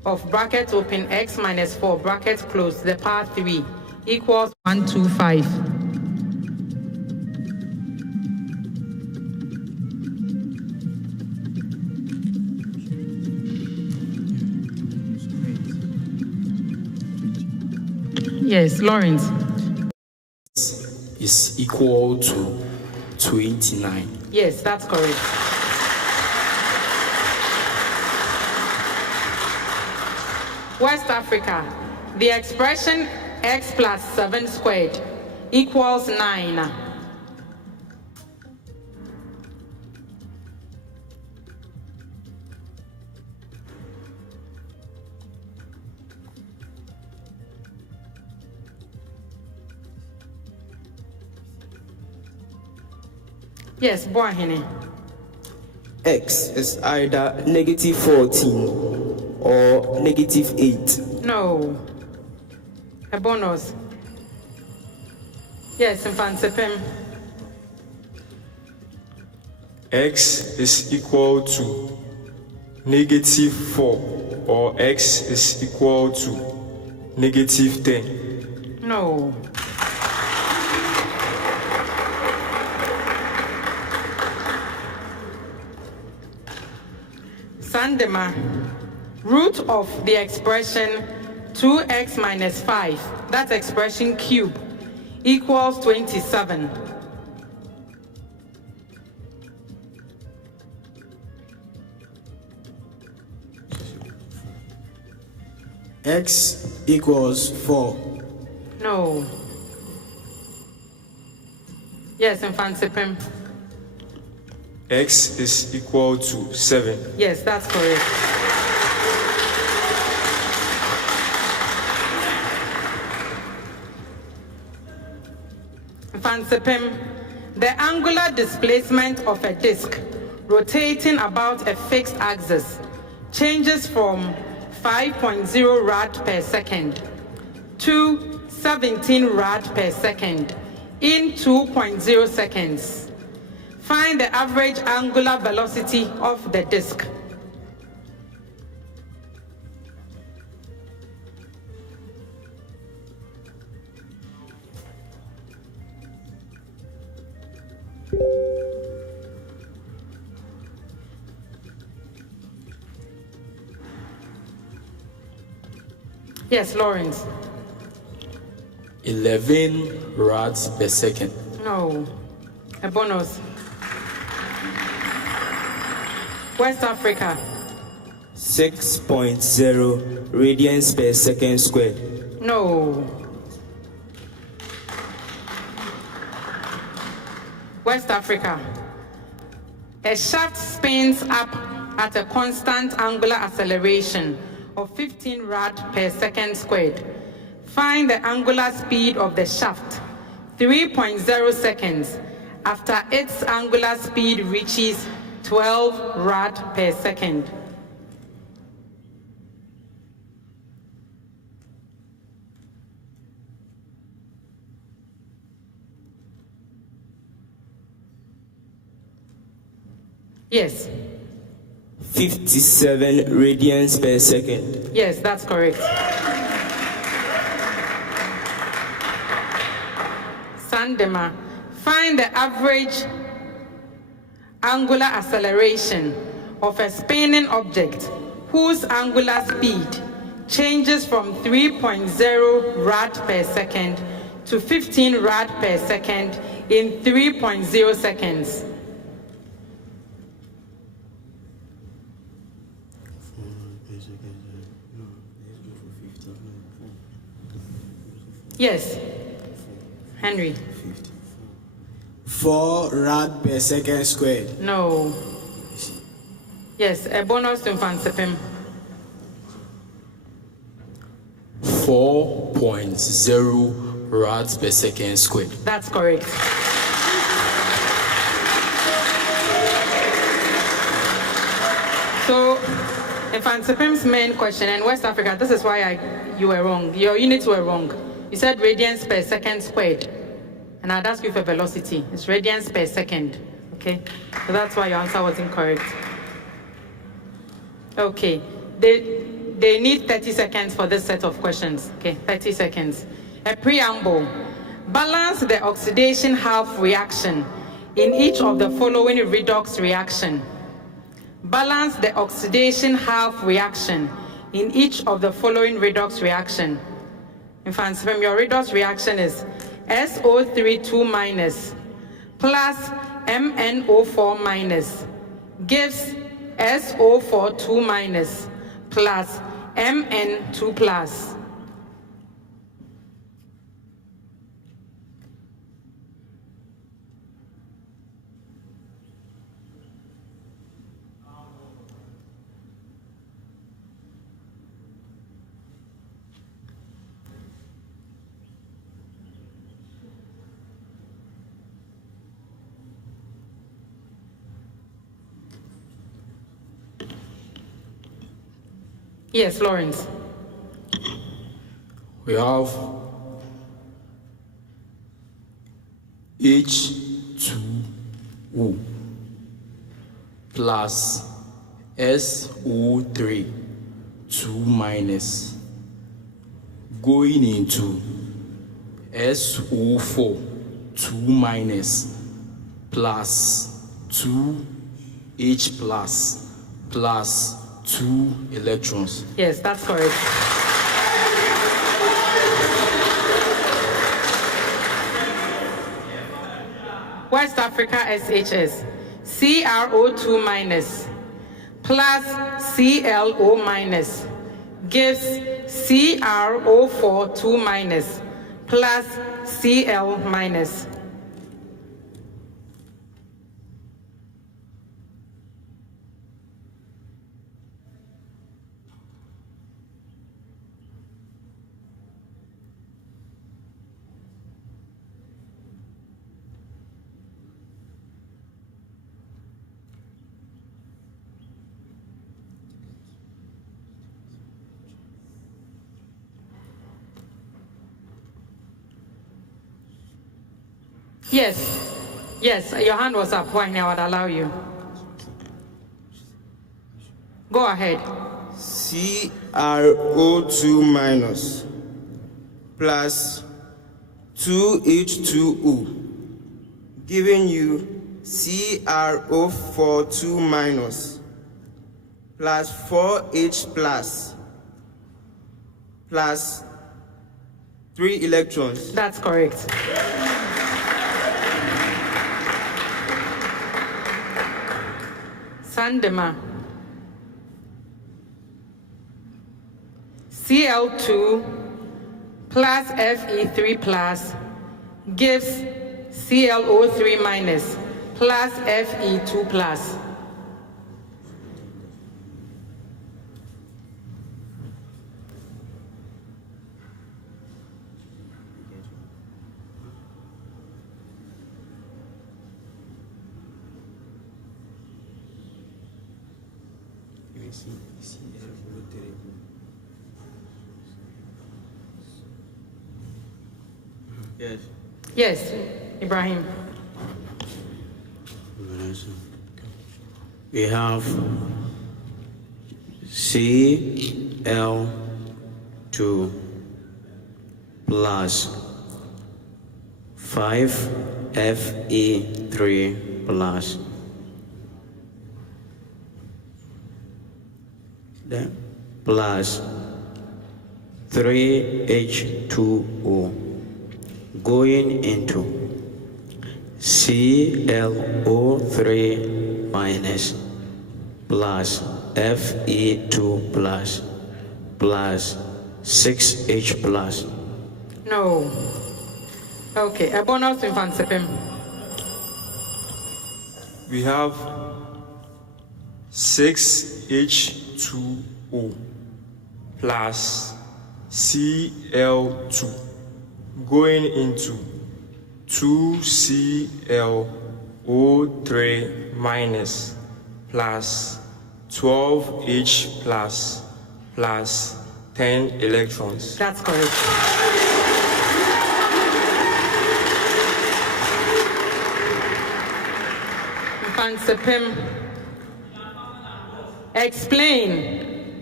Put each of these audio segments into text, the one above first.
of bracket open x minus 4 bracket close the power 3 equals 125. Yes, Lawrence. Is equal to 29. Yes, that's correct. West Africa, the expression x plus 7 squared equals 9. Yes, Boahene. X is either negative 14 or negative 8. No. A bonus. Yes, Mfantsipim. X is equal to negative 4 or x is equal to negative 10. No. Sadema, root of the expression 2x minus 5, that expression cube, equals 27. X equals 4. No. Yes, Mfantsipim. X is equal to 7. Yes, that's correct. Mfantsipim, the angular displacement of a disk rotating about a fixed axis changes from 5.0 rad per second to 17 rad per second in 2.0 seconds. Find the average angular velocity of the disk. Yes, Lawrence. 11 rads per second. No. A bonus. West Africa. 6.0 radians per second squared. No. West Africa. A shaft spins up at a constant angular acceleration of 15 rad per second squared. Find the angular speed of the shaft, 3.0 seconds, after its angular speed reaches 12 rad per second. Yes. 57 radians per second. Yes, that's correct. Sadema, find the average angular acceleration of a spinning object whose angular speed changes from 3.0 rad per second to 15 rad per second in 3.0 seconds. Yes, Henry. 4 rad per second squared. No. Yes, a bonus to Mfantsipim. 4.0 rads per second squared. That's correct. So, Mfantsipim's main question, and West Africa, this is why you were wrong. Your units were wrong. You said radians per second squared. And I'd ask you for velocity. It's radians per second. Okay? So that's why your answer was incorrect. Okay. The they need 30 seconds for this set of questions. Okay, 30 seconds. A preamble. Balance the oxidation half reaction in each of the following redox reaction. Balance the oxidation half reaction in each of the following redox reaction. Mfantsipim, your redox reaction is SO3 2- plus MnO4- gives SO4 2- plus Mn2+. Yes, Lawrence. We have H2O plus SO3 2- going into SO4 2- plus 2H plus 2 electrons. Yes, that's correct. West Africa SHS, CrO2- plus ClO- gives CrO4 2- plus Cl-. Yes, your hand was up. Why now? I would allow you. Go ahead. CrO2- plus 2H2O, giving you CrO4 2- plus 4H plus 3 electrons. That's correct. Sadema. Cl2 plus Fe3 plus gives ClO3- plus Fe2 plus. Yes, Ibrahim. We have Cl2 plus 5Fe3 plus then plus 3H2O going into ClO3- plus Fe2 plus 6H plus. No. Okay, a bonus to Mfantsipim. We have 6H2O plus Cl2 going into 2ClO3- plus 12H plus 10 electrons. That's correct. Mfantsipim, explain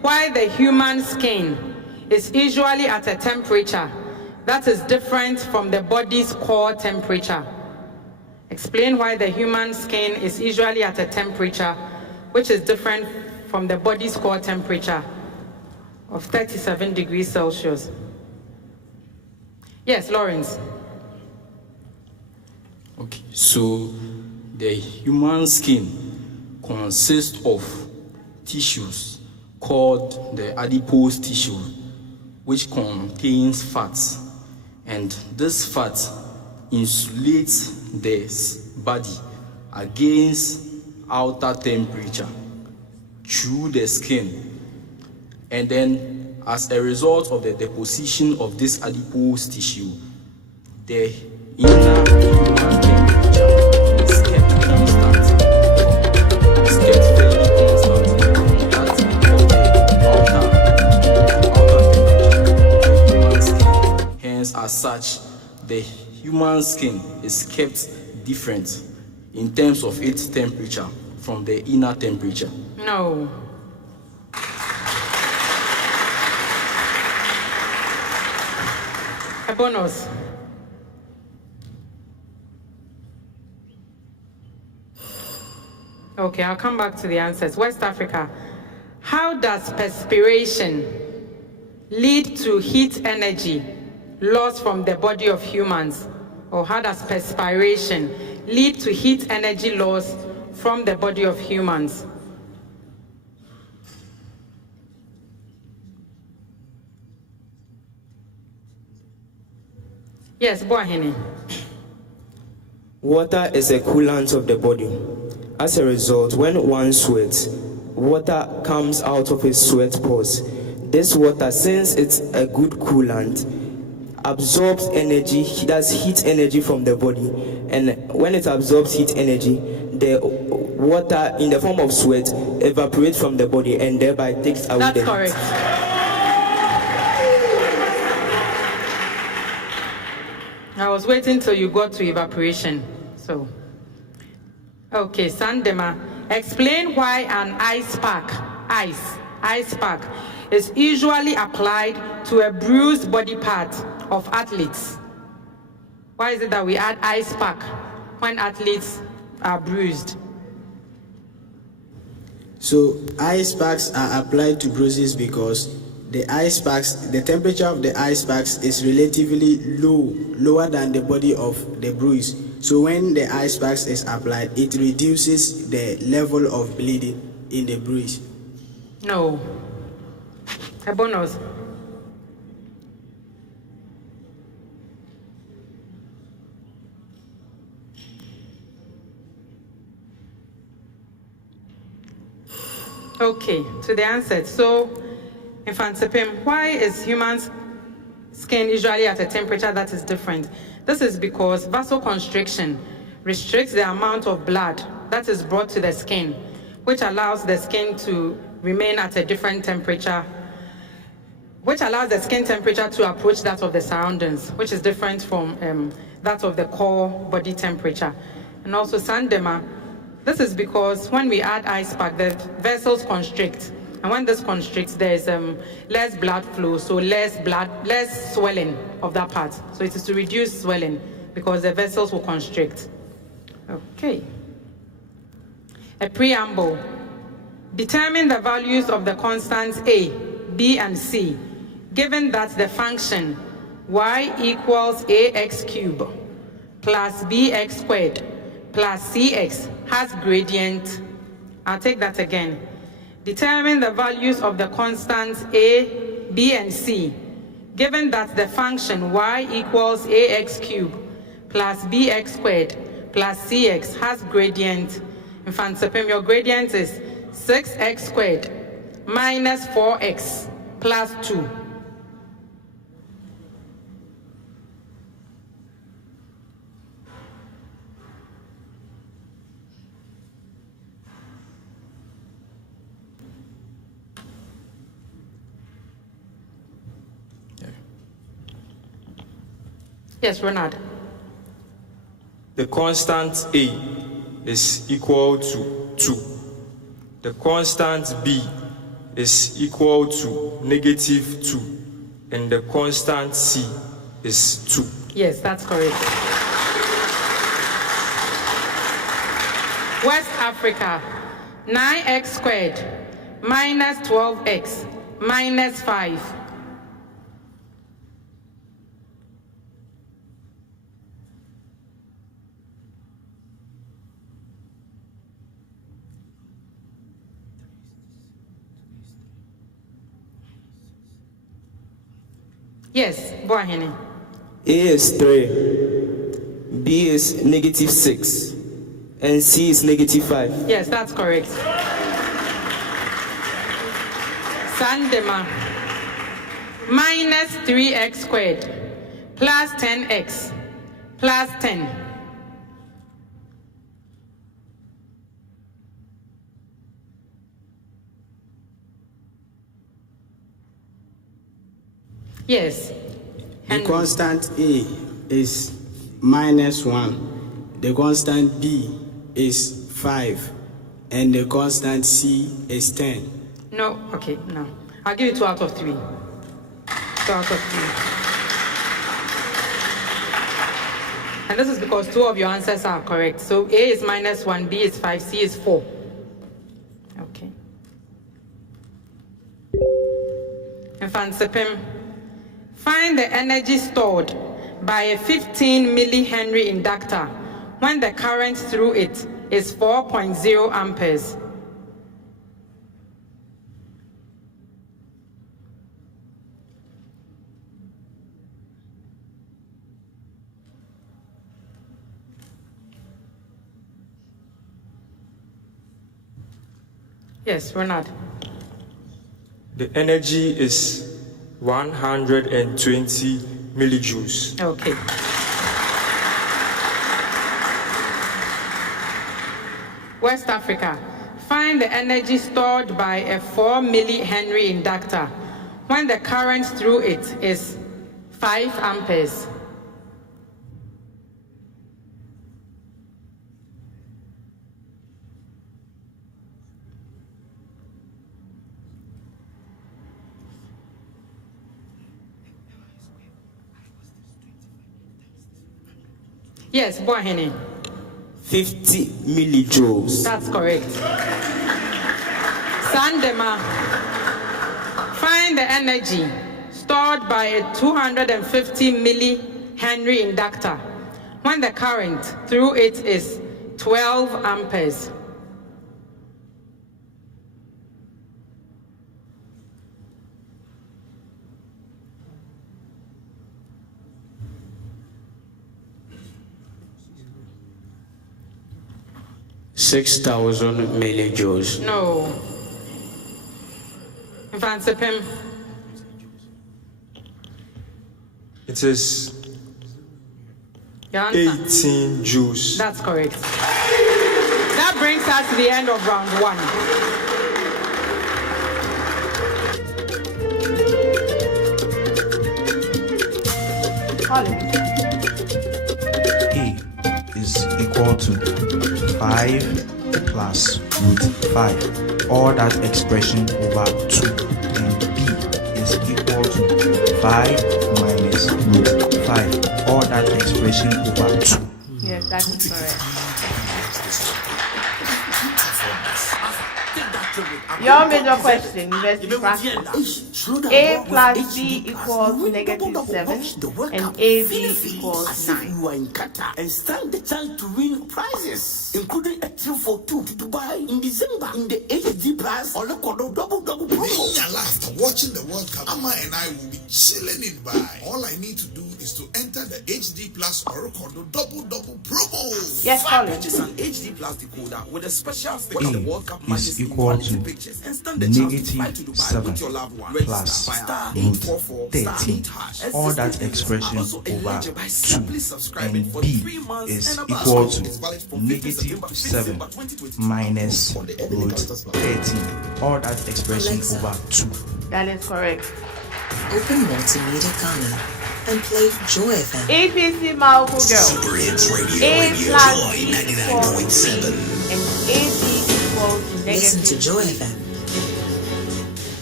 why the human skin is usually at a temperature that is different from the body's core temperature. Explain why the human skin is usually at a temperature which is different from the body's core temperature of 37 degrees Celsius. Yes, Lawrence. Okay, so the human skin consists of tissues called the adipose tissue, which contains fats, and this fat insulates the body against outer temperature through the skin, and then as a result of the deposition of this adipose tissue, the inner human temperature is kept constant. It's kept fairly constant. That of the outer temperature of the human skin. Hence, as such, the human skin is kept different in terms of its temperature from the inner temperature. No. A bonus. Okay, I'll come back to the answers. West Africa. How does perspiration lead to heat energy lost from the body of humans? Or how does perspiration lead to heat energy loss from the body of humans? Yes, Boahini. Water is a coolant of the body. As a result, when one sweats, water comes out of his sweat pores. This water, since it's a good coolant, absorbs energy, that's heat energy from the body. And when it absorbs heat energy, the water in the form of sweat evaporates from the body and thereby takes away That's the correct. heat. I was waiting till you got to evaporation. So, okay, Sadema, explain why an ice pack is usually applied to a bruised body part of athletes. Why is it that we add ice pack when athletes are bruised? So ice packs are applied to bruises because the temperature of the ice packs is relatively lower than the body of the bruise. So when the ice packs is applied, it reduces the level of bleeding in the bruise. No. A bonus. Okay, to the answer. So, Mfantsipim, why is human skin usually at a temperature that is different? This is because vasoconstriction restricts the amount of blood that is brought to the skin, which allows the skin to remain at a different temperature, which allows the skin temperature to approach that of the surroundings, which is different from that of the core body temperature. And also Sadema, this is because when we add ice pack, the vessels constrict. And when this constricts, there's less blood flow, so less swelling of that part. So it is to reduce swelling because the vessels will constrict. Okay. A preamble. Determine the values of the constants A, B, and C, given that the function y equals ax cubed plus bx squared plus cx has gradient. I'll take that again. Determine the values of the constants A, B, and C, given that the function y equals ax cubed plus bx squared plus cx has gradient. Mfantsipim, your gradient is 6x squared minus 4x plus 2. Yes, Ronald. The constant A is equal to 2. The constant B is equal to negative 2, and the constant C is 2. Yes, that's correct. West Africa, 9x squared minus 12x minus 5. Yes, Boahene. A is 3, B is negative 6, and C is negative 5. Yes, that's correct. Sadema, minus 3x squared plus 10x plus 10. Yes. The constant A is minus 1, the constant B is 5, and the constant C is 10. No, okay, no. I'll give you 2 out of 3. 2 out of 3. And this is because 2 of your answers are correct. So A is minus 1, B is 5, C is 4. Okay. Mfantsipim, find the energy stored by a 15 millihenry inductor when the current through it is 4.0 amperes. Yes, Ronald. The energy is 120 millijoules. Okay. West Africa, find the energy stored by a 4 millihenry inductor when the current through it is 5 amperes. Yes, Boahene. 50 millijoules. That's correct. Sadema, find the energy stored by a 250 millihenry inductor when the current through it is 12 amperes. $6,000 millijoules. No. Mfantsipim. It is Your answer. 18 joules. That's correct. That brings us to the end of round 1. Colin. A is equal to 5 plus root 5, or that expression over 2, and B is equal to 5 minus root 5, or that expression over 2. Yes, that is correct. Your major question, university practice. A plus B equals negative 7 and AB equals 9. You are in Qatar and stand the chance to win prizes, including a trip for 2 to Dubai in December in the HD Plus or the double promo. Me and after watching the World Cup, Amma and I will be chilling in Dubai. All I need to do is to enter the HD Plus or double promo. Yes, Colin. Purchase an HD Plus decoder with a special sticker A the World Cup is matches equal in to pictures and stand the chance to fly to negative Dubai 7 with your loved one. plus Star root 844 13, *8#. or that expression Also over eligible by 2, simply subscribing and for B 3 months is and above. equal It's valid to from 5th negative September to 5th 7 December 2022. minus root 13, or that expression Alexa. over 2. That is correct. Open Multimedia Ghana and play Joy FM. APC Malco Girl. Super Hits Radio, A Radio plus Joy B equals 99.7. and AB equals negative Listen to Joy 3. FM.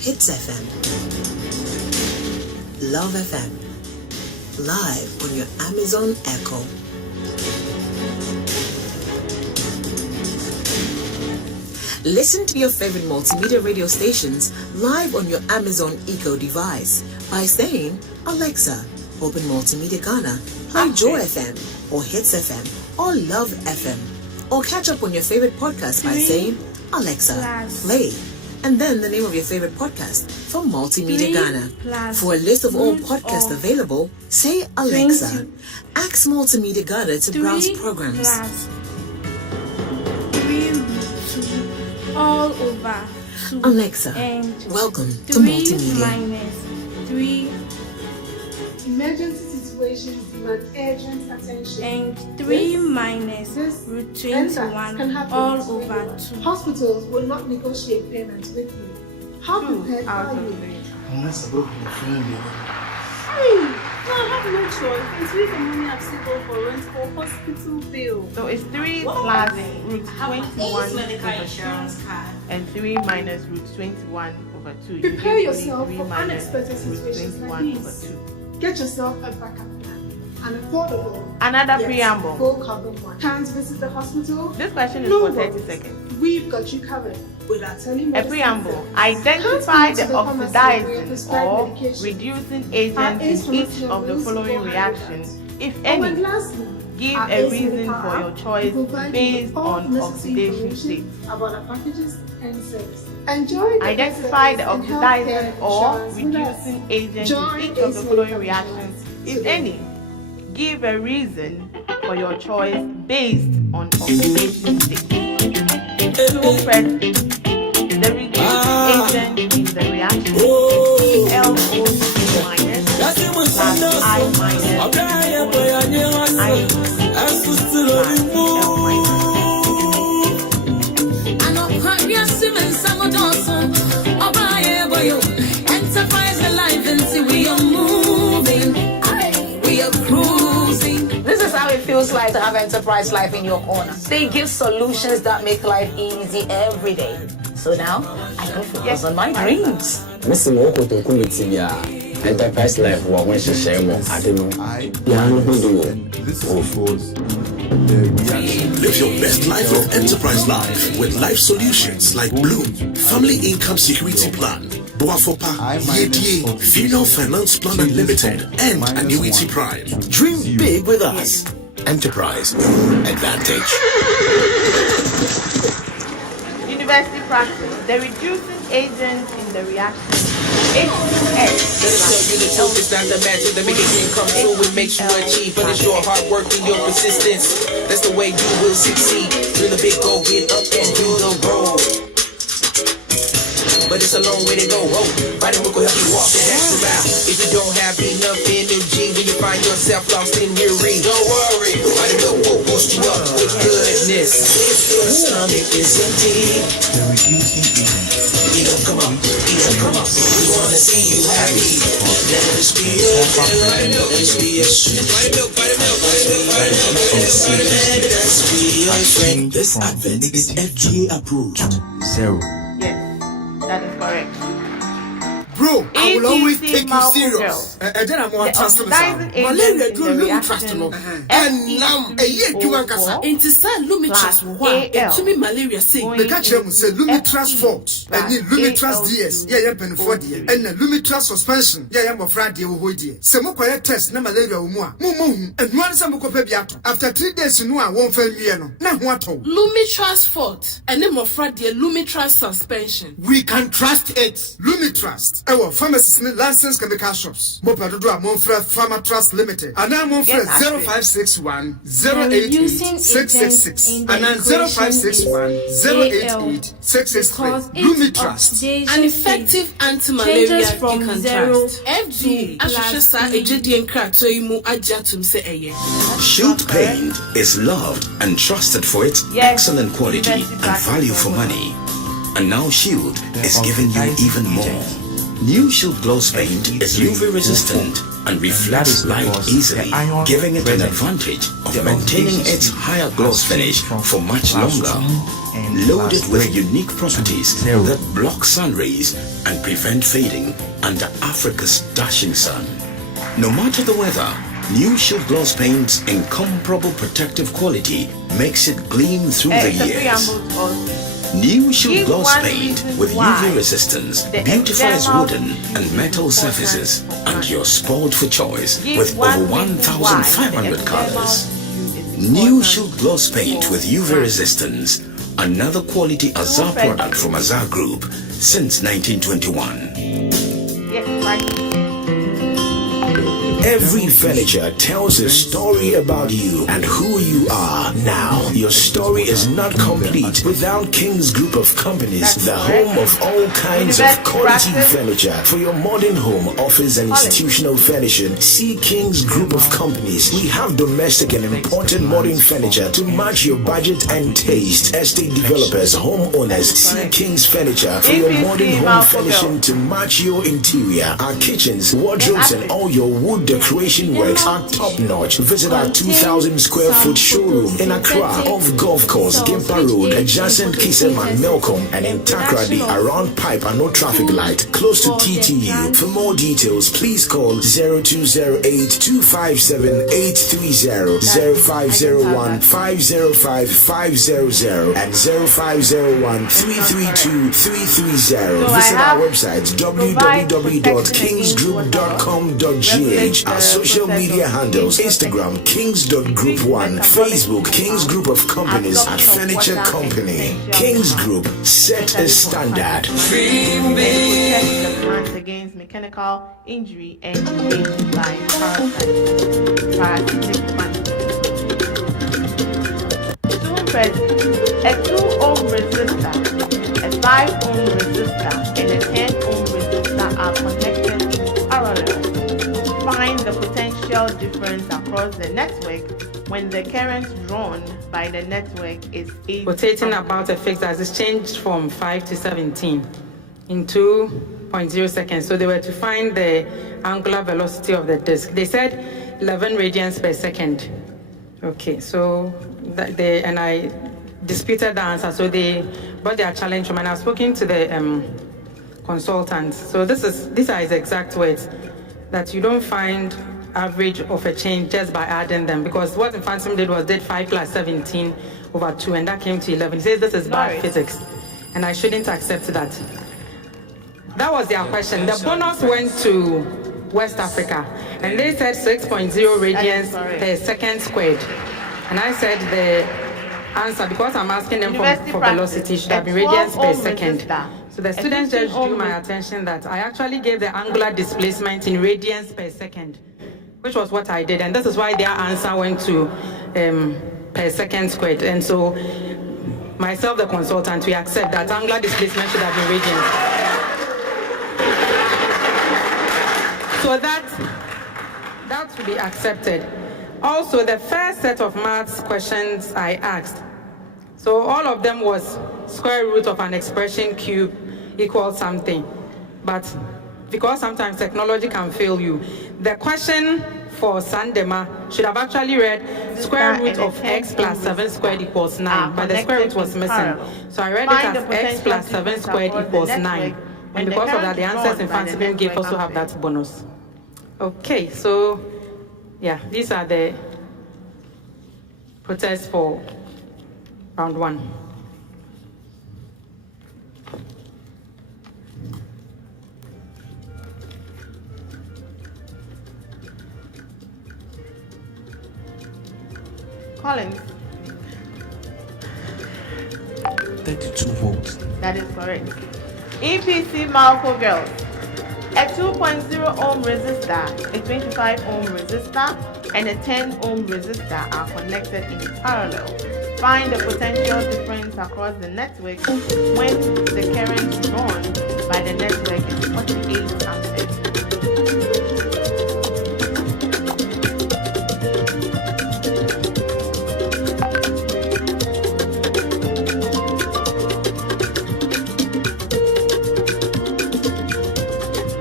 Hits FM, Love FM, live on your Amazon Echo. Listen to your favorite multimedia radio stations live on your Amazon Echo device by saying, Alexa, open Multimedia Ghana, play Joy FM, or Hits FM, or Love FM. Or catch up on your favorite podcast by saying, Alexa, play. And then the name of your favorite podcast from Multimedia Ghana. For a list of all podcasts available, say Alexa. Ask Multimedia Ghana to browse programs. All over. Alexa, welcome to Multimedia. -3. Emergency situations demand urgent attention. And 3 minus root 21 all over 2. Hospitals will not negotiate payments with you. How prepared are you? No, I have no choice. It's with the money I've saved up for rent or hospital bill. So it's 3 plus root 21 medical insurance card. and 3 minus root 21 over 2. Prepare yourself for 3 minus unexpected root situations 21 like over these. 2. Get yourself a backup plan. An affordable, Another yet preamble. full cover one. Can't visit the hospital? This question is No for 30 worries. seconds. We've got you covered with our telemedicine. A preamble. service. Identify Can't go the to pharmacy for your oxidizing prescribed or medication. reducing Our agents in instruments each of the levels following for reactions, if Oh, and any. lastly, Give our a ACE reason medical for your app choice will provide you based with all on necessary oxidation information state. about our packages and service. Enjoy the Identify the benefits and oxidizing healthcare or insurance with us. reducing agents Join in each of the ACE following medical reactions, if today. any. Give a reason for your choice based on oxidation state. To first, the reducing agent in the reaction LO2 minus plus I minus I Enterprise alive and see we are moving, we are cruising. This is how it feels like to have Enterprise Life in your corner. They give solutions that make life easy every day. So now, I can focus on my dreams. Missing Moko to Kumitia, Enterprise Life, when she share more, I don't know. Live your best life with Enterprise Life with life solutions like Bloom, Family Income Security Plan, Boafopa, Yedie, Funeral Finance Plan Unlimited, and Annuity Prime. Dream big with us. Enterprise Advantage. University practice. The reducing agent in the reaction H2S. Let us tell you the truth, it's not the magic that make a dream come true. It makes you achieve, but it's your hard work and your persistence. That's the way you will succeed. Dream the big goal, get up and do the road. But it's a long way to go. Writing book will help you walk the extra mile. If you don't have enough energy when you find yourself lost in your ring, don't worry. Writing book will boost you up with goodness. If your stomach is empty, eat up, come on, eat up, come on. We wanna see you happy. Let us be your friend. Let us be your friend. Let us be your friend. This advert is FDA approved. 0. That is correct. Bro, I will always take you Malcolm serious. And then I'm going to trust them. oxidizing agent Malaria in do the Lumi trust reaction no. And now a year to one kasa. Nti sa Lumi trust wo ho a etumi malaria say. Me ka kire mu say Lumi trust fault. And Lumi trust DS. Yeah, pen for die. And Lumi trust suspension. Yeah, mo fra die wo ho die. Se mo koye test na malaria wo mu a. Mo hu. And no answer mo kopa bi ato. After 3 days no a won fa wie no. Na ho ato. Lumi trust fault. And mo fra die Lumi trust suspension. We can trust it. Lumi trust. Ewo pharmacies ni licensed chemical shops. Mo pa do a mo fra Pharma Trust Limited. And now mo fra 0561 088 666. And then 0561 088 663. Lumi Trust. An effective anti-malaria Changes from you can 0 trust. FDA Ashishasa ejidi enkrato imu ajatum se eye. Shield Paint is loved and trusted for its excellent quality and value for money. And now Shield is giving you even more. New Shield Gloss Paint is UV resistant and reflects light easily, giving it an advantage of maintaining its higher gloss finish for much longer. Loaded with unique properties that block sun rays and prevent fading under Africa's dashing sun. No matter the weather, New Shield Gloss Paint's incomparable protective quality makes it gleam through the years. New Shield Gloss Paint with UV resistance beautifies wooden and metal surfaces, and you're spoiled for choice with over 1,500 colors. New Shield Gloss Paint with UV resistance, another quality Azar product from Azar Group since 1921. Every furniture tells a story about you and who you are. Now, your story is not complete without King's Group of Companies, the home of all kinds of quality furniture. For your modern home, office and institutional furnishing, see King's Group of Companies. We have domestic and imported modern furniture to match your budget and taste. Estate developers, homeowners, see King's Furniture for your modern home furnishing to match your interior. Our kitchens, wardrobes and all your wood decoration works are top-notch. Visit our 2,000 square foot showroom in Accra off Golf Course, Gimpa Road, adjacent Kiseman, Melcom, and in Takrady around Pipe and No Traffic Light, close to TTU. For more details, please call 0208-257-830, 0501-505-500, and 0501-332-330. Visit our website www.kingsgroup.com.gh. Our social media handles: Instagram Kings.Group1, Facebook Kings Group of Companies at Furniture Company. Kings Group, set a standard. Dream big. Plants against mechanical injury and invaded by parasitic a 2-ohm resistor, a 5-ohm resistor, and a 10-ohm resistor are connected in parallel. Find the potential difference across the network when the current drawn by the network is 8. Rotating about a fixed axis changed from 5 to 17 in 2.0 seconds. So they were to find the angular velocity of the disk. They said 11 radians per second. Okay, so and I disputed the answer. So they brought their challenge from, and I've spoken to the consultant. So these are his exact words, that you don't find average of a change just by adding them, because what Mfantsipim did 5 plus 17 over 2, and that came to 11. He says this is bad physics, and I shouldn't accept that. That was their question. The bonus went to West Africa, and they said 6.0 radians per second squared. And I said the answer, because I'm asking them for velocity, should have been radians per second. So the students just drew my attention that I actually gave the angular displacement in radians per second, which was what I did. And this is why their answer went to per second squared. And so myself, the consultant, we accept that angular displacement should have been radians. So that will be accepted. Also, the first set of maths questions I asked, so all of them was square root of an expression cube equals something. But because sometimes technology can fail you, the question for Sadema should have actually read square root of x plus 7 squared equals 9, but the square root was missing. So I read it as x plus 7 squared equals 9. And because of that, the answers in Mfantsipim gave also have that bonus. Okay, so yeah, these are the protests for round 1. Collins. 32 volts. That is correct. EPC Malco Girls. A 2.0 ohm resistor, a 25 ohm resistor, and a 10 ohm resistor are connected in parallel. Find the potential difference across the network when the current drawn by the network is 48 amperes.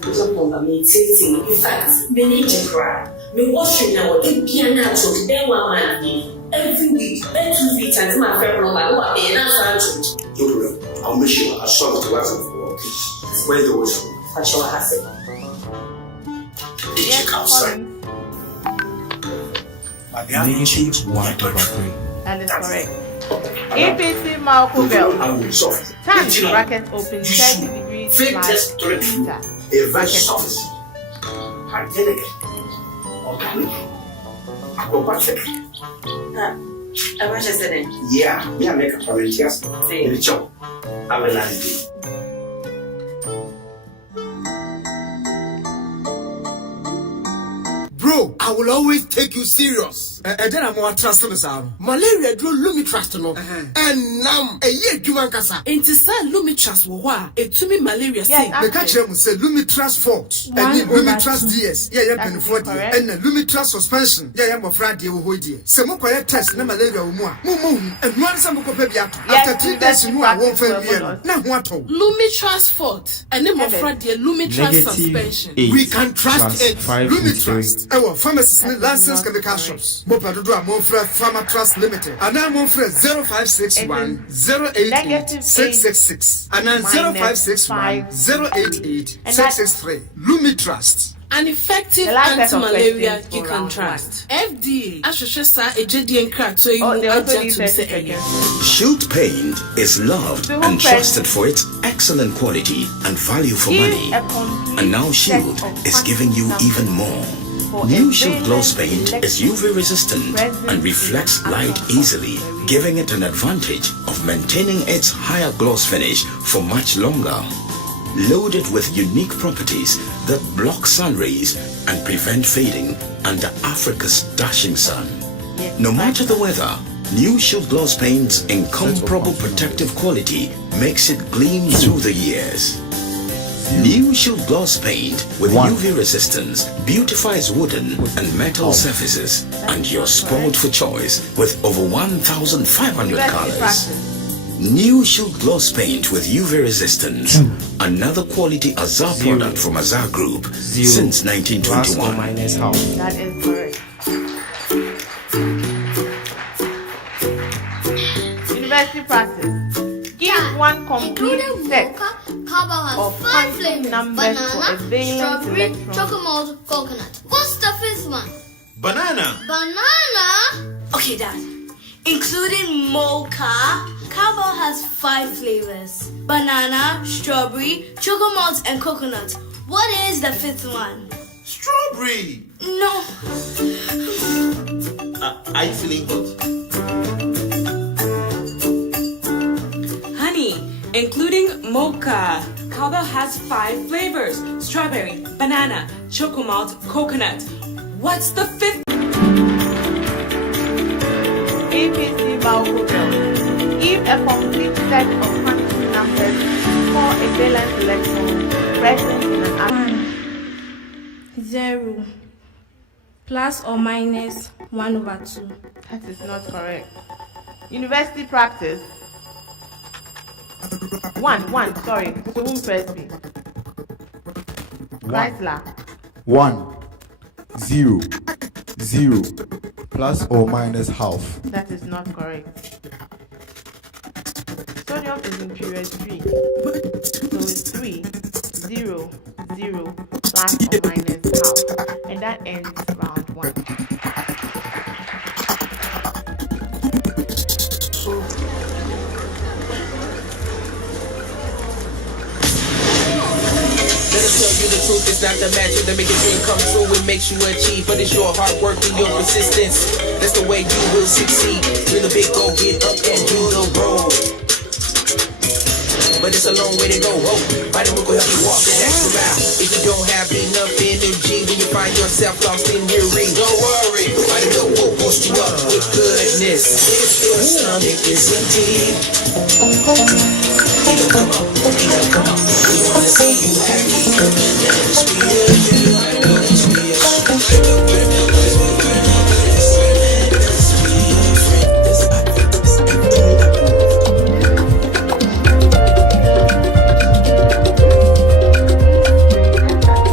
In fact, many cry. Me washing now, it piano to then 1 month every week, then 2 weeks until my friend no matter what they answer. Don't worry, I'll make sure I solve the lesson for you, please. Where the washroom? For sure, Hassan. Check outside. Negative 1/3. That is correct. EPC Malco Bell. Time bracket open 30 degrees plus theta. A very soft, hygienic, organic, acrobatic. Yeah, me I make a promise. Yes, in the job. Have a nice day. Bro, I will always take you serious. And then I'm more trust on the malaria drew lumi trust no. And now a year Jumankasa. Into San Lumi trust wa it to me malaria say. The catcher will say lumi trust fault. And then lumi trust DS. Yeah, I'm 40. And then lumi trust suspension. Yeah, I'm a Friday who hold you. Some quiet test no malaria more. And one some baby after 3 days you are 1 failure. Now what? Lumi trust fault. And then my Friday lumi trust suspension. We can trust it. Lumi trust. Our pharmacy license chemical shops. Pharma Trust Limited. And I'm on 0561 088 666. And then 0561 088 663. Lumi Trust. An effective anti-malaria you can trust. FDA SHS ejedi enkrato imu ajatum se. Shield Paint is loved and trusted for its excellent quality and value for money. And now Shield is giving you even more. New Shield Gloss Paint is UV resistant and reflects light easily, giving it an advantage of maintaining its higher gloss finish for much longer. Loaded with unique properties that block sun rays and prevent fading under Africa's dashing sun. No matter the weather, New Shield Gloss Paint's incomparable protective quality makes it gleam through the years. New Shield Gloss Paint with UV resistance beautifies wooden and metal surfaces, and you're spoiled for choice with over 1,500 colors. New Shield Gloss Paint with UV resistance, another quality Azar product from Azar Group since 1921. That is correct. University practice. Give one complete set of quantum numbers for a valence electron. Chocolate, coconut. What's the fifth one? Banana. Banana? Okay, Dad. Including mocha, Carbo has 5 flavors. Banana, strawberry, chocolate, and coconut. What is the fifth one? Strawberry. No. Are you feeling hot? Honey, including mocha. Carbo has 5 flavors: strawberry, banana, chocolate, coconut. What's the fifth? APC Malco Bell. Give a complete set of quantum numbers for a valence electron present in an atom. 0 plus or minus 1/2. That is not correct. University practice. 1, sorry. Soon press B. Chrysler. 1, 0, 0, plus or minus half. That is not correct. Sodium is in period 3. So it's 3, 0, 0, plus or minus half. And that ends round 1. Let us tell you the truth, it's not the magic that make your dream come true. It makes you achieve, but it's your hard work and your persistence. That's the way you will succeed. Dream the big goal, get up and do the road. But it's a long way to go. Body will help you walk the extra mile. If you don't have enough energy when you find yourself lost in your ring, don't worry. Body will boost you up with goodness. If your stomach is empty, come on. We wanna see you happy. Let us be you. I know it's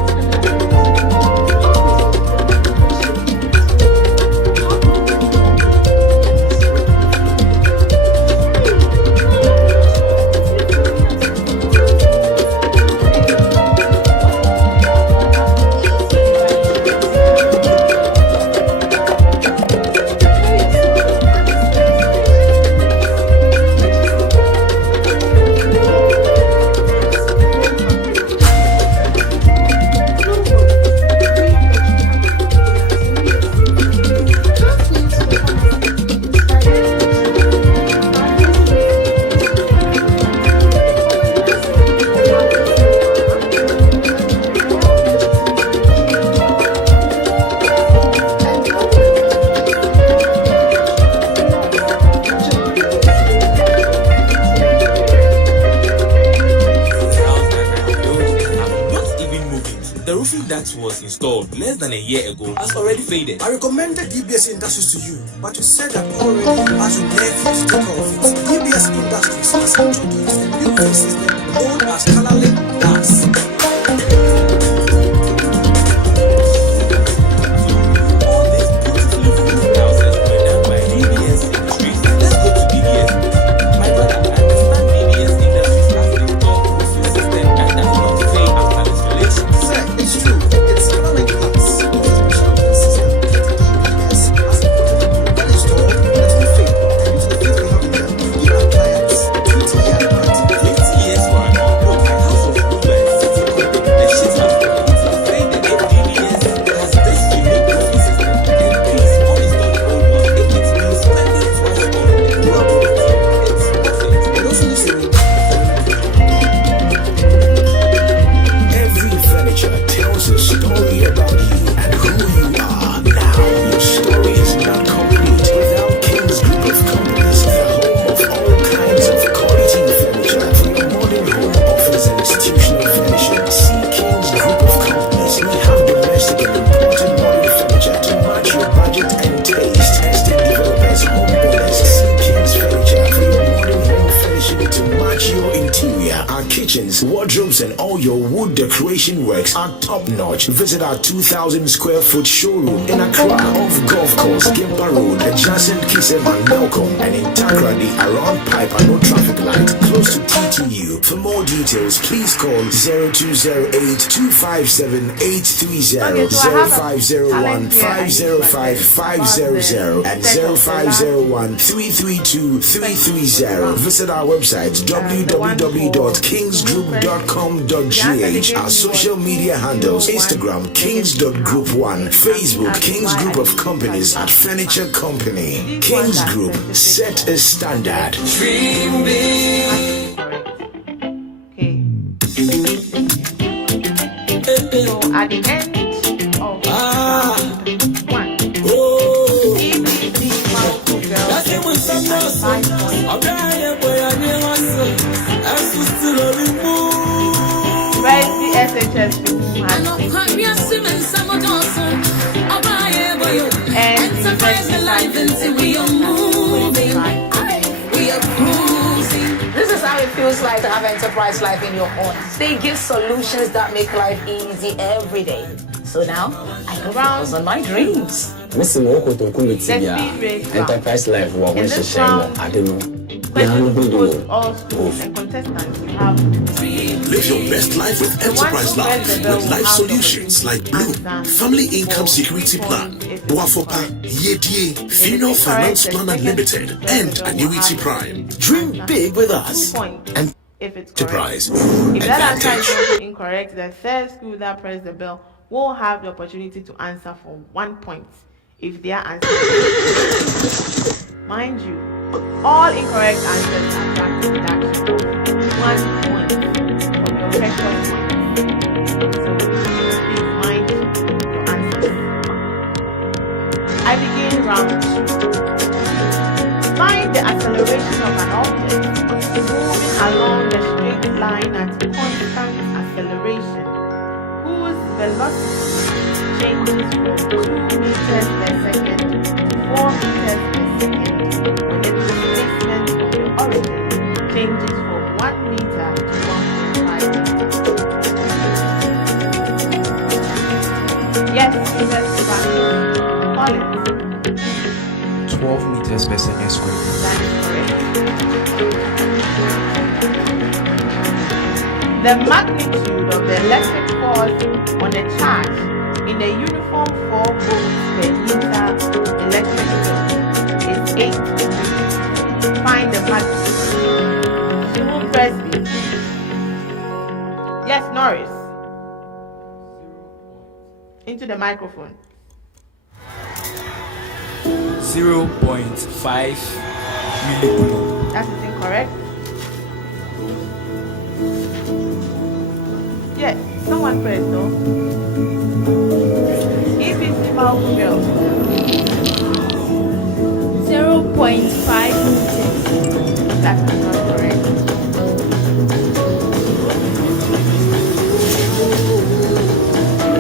The roofing that was installed less than a year ago has already faded. I recommended DBS Industries to you, but you said that already as you left to take care of it. DBS Industries has introduced a new roofing system known as color-link glass. Wardrobes and all your wood decoration works are top-notch. Visit our 2,000 square foot showroom in Accra off Golf Course, Gimba Road, adjacent Kisem and Malcolm, and in Takrady around Pipe and no traffic light close to TTU. For more details, please call 0208-257-830, 0501-505-500, and 0501-332-330. Visit our website www.kingsgroup.com.gh. Our social media handles: Instagram kings.group1, Facebook Kings Group of Companies at Furniture Company. Kings Group, set a standard. Dream big. So at the end of one, EBC Malco Girls at 5 points. Where's the SHS people? And This is how it feels like to have enterprise life in your own. They give solutions that make life easy every day. So now I can focus on my dreams. Missing Moko to enterprise life. What we should share more. I don't know. All schools and contestants you have. Live your best life with Enterprise Life with life solutions like Bloom, Family Income Security Plan, Boafopa, Yedie, Funeral Finance Plan Unlimited, and Annuity Prime. Dream big with us. If it's Enterprise. If that answer is also incorrect, the third school that pressed the bell will have the opportunity to answer for 1 point. If their answer is mind you, all incorrect answers are back to deduction. 1 point from your record point. So please mind your answers. I begin round 2. Find the acceleration of an object moving along the straight line at constant acceleration, whose velocity changes from 2 meters per second to 4 meters per second when the displacement of the origin changes from 1 meter to 1.5 meters. Yes, meters per Collins. 12 meters per second squared. That is correct. The magnitude of the electric force on a charge in a uniform 4 volts per meter electric field is 8. Find the magnitude. Simon Presby. Yes, Norris. Into the microphone. 0.5 millicoulomb. That is incorrect. Yes, someone press though. EBC Malco Girls. 0.5 meters. That is not correct.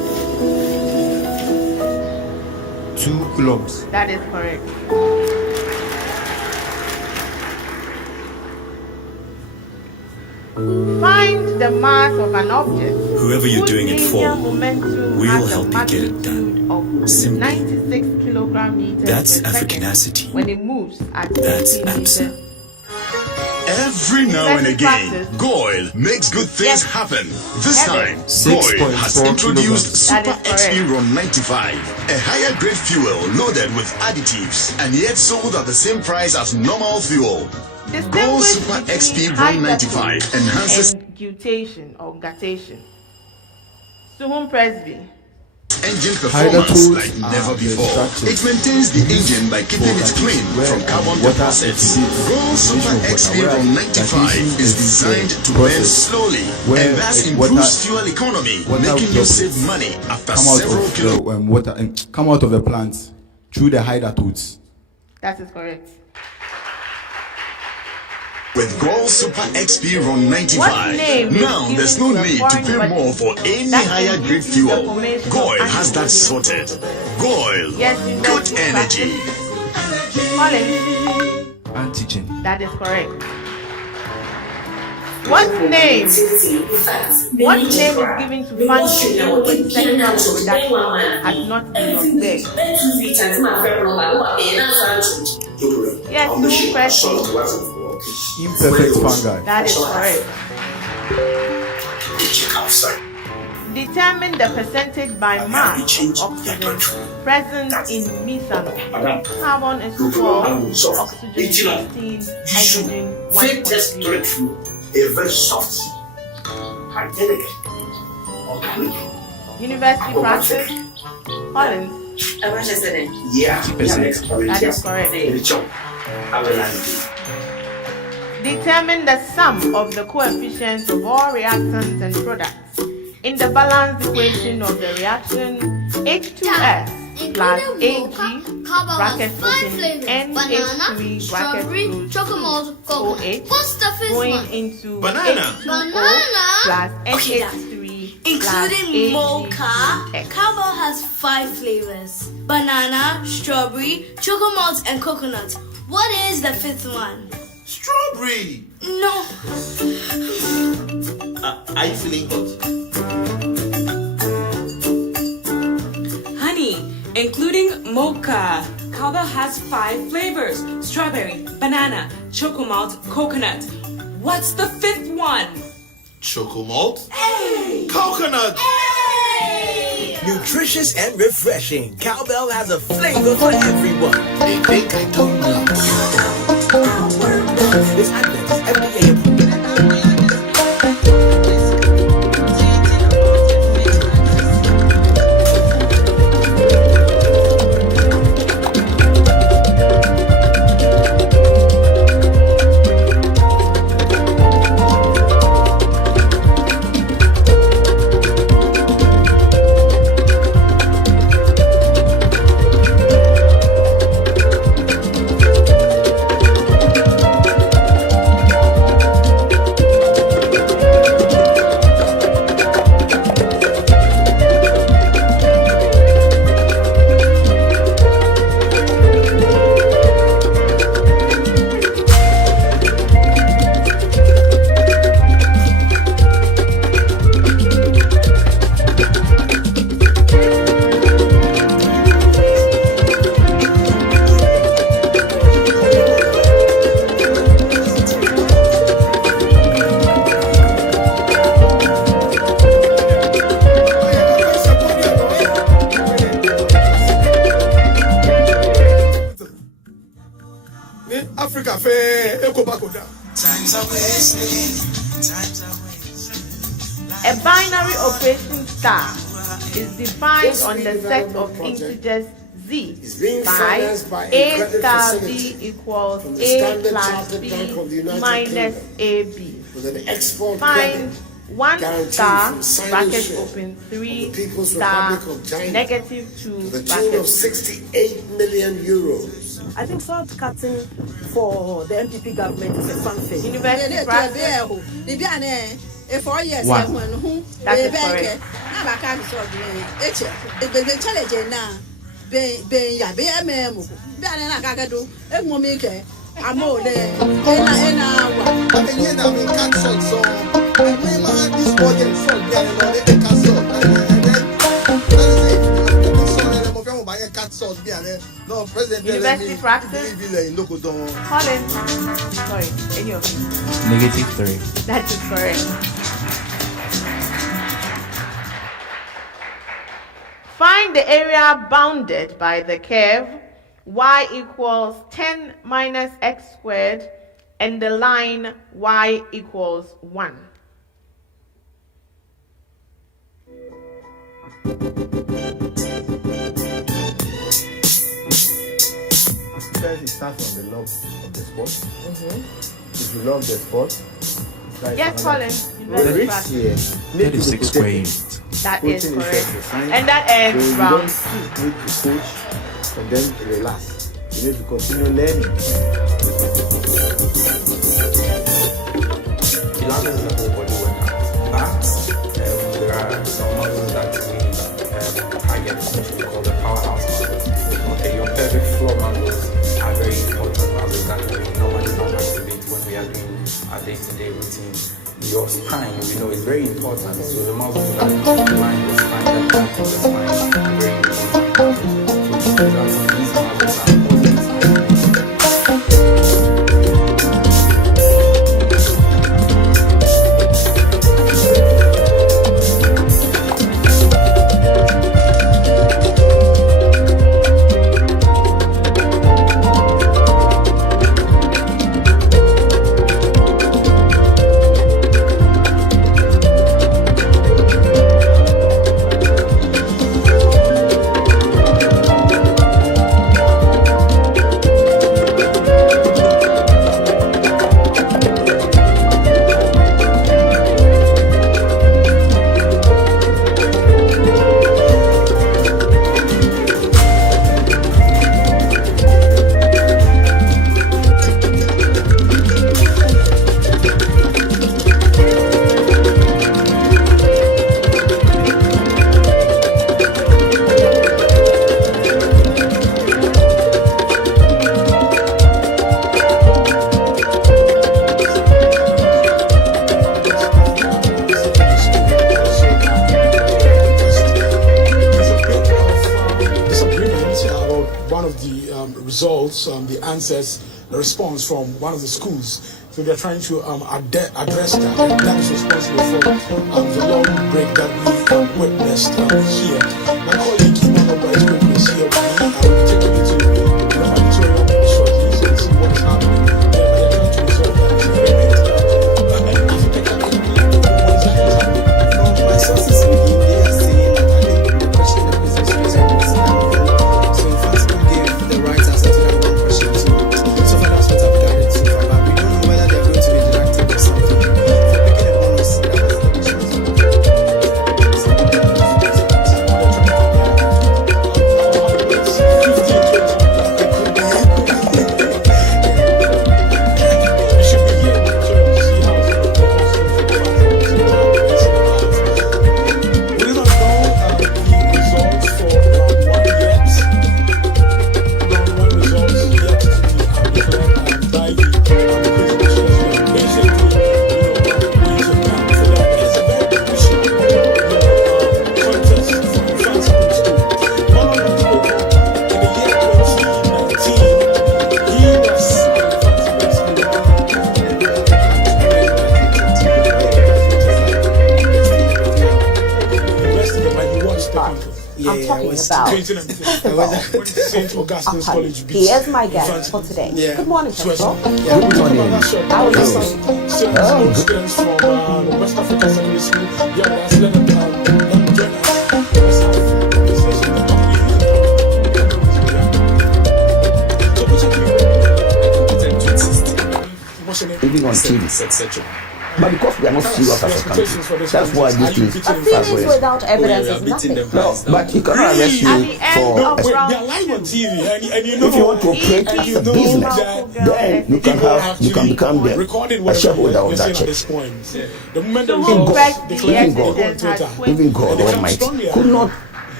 2 coulombs. That is correct. Find the mass of an object. Whoever you're doing it for, momentum we'll has a help you get it done. of Simply. 96 kilogram meters That's per second Africanacity. when it moves at That's 15 AMSA. meters. Every now and again, Goyle makes good things happen. This time, Goyle has 6.4 introduced That Super is XP correct. Ron 95, a higher grade fuel loaded with additives and yet sold at the same price as normal fuel. Goyle Super XP Ron 95 enhances and guttation or guttation. Suhum Presby. engine Hider performance tools like are never before. destructive. It maintains the engine by keeping it clean from carbon deposits. Gold Super XP Ron 95 is designed to burn slowly and thus improves fuel economy, making you save money after several kilometers. Come out of the plant through the hider tools. That is correct. With Gold Super XP Ron What 95. name is Now there's no given to a need to foreign pay body more for any that higher grade induces the fuel. formation of Goyle has that antibodies? sorted. Goyle, Yes, you know good it's energy. Collins. Antigen. That is correct. What name? What name is given to Mfantsipim when sexual reproduction has not been observed? Yes, Suhum Presby. Imperfect fungi. That is correct. Determine the percentage by mass of oxygen present in methanol. Carbon is 12, oxygen 16, hydrogen 1.3. A very soft, hygienic, organic. University practice. Collins. Yeah, That is correct. Determine the sum of the coefficients of all reactants and products in the balanced equation of the reaction H2S plus Ag bracket open NH3 bracket close OH going into H2O plus NH3 Including mocha, X. Cabo has 5 flavors: banana, strawberry, chocolate malt, and coconut. What is the 5th one? Strawberry. No. Are you feeling hot? Honey, including mocha. Cowbell has 5 flavors: strawberry, banana, chocolate malt, coconut. What's the 5th one? Chocolate malt? Hey! Coconut! Hey! Nutritious and refreshing. Cowbell has a flavor for everyone. They think I don't know. This advent is FDA approved. Africa fair, Times are wasting. A binary operation star is defined on the set of integers z by a star b equals a plus b minus ab. Find 1 star bracket open 3 star negative 2 bracket of 68 million euros. I think salt cutting for the MPP government is a fun thing. University practice. 4 years. That is correct. University practice. Colin. Sorry, any of you? -3. That is correct. Find the area bounded by the curve y equals 10 minus x squared and the line y equals 1. First, it starts from the log of the spot. If you log the spot, yes, Colin. The risk here, 36 squared. That is correct. And that ends round 2. You need to coach and then relax. You need to continue learning. Pilates is a whole body workout. But there are some muscles that we target, which we call the powerhouse muscles. Okay, your pelvic floor muscles are very important muscles that we normally don't activate when we are doing our day-to-day routine. Your spine, you know, is very important. So the muscles that line the spine, that control the spine, are very important. So these muscles are the answers, the response from one of the schools. So we are trying to address that. That is responsible for the long break that we witnessed here. My colleague Kimano Bright is here with me. I will be taking you to the auditorium shortly so you see what is happening. But they are trying to resolve that disagreement. From my sources within, they are saying that I think the question that is expressed was so Mfantsipim gave the right answer to that one question. So far that's what I've gathered so far. But we don't know whether they're going to be deducted or something. For picking a bonus, that was the question. I'm talking about. Here's my guest for today. Good morning, Professor. Good morning. How are you? Students from West Africa Secondary School. Living on TV, but because we are not serious as a country, that's why these things are feelings without evidence is nothing. No, but you cannot arrest me for. If you want to operate a business, then you can become a shareholder of that church. Even God Almighty could not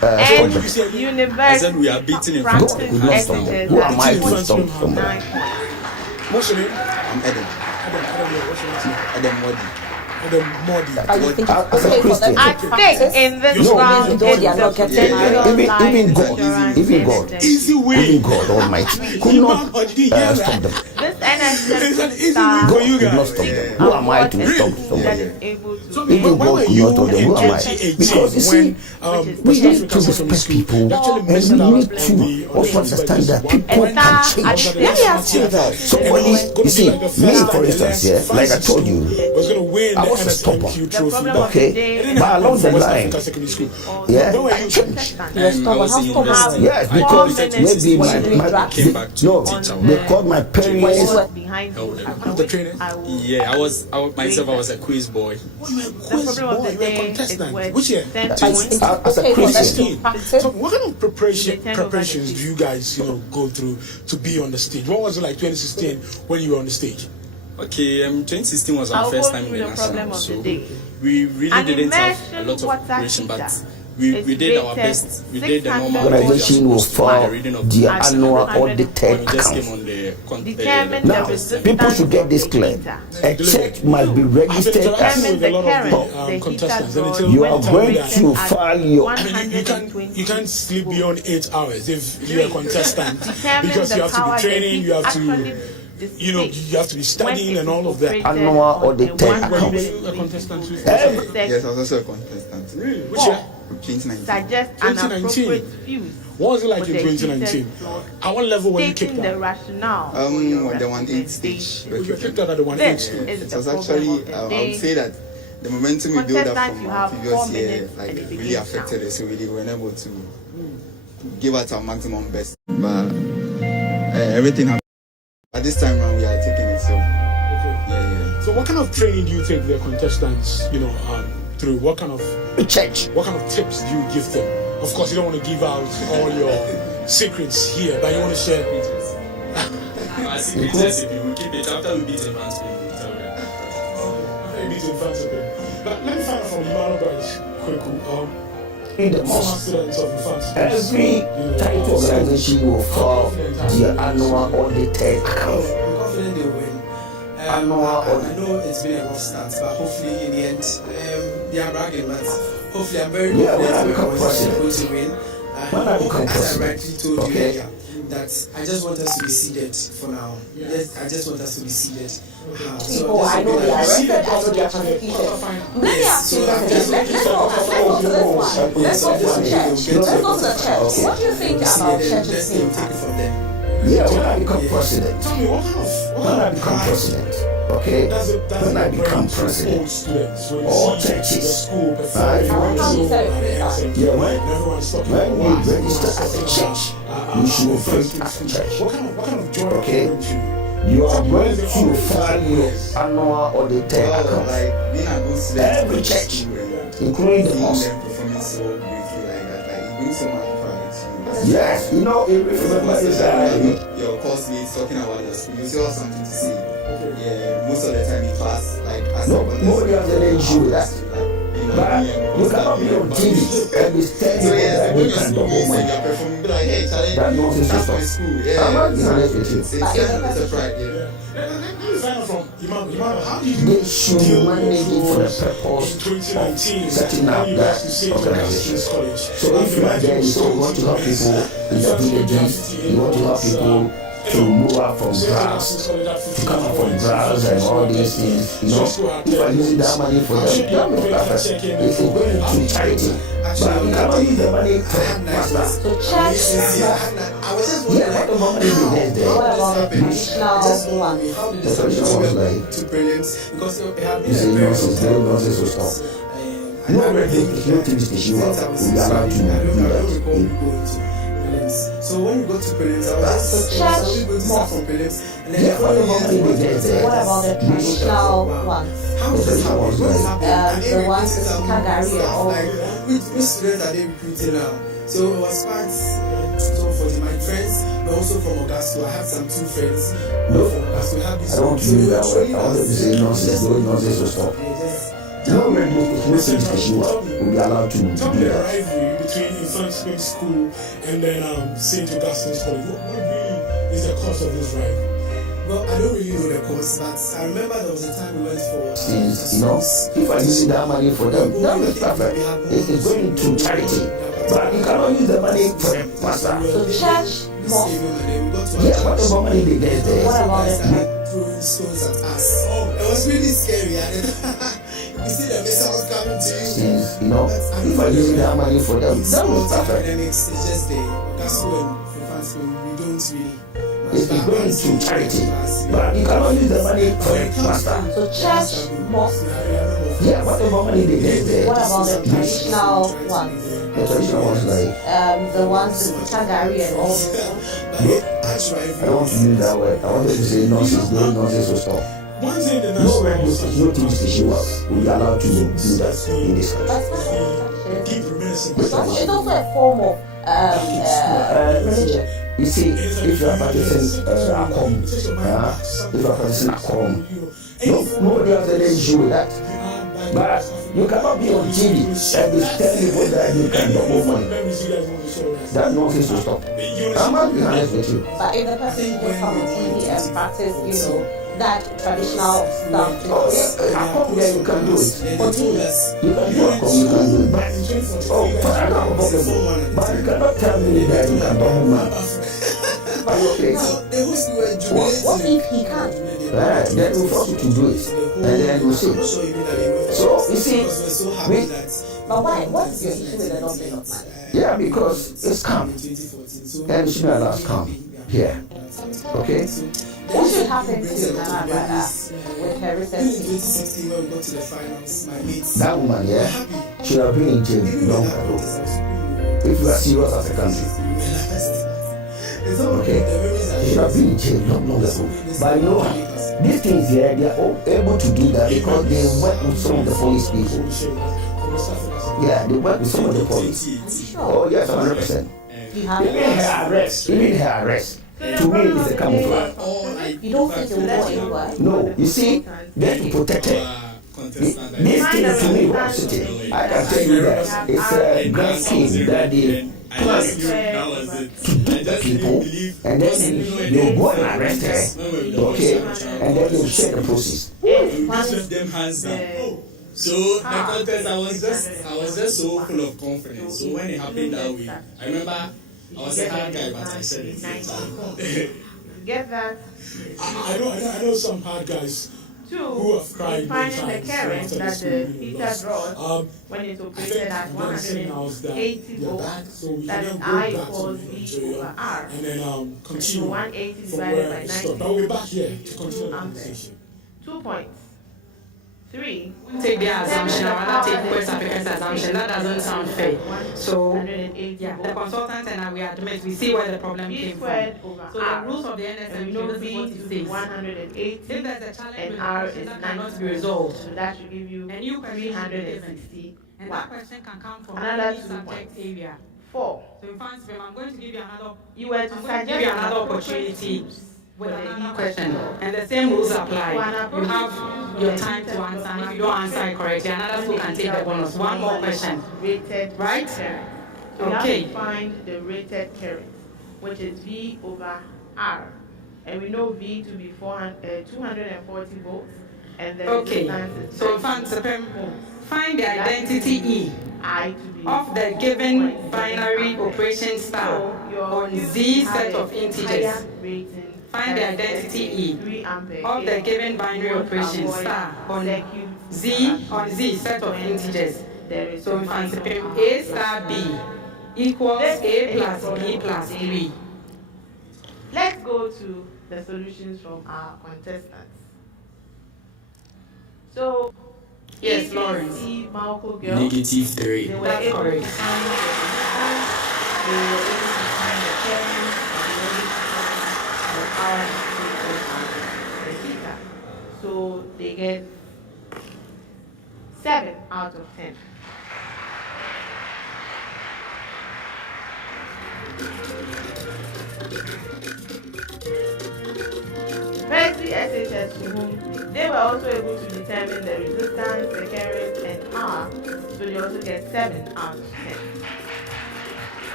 And I said we are beating in front of them. Who am I to stop somebody? What's your name? I'm Adam. Adam Wadi. As a Christian, I think in this round, even God, Easy way. even God Almighty could not stop them. this NSS God could not stop them. Who am I to stop somebody? Even God could not stop them. Who am I? Because you see, we need to respect people, and we need to also understand that people can change. Let me ask you that. Somebody, you see, me for instance, yeah, like I told you, I was a stopper. Okay, but along the line, yeah, I changed. Yes, because maybe they called my parents. Yeah, I was a quiz boy. Which year? As a Christian. So what kind of preparations do you guys, go through to be on the stage? What was it like 2016 when you were on the stage? Okay, 2016 was our first time in the national, so we really didn't have a lot of preparation, but we did our best. We did the normal. Organization will follow the annual audited accounts. Now, people should get this clear. A church must be registered as you are going to file your. You can't sleep beyond 8 hours if you're a contestant because you have to be training. You have to. You have to be studying and all of that. Annual audited accounts. A contestant. Yes, I was also a contestant. Really? Which year? 2019. Suggest an appropriate fuse. What was it like in 2019? At what level were you kicked the out? rationale. The 1-8 stage. You were kicked out at the 1-8 stage. It was actually, I would say that the momentum we built up from our previous year really affected us, so we weren't able to give us our maximum best. But everything happened. At this time around, we are taking it, so yeah. So what kind of training do you take the contestants, through? What kind of tips do you give them? Of course, you don't want to give out all your secrets here, but you want to share. Secrets, if you will keep it after we beat Mfantsipim, we'll tell them. After we beat Mfantsipim. But let me find out from Emmanuel Branch, quickly. In the most, every title organization will follow the annual audited accounts. I'm confident they will win. I know it's been a rough start, but hopefully in the end, they are bragging, but hopefully I'm very confident we're going to win. As I rightly told you earlier, that I just want us to be seeded for now. Yes, I just want us to be seeded. People, I know they are arrested, I know they are prosecuted. Let me ask you this. Let's go to this one. Let's go to the church. Let's go to the church. What do you think about church's impact? Yeah, when I become president, okay, when I become president, all churches, when you register as a church, you should vote as a church, okay? You are going to file your annual audited accounts. Every church, including the mosque. Yes, remember this. Your course mates talking about the school, you still have something to say. Yeah, most of the time in class, nobody has any issue with that. But you cannot be on TV and be standing there and double money. That nonsense is stop. I'm not being honest with you. They should manage it for the purpose of setting up that organization. So if you are there, you want to help people in the villages, you want to help people to move out from grass, to come out from grass and all these things, if I use that money for them, they are not perfect. It's going to charity. But we cannot use the money for master. So church, what about money there? What about the traditional one? The traditional one like, you say nonsense, no nonsense will stop. No thing is the issue, we are allowed to do that. So when we go to prelims, so church, start from prelims, and then what about the traditional ones? How does this happen? The ones with Kagari and all. Which students are they recruiting now? So it was quite for my friends, but also from Augusto. I have some 2 friends from Augusto. I don't want to do that way. I want to say nonsense, no nonsense will stop. No, when you listen to Yeshua, we'll be allowed to do that. Mfantsipim School and then St. Augustine's College. What really is the cost of this ride? Well, I don't really know the cost, but I remember there was a time we went for. Since, if I use that money for them, that is perfect. It's going to charity. But you cannot use the money for the pastor. So church, mosque. Yeah, whatever money they get there. What about it? Throwing stones at us. Oh, it was really scary. You see the missiles coming to you. Since, if I use that money for them, that was perfect. It's just the gospel and Mfantsipim, we don't really. It's going to charity, but you cannot use the money for the pastor. So church, mosque. Yeah, whatever money they get there. What about the traditional ones? The traditional ones like the ones with Tagari and all. I don't want to use that word. I wanted to say nonsense. No nonsense will stop. No radio station, no TV station will be allowed to do that in this country. It's also a form of religion. You see, if you are practicing Akom, if you are practicing Akom, nobody has any issue with that. But you cannot be on TV and be telling people that you can double money. That nonsense will stop. I must be honest with you. But if the person goes on TV and practice, that traditional stuff. Akom, yeah, you can do it. For TV. You can do Akom, you can do it. But you cannot tell me that you can double money. What if he can't? Then we'll force you to do it. And then we'll see. So, you see, but why? What's your issue with the dumping of money? Yeah, because it's calm. And it should not allow calm here. Okay? What should happen to Nana Brother with her recent That woman, yeah, should have been in jail long ago. If we are serious as a country. Okay? She should have been in jail long ago. But you know what? These things here, they are all able to do that because they work with some of the police people. Yeah, they work with some of the police. Oh, yes, 100%. Even her arrest. To me, it's a camouflage. You don't think it will go anywhere? No, you see, they have to protect her. This thing to me was sitting. I can tell you that it's a grand scheme that they plan to do the people, and then they'll go and arrest her, okay, and then they'll share the process. Each of them has that. So the contest, I was just so full of confidence. So when it happened that way, I remember I was a hard guy, but I said it. Get that? I know some hard guys who have cried. Finding the current that the heater draws when it's operated at 180 volts, that is I equals V over R. And then continue 180 divided by 90. But we'll be back here to continue the conversation. 2 points. 3. Take the assumption, I want to take West African's assumption. That doesn't sound fair. So, the consultant and I, we admit, we see where the problem came from. So, the rules of the NSM, this is what it says. 180. If there's a challenge and R is that 90 cannot be resolved, so that should give you 360. And that question can come from another any subject area. 4. So, in fact, I'm going to give you another opportunity with another question, and the same rules apply. You have your time to answer, and if you don't answer it correctly, another school can take the bonus. One more question. Rated right? Current. So Okay. we have to find the rated current, which is V over R. And we know V to be 240 volts, and the resistance is So find the identity E of the given binary operation star on Z set of integers. Find the identity E of the given binary operation star on Z set of integers. So Mfantsipim A star B equals A plus B plus 3. Let's go to the solutions from our contestants. So, yes, Lawrence. -3. They were able to find the resistance, they were able to find the current, and the power and the theta. So they get 7 out of 10. Firstly, SHS to whom they were also able to determine the resistance, the current, and R, so they also get 7 out of 10.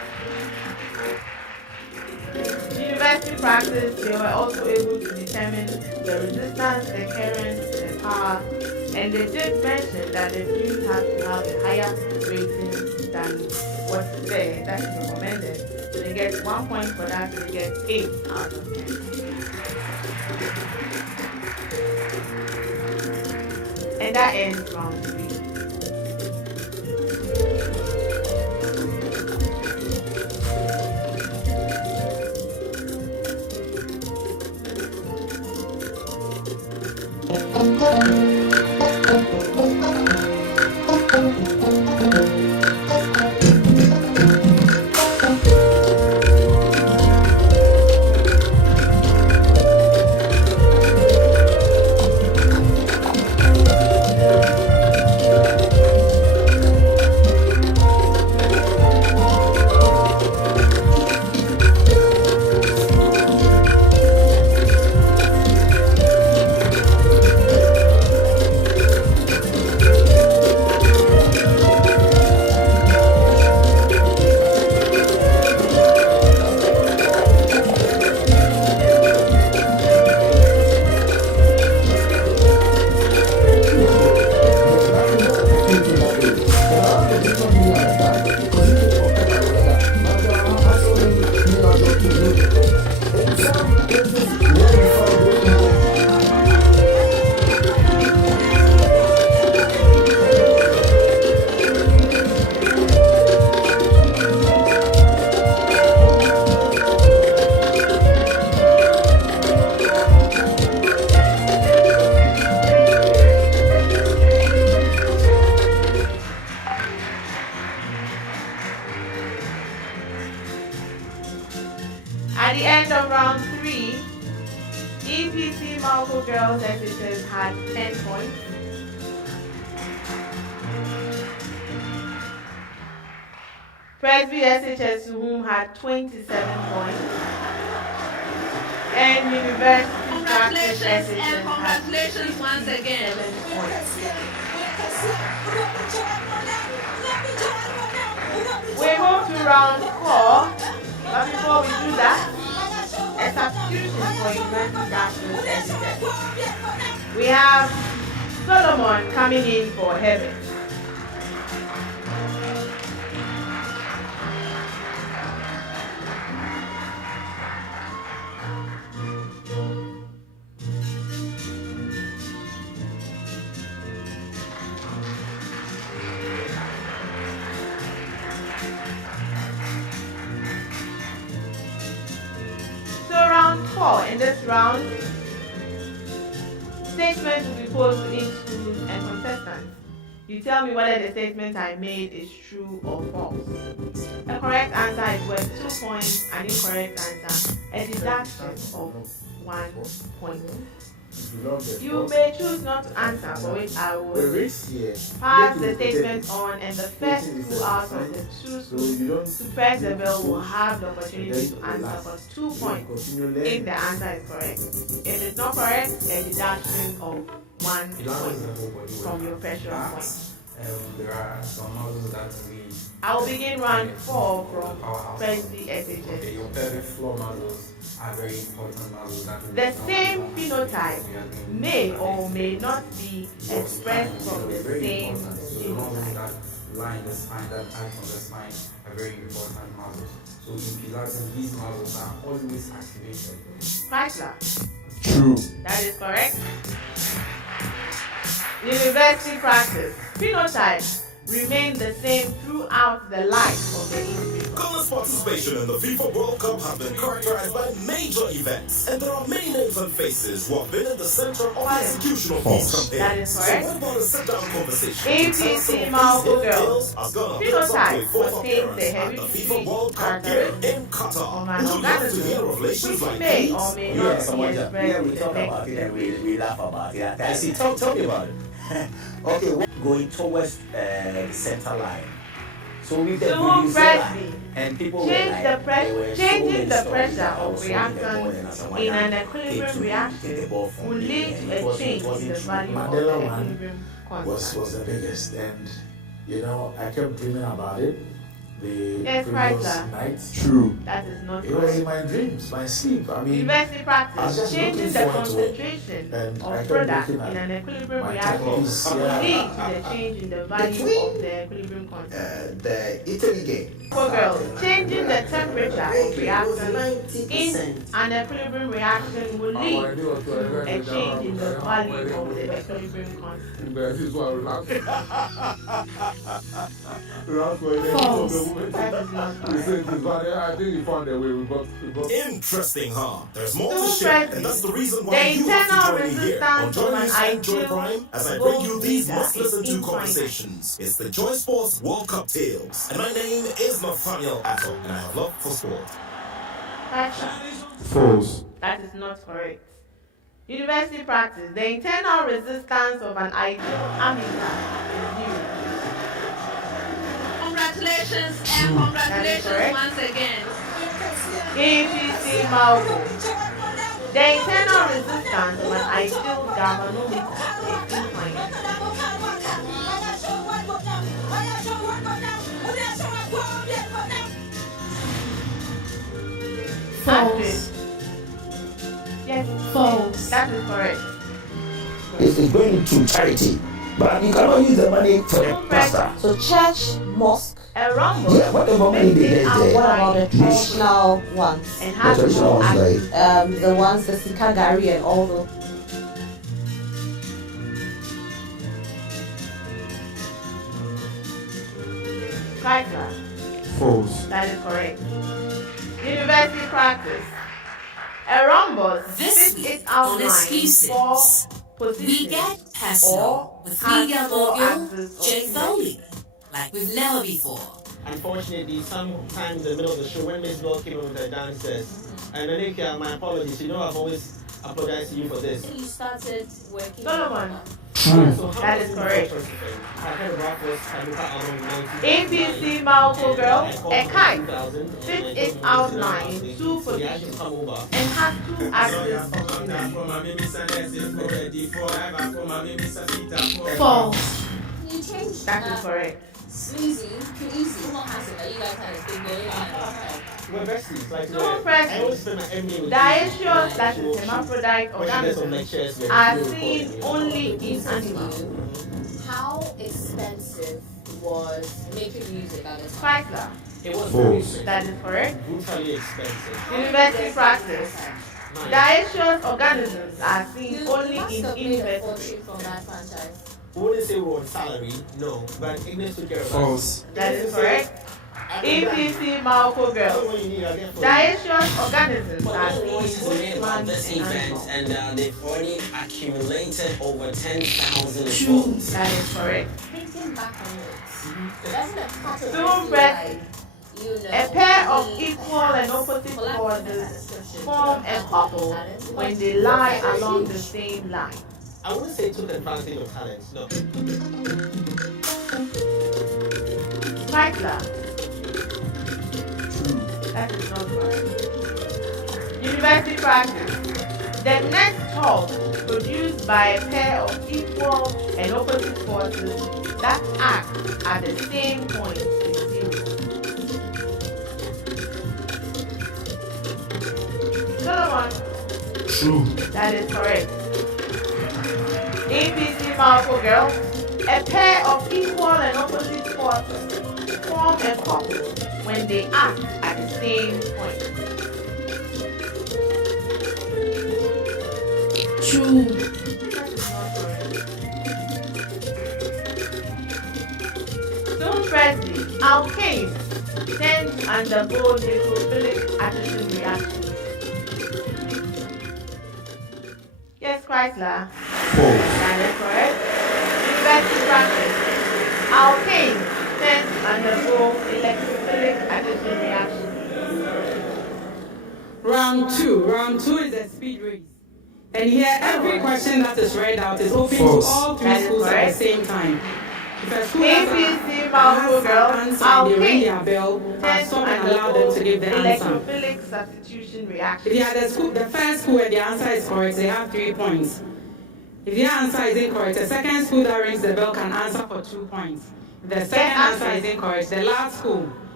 university practice, they were also able to determine the resistance, the current, the power, and they did mention that the fumes have to have a higher rating than what's there, that is recommended. So they get 1 point for that, so they get 8 out of 10. And that ends round 3. At the end of round 3, EPC Malco Girls SHS had 10 points. Presby SHS whom had 27 points. And University Practice SHS had congratulations once again. 7 points. We move to round 4. But before we do that, a substitution for University Practice SHS. We have Solomon coming in for Heaven. In this round, statements will be posed to each school and contestants. You tell me whether the statement I made is true or false. A correct answer is worth 2 points, an incorrect answer, a deduction of 1 point. You may choose not to answer, for which I will pass the statement on, and the first 2 out of the 2 schools to press the bell will have the opportunity to answer for 2 points if the answer is correct. If it's not correct, a deduction of 1 point from your pressure point. There are some models that we... I will begin round 4 from Presby SHS. Okay, your pelvic floor models are very important models. The same phenotype may or may not be expressed from the same phenotype. That line the spine, that act on the spine are very important models. So in Pilates, these models are always activated. Chrysler. True. That is correct. University practice. Phenotypes remain the same throughout the life of the individual. Ghana's participation in the FIFA World Cup has been characterized by major events, and there are many names and faces who have been in the center of the execution of these campaigns. That is correct. So what about a sit-down conversation? APC Malco Girls. Phenotype contains the hereditary characteristics of an organism, which may or may not be expressed in the next we laugh about it. I see. Tell me about it. Okay, going towards the center line. So with the and people changing the pressure of reactants in an equilibrium reaction will lead to a change in the value of the equilibrium constant. Was the biggest, and I kept dreaming about it. the Yes, previous sir. night. True. That is not It was correct. in my dreams, my sleep. I mean, University I was practice, just changing looking the forward to it. concentration And I of kept product looking in at an equilibrium my reaction timepiece, will yeah. lead to the change in the value of the equilibrium constant. The Italy game. For girls, changing the temperature of reactants in an equilibrium reaction will lead to a change in the value of the equilibrium constant. False. That is not correct. Interesting, huh? There's more to Two share, and presses. that's the reason The why you have to internal join me here resistance on Join of Me an and Joy ideal Prime as I bring you these voltmeter must listen is to infinite. conversations. It's the Joy Sports World Cup Tales, and my name is Nathaniel Atto, and I have love for sport. False. That is not correct. University practice. The internal resistance of an ideal ammeter is zero. Congratulations and congratulations once again. APC Malco. The internal resistance of an ideal galvanometer is infinite. False. Yes. False. That is correct. It's going to charity, but you cannot use the money for the pastor. So church, mosque, a rhombus. Yeah, whatever money there is there. What about the traditional ones? And The has traditional no ones axis. like The ones, the Sikagari and all the. Chrysler. False. That is correct. University practice. A rhombus This fits week its on outline in Exclusives, four positions we get personal or with has Miguel four Morgan, axes of Jay symmetry. Foley, like we've never before. Unfortunately, sometimes in the middle of the show, when Miss Bell came in with her dancers, and Anika, my apologies, you know I've always apologized to you for this. You started working. Solomon. So how That was is the correct. first thing? I heard about this Kaluka album in APC Malco girl, a kite 2000, fits its outline in two positions and has two axes of symmetry. False. You changed That is correct. Sleazy to easy. Not has it. You guys had a big going on. We're besties. Like, Two I always presses. spend my MBA with Dioecious, that is hermaphrodite When she does some organisms, lectures, we are do seen recording. only in animals. How expensive was making music at the time? Chrysler. It was very False. expensive. That is correct. Brutally expensive. University practice. Dioecious organisms are seen only must in have made a invertebrates. fortune from that franchise. We wouldn't say we were on salary, no, but Ignis took care of us. False. That is correct. EPC Malco girl. Dioecious organisms are seen in both plants this and event, animals. and they've already accumulated over 10,000 True. votes. That is correct. Thinking back on it, doesn't a part of Two it breasts. feel like, A pair of equal and opposite forces form a couple when they lie along the same line. I wouldn't say took advantage of talent, no. Chrysler. That is not correct. University practice. The net torque produced by a pair of equal and opposite forces that act at the same point is zero. Solomon. True. That is correct. APC Malco girl, a pair of equal and opposite forces form a couple when they act at the same point. True. Soon Presley, alkanes tend to undergo nucleophilic addition reactions. Yes, Chrysler. That is correct. University practice. Alkanes tend to undergo electrophilic addition reactions. Round two is a speed race. And here, every question that is read out is open False. to all three That is schools at the correct. same time. If a school has APC Malco girl, answer and they ring their alkanes bell, tend I'll to stop and allow them undergo to give the answer. electrophilic substitution If reactions. you are the first school where the answer is correct, they have 3 points. If the answer is incorrect, the second school that rings the bell can answer for 2 points. If the second answer is incorrect, the last school,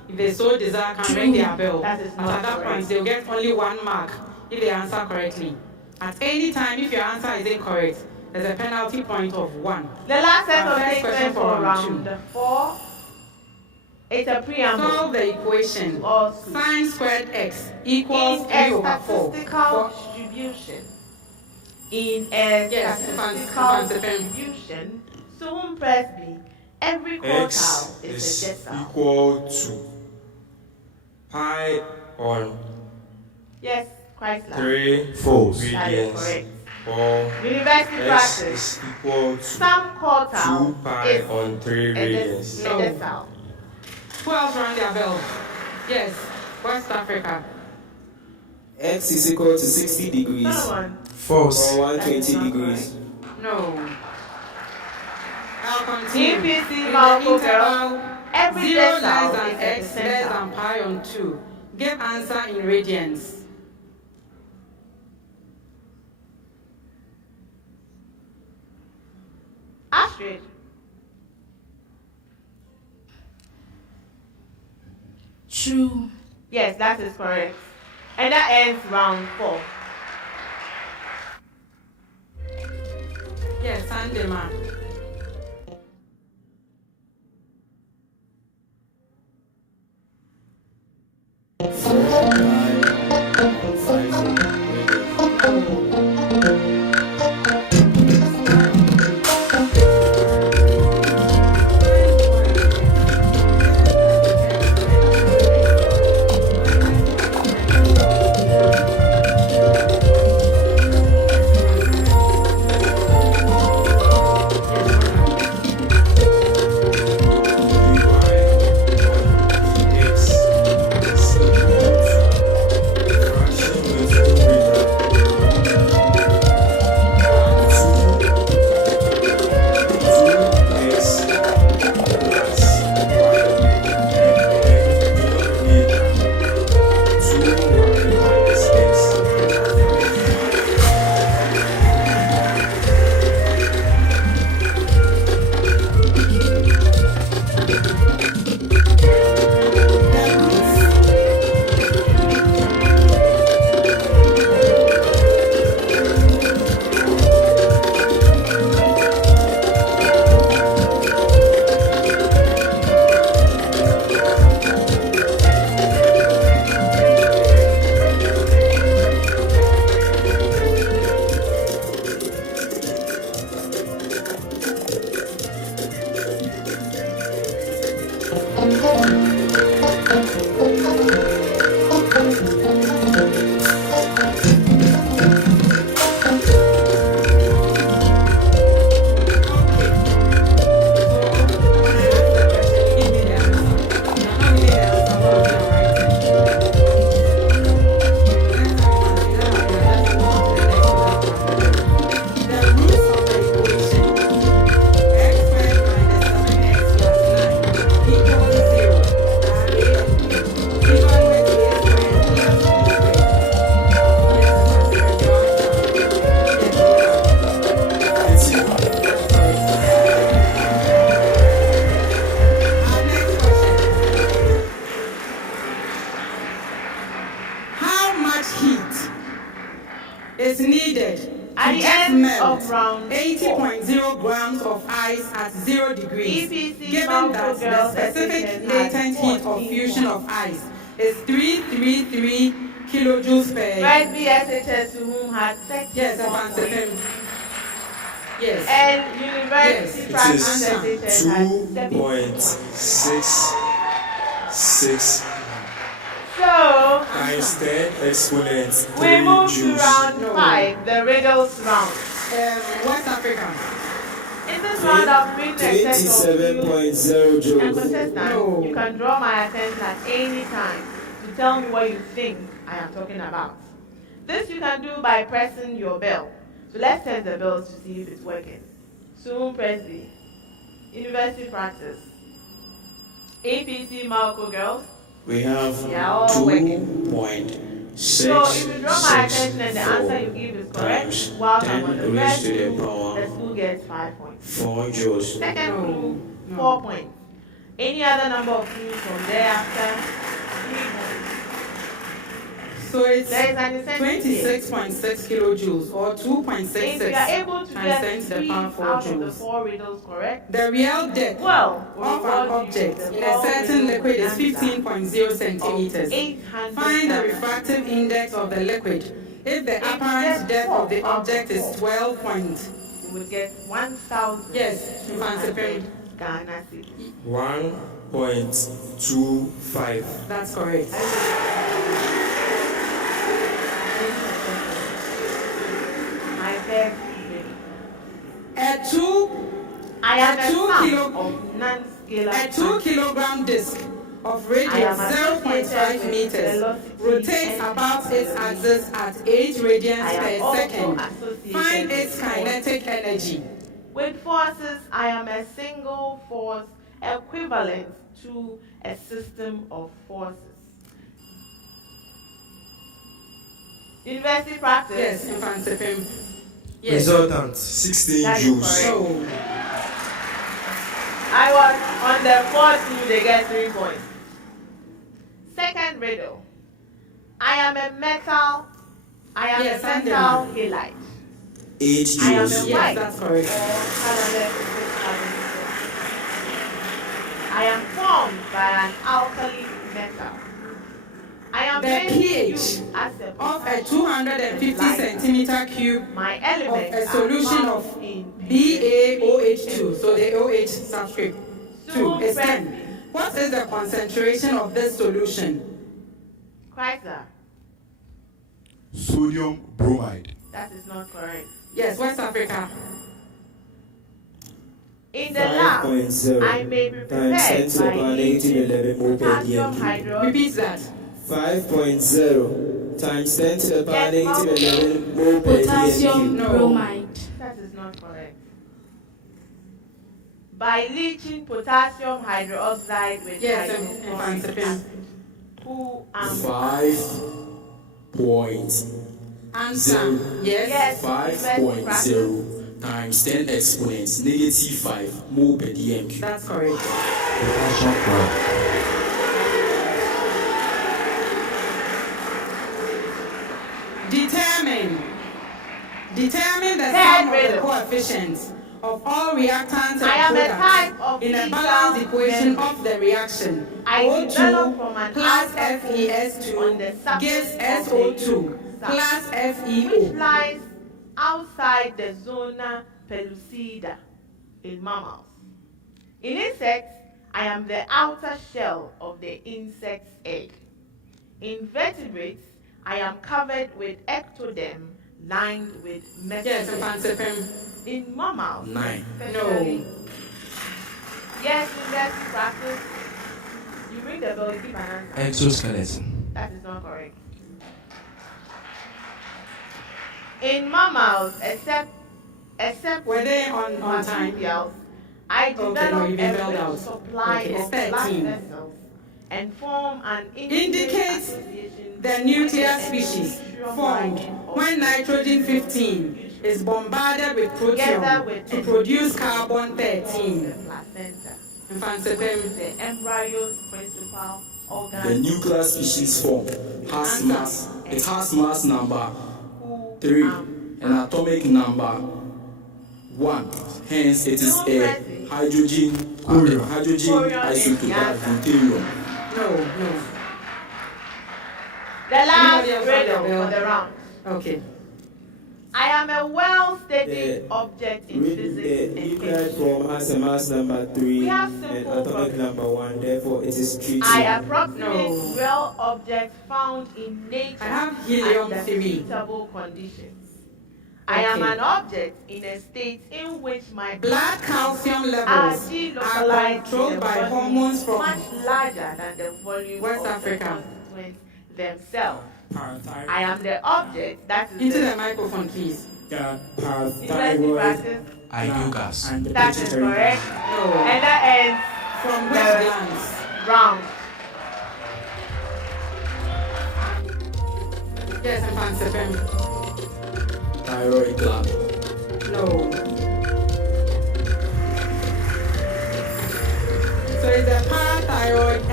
if they so desire, can ring their bell. That is But not at that correct. point, they'll get only 1 mark if they answer correctly. At any time, if your answer is incorrect, there's a penalty point of 1. The last set Our of first statements question for for round 4. It's a preamble. Solve the equation. Sin squared x In equals 3 a over 4. statistical distribution. In a statistical Mfantsipim. distribution, Suhum Presby, every quartile is a decimal. equal to pi on Yes, Chrysler. 3 False. That is radians correct. or University x practice. is equal to Some quartile 2 pi is on 3 a radians. No. decimal. Who else rang their bell? Yes, West Africa. X is equal to 60 degrees. Someone. False. Or 120 degrees. No. I'll continue. EPC In the Malco interval, girl, every 0 less decimal than is a x less percentile. than pi on 2. Give answer in radians. Astrid. True. Yes, that is correct. And that ends round 4. Yes, Sandema. is needed at the end of round 80.0 grams of ice at 0 degrees, EPC given that the specific latent heat of fusion of ice is 333 kilojoules per... Right, SHS to whom had 30. Yes, Mfantsipim. Yes. And university practice it is 2.66 So, times 10 exponent 3 we move to joules. round 5, the riddles round. West Africa. In this round of being the set of 27.0 joules. and contestant, you can draw my attention at any time to tell me what you think I am talking about. This you can do by pressing your bell. So let's test the bells to see if it's working. Soon press the university practice. APC Malco girls. We have all working. 2.6. So if you draw my attention and the answer you give is correct, while I'm on the first group, the school gets 5 points. 4 joules. Second group, 4 points. Any other number of clues from thereafter? 3 points. So it's There is an incentive 26.6 kilojoules or 2.66 if you are able to times 10 get to the 3 power 4 out of the joules. 4 riddles correct, The real depth well, of an object in a certain liquid is 15.0 centimeters. Find the refractive index of the liquid. If the apparent depth of the object is 12 point, you would get 1,000. Yes, Mfantsipim. Ghana cedis. 1.25. That's correct. My best A 2 kilogram disc of radius 0.5 meters rotates about its axis at 8 radians per second. Find its kinetic energy. With forces, I am a single force equivalent to a system of forces. University practice. Yes, Mfantsipim. Yes. Resultant 16 joules. Oh. I was on the 4th clue, they get 3 points. Second riddle. I am a metal halide. 8 I am a joules. white That's correct. or colorless crystalline. I am formed by an alkali metal. I am The pH of a 250 centimeter cube my of elements a solution of BaOH2, so the OH subscript 2 is 10. What is the concentration of this solution? Chrysler. Sodium bromide. That is not correct. Yes, West Africa. In the lab, I may be prepared by potassium hydroxide. Repeat that. 5.0 times 10 to the power negative 11 mole per Potassium dm. bromide. That is not correct. By leaching potassium hydroxide with hydrochloric acid. Who am 5.0. Answer. Yes. 5.0 times 10 exponents negative 5 mole per dm. That's correct. Determine the sum of the coefficients of all reactants and products in a balanced equation of the reaction. O2 plus FeS2 gives SO2 plus FeO. which lies outside the zona pellucida in mammals. In insects, I am the outer shell of the insect's egg. In vertebrates, I am covered with ectoderm lined with mesoderm. Yes, Mfantsipim. In mammals, 9. especially. Yes, in that practice, you ring the bell, you give an answer. Exoskeleton. That is not correct. In mammals, except were they on time? marsupials, I develop you've been bailed a out. supply Okay, of it's blood 13. vessels and form an Indicates the nuclear species formed when nitrogen 15 is bombarded with protein to produce carbon 13. placenta. Mfantsipim. The embryo's principal organ. The nuclear species form has mass. It has mass number 3 and atomic number 1. Hence, it is a hydrogen isotope deuterium. No. The last Anybody else riddle want to for the round. Okay. I am a well-studied object in physics The and nuclear chemistry. form has a mass number 3 We have and simple atomic problems. number 1. Therefore, it is tritium. I approximate real objects found in nature I have helium under 3. suitable conditions. I am an object in a state in which my Blood calcium are levels are delocalized controlled in the by body hormones from much larger than the volume West of Africa. the constituents themselves. I am the object that is Into the microphone, please. University practice. Ideal gas. That is correct. No. And that ends From the which glands? round. Yes, Mfantsipim. Thyroid gland. No. So it's the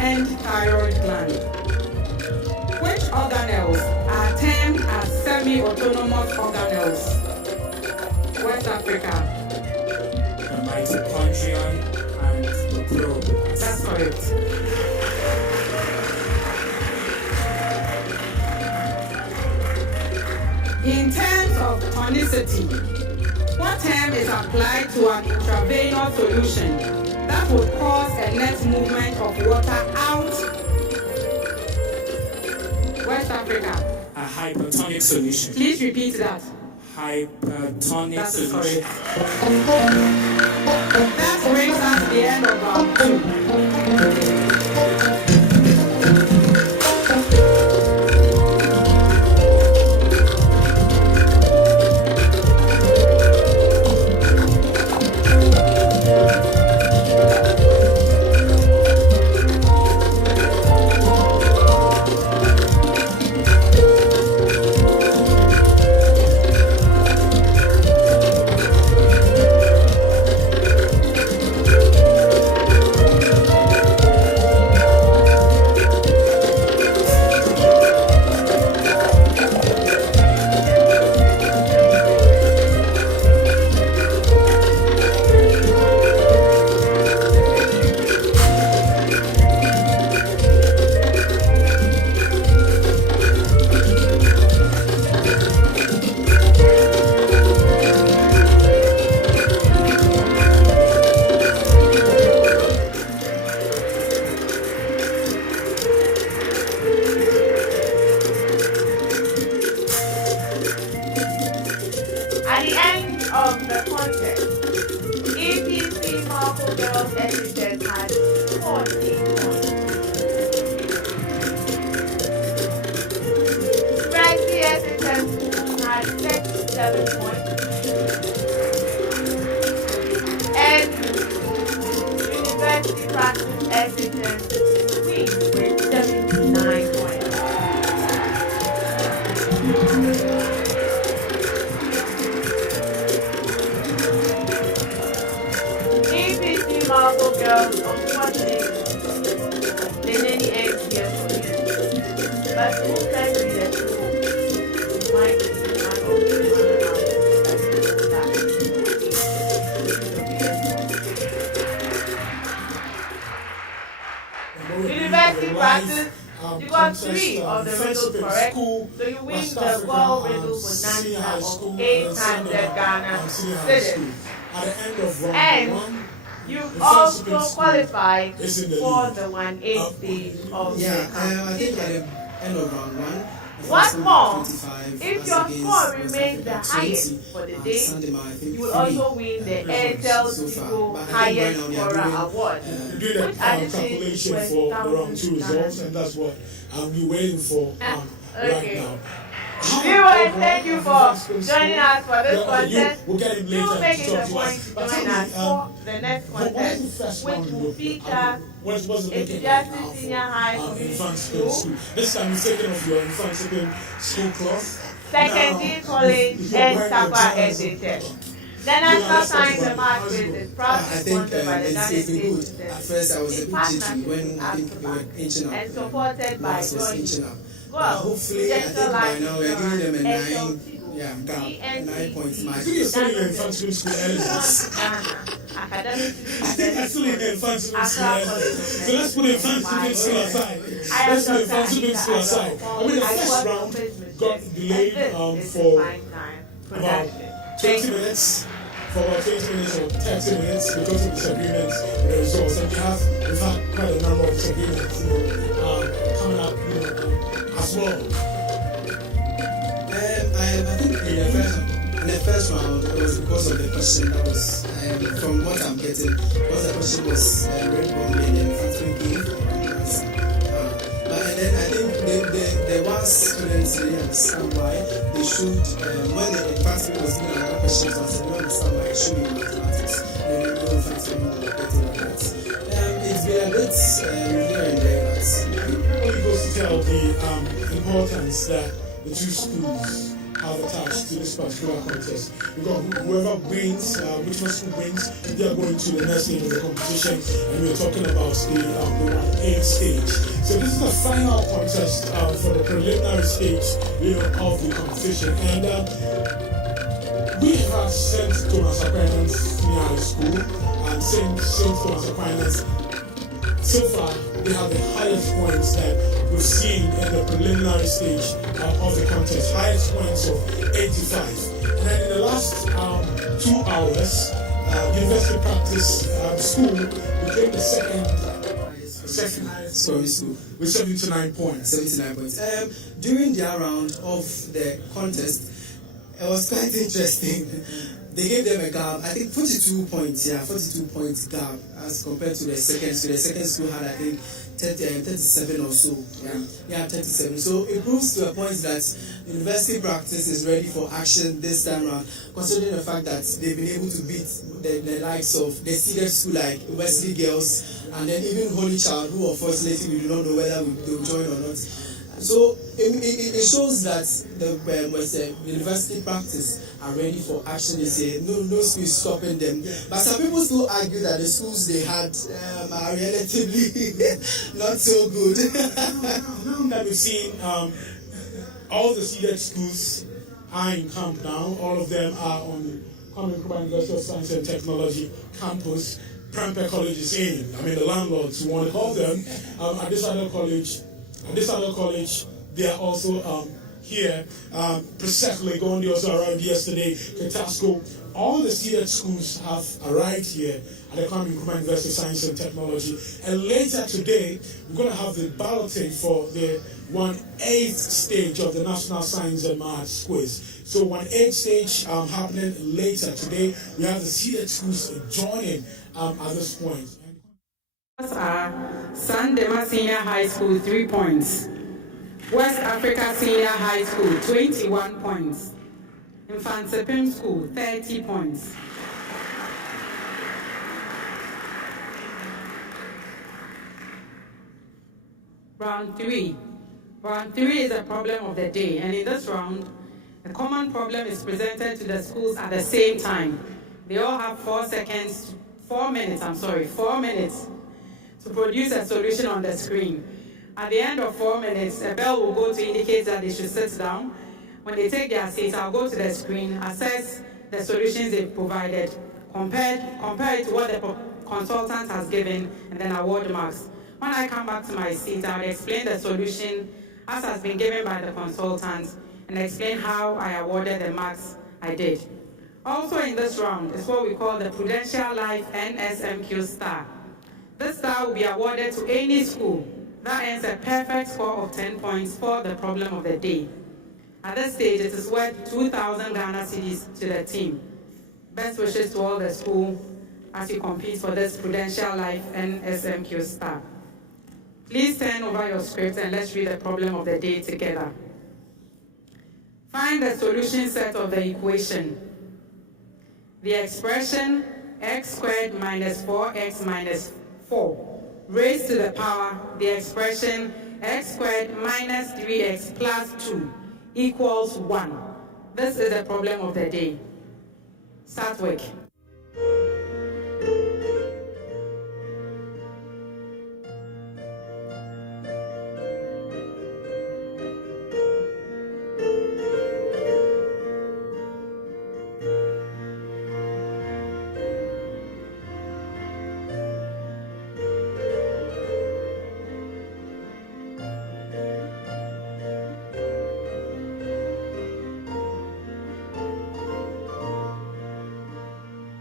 and thyroid gland. Which organelles are termed as semi-autonomous organelles? West Africa. The mitochondrion and the probe. That's correct. In terms of tonicity, what term is applied to an intravenous solution that would cause a net movement of water out? West Africa. A hypertonic solution. Please repeat that. Hypertonic solution. That brings us to the end of round 2. At the end of the contest, EPC Marco Girls SHS had 14 points. Francie SHS had 67 points. And University Practice SHS 3 with 79 points. Marco Girls, unfortunately, they didn't end here for you. But who can be the school? Might be one of the University Practice, you got 3 of the riddles correct, so you win the gold riddle bonanza of 800 Ghana cedis. And you've also qualified for the 1-8 stage of the I think at the end of round 1. What's more, if your score remains the highest for the day, you will also win the Airtel Tigo Highest Scorer Award, Doing a calculation for the round 2 results, and that's what I'll be waiting for right now. Viewers, thank you for joining us for this contest. We'll get him later. Do make it a point to join us for the next contest, which will feature Enthusiastic Senior High Community School, This time you're taking off your Mfantsipim school cloth. Secondary College, and Tapa SHS. The National Science and Math Quiz is proudly sponsored by the Ghana State University. At first, I was a bit jittery when I think we were inching up. And supported by Joy. Well, hopefully, I think by now we're giving them a 9. Yeah, 9 points. I think you're still in Mfantsipim school elements. I think you're still in Mfantsipim school elements. So let's put Mfantsipim school aside. Let's put Mfantsipim school aside. I mean, the first round got delayed for about 20 minutes. For about 20 minutes or 30 minutes because of disagreements with the results. And we've had quite a number of disagreements, coming up, as well. I think in the first round, it was because of the question that was, from what I'm getting, because the question was very wrongly and then Mfantsipim gave the answer. But and then I think there was students who didn't understand why they should, when the Mfantsipim was given another question, they didn't understand why it should be mathematics. They didn't know Mfantsipim was getting like that. It's been a bit here and there, but it only goes to tell the importance that the two schools have attached to this particular contest. Because whoever wins, whichever school wins, they are going to the next stage of the competition, and we're talking about the 1A stage. So this is the final contest for the preliminary stage, of the competition. And we have St. Thomas Aquinas Senior High School and St. Thomas Aquinas. So far, they have the highest points that we've seen in the preliminary stage of the contest. Highest points of 85. And then in the last 2 hours, University Practice School became the second highest scoring school with 79 points. 79 points. During their round of the contest, it was quite interesting. They gave them a gap, I think 42 points, 42 points gap as compared to the second. So the second school had, I think, 37 or so. Yeah, 37. So it proves to a point that University Practice is ready for action this time around, considering the fact that they've been able to beat the likes of the seeded school like Wesley Girls and then even Holy Child, who unfortunately we do not know whether they will join or not. So it shows that the University Practice are ready for action. They say no school is stopping them. But some people still argue that the schools they had are relatively not so good. Now that we've seen all the seeded schools are in camp now. All of them are on Nkrumah University of Science and Technology campus. Prempeh College is in. I mean, the landlords who want to call them at this other college. They are also here. Presec Gondi also arrived yesterday. Ketasco. All the seeded schools have arrived here at the Nkrumah University of Science and Technology. And later today, we're going to have the balloting for the 1/8 stage of the National Science and Maths Quiz. So 1/8 stage happening later today. We have the seeded schools joining at this point. Sadema Senior High School 3 points. West Africa Senior High School 21 points. Mfantsipim School 30 points. Round 3. Round 3 is a problem of the day, and in this round, a common problem is presented to the schools at the same time. They all have 4 minutes to produce a solution on the screen. At the end of 4 minutes, a bell will go to indicate that they should sit down. When they take their seats, I'll go to the screen, assess the solutions they've provided, compare it to what the consultant has given, and then award marks. When I come back to my seat, I'll explain the solution as has been given by the consultant and explain how I awarded the marks I did. Also in this round is what we call the Prudential Life NSMQ Star. This star will be awarded to any school that earns a perfect score of 10 points for the problem of the day. At this stage, it is worth 2,000 Ghana cedis to the team. Best wishes to all the school as you compete for this Prudential Life NSMQ Star. Please turn over your script and let's read the problem of the day together. Find the solution set of the equation. The expression x squared minus 4x minus 4 raised to the power the expression x squared minus 3x plus 2 equals 1. This is the problem of the day. Start work.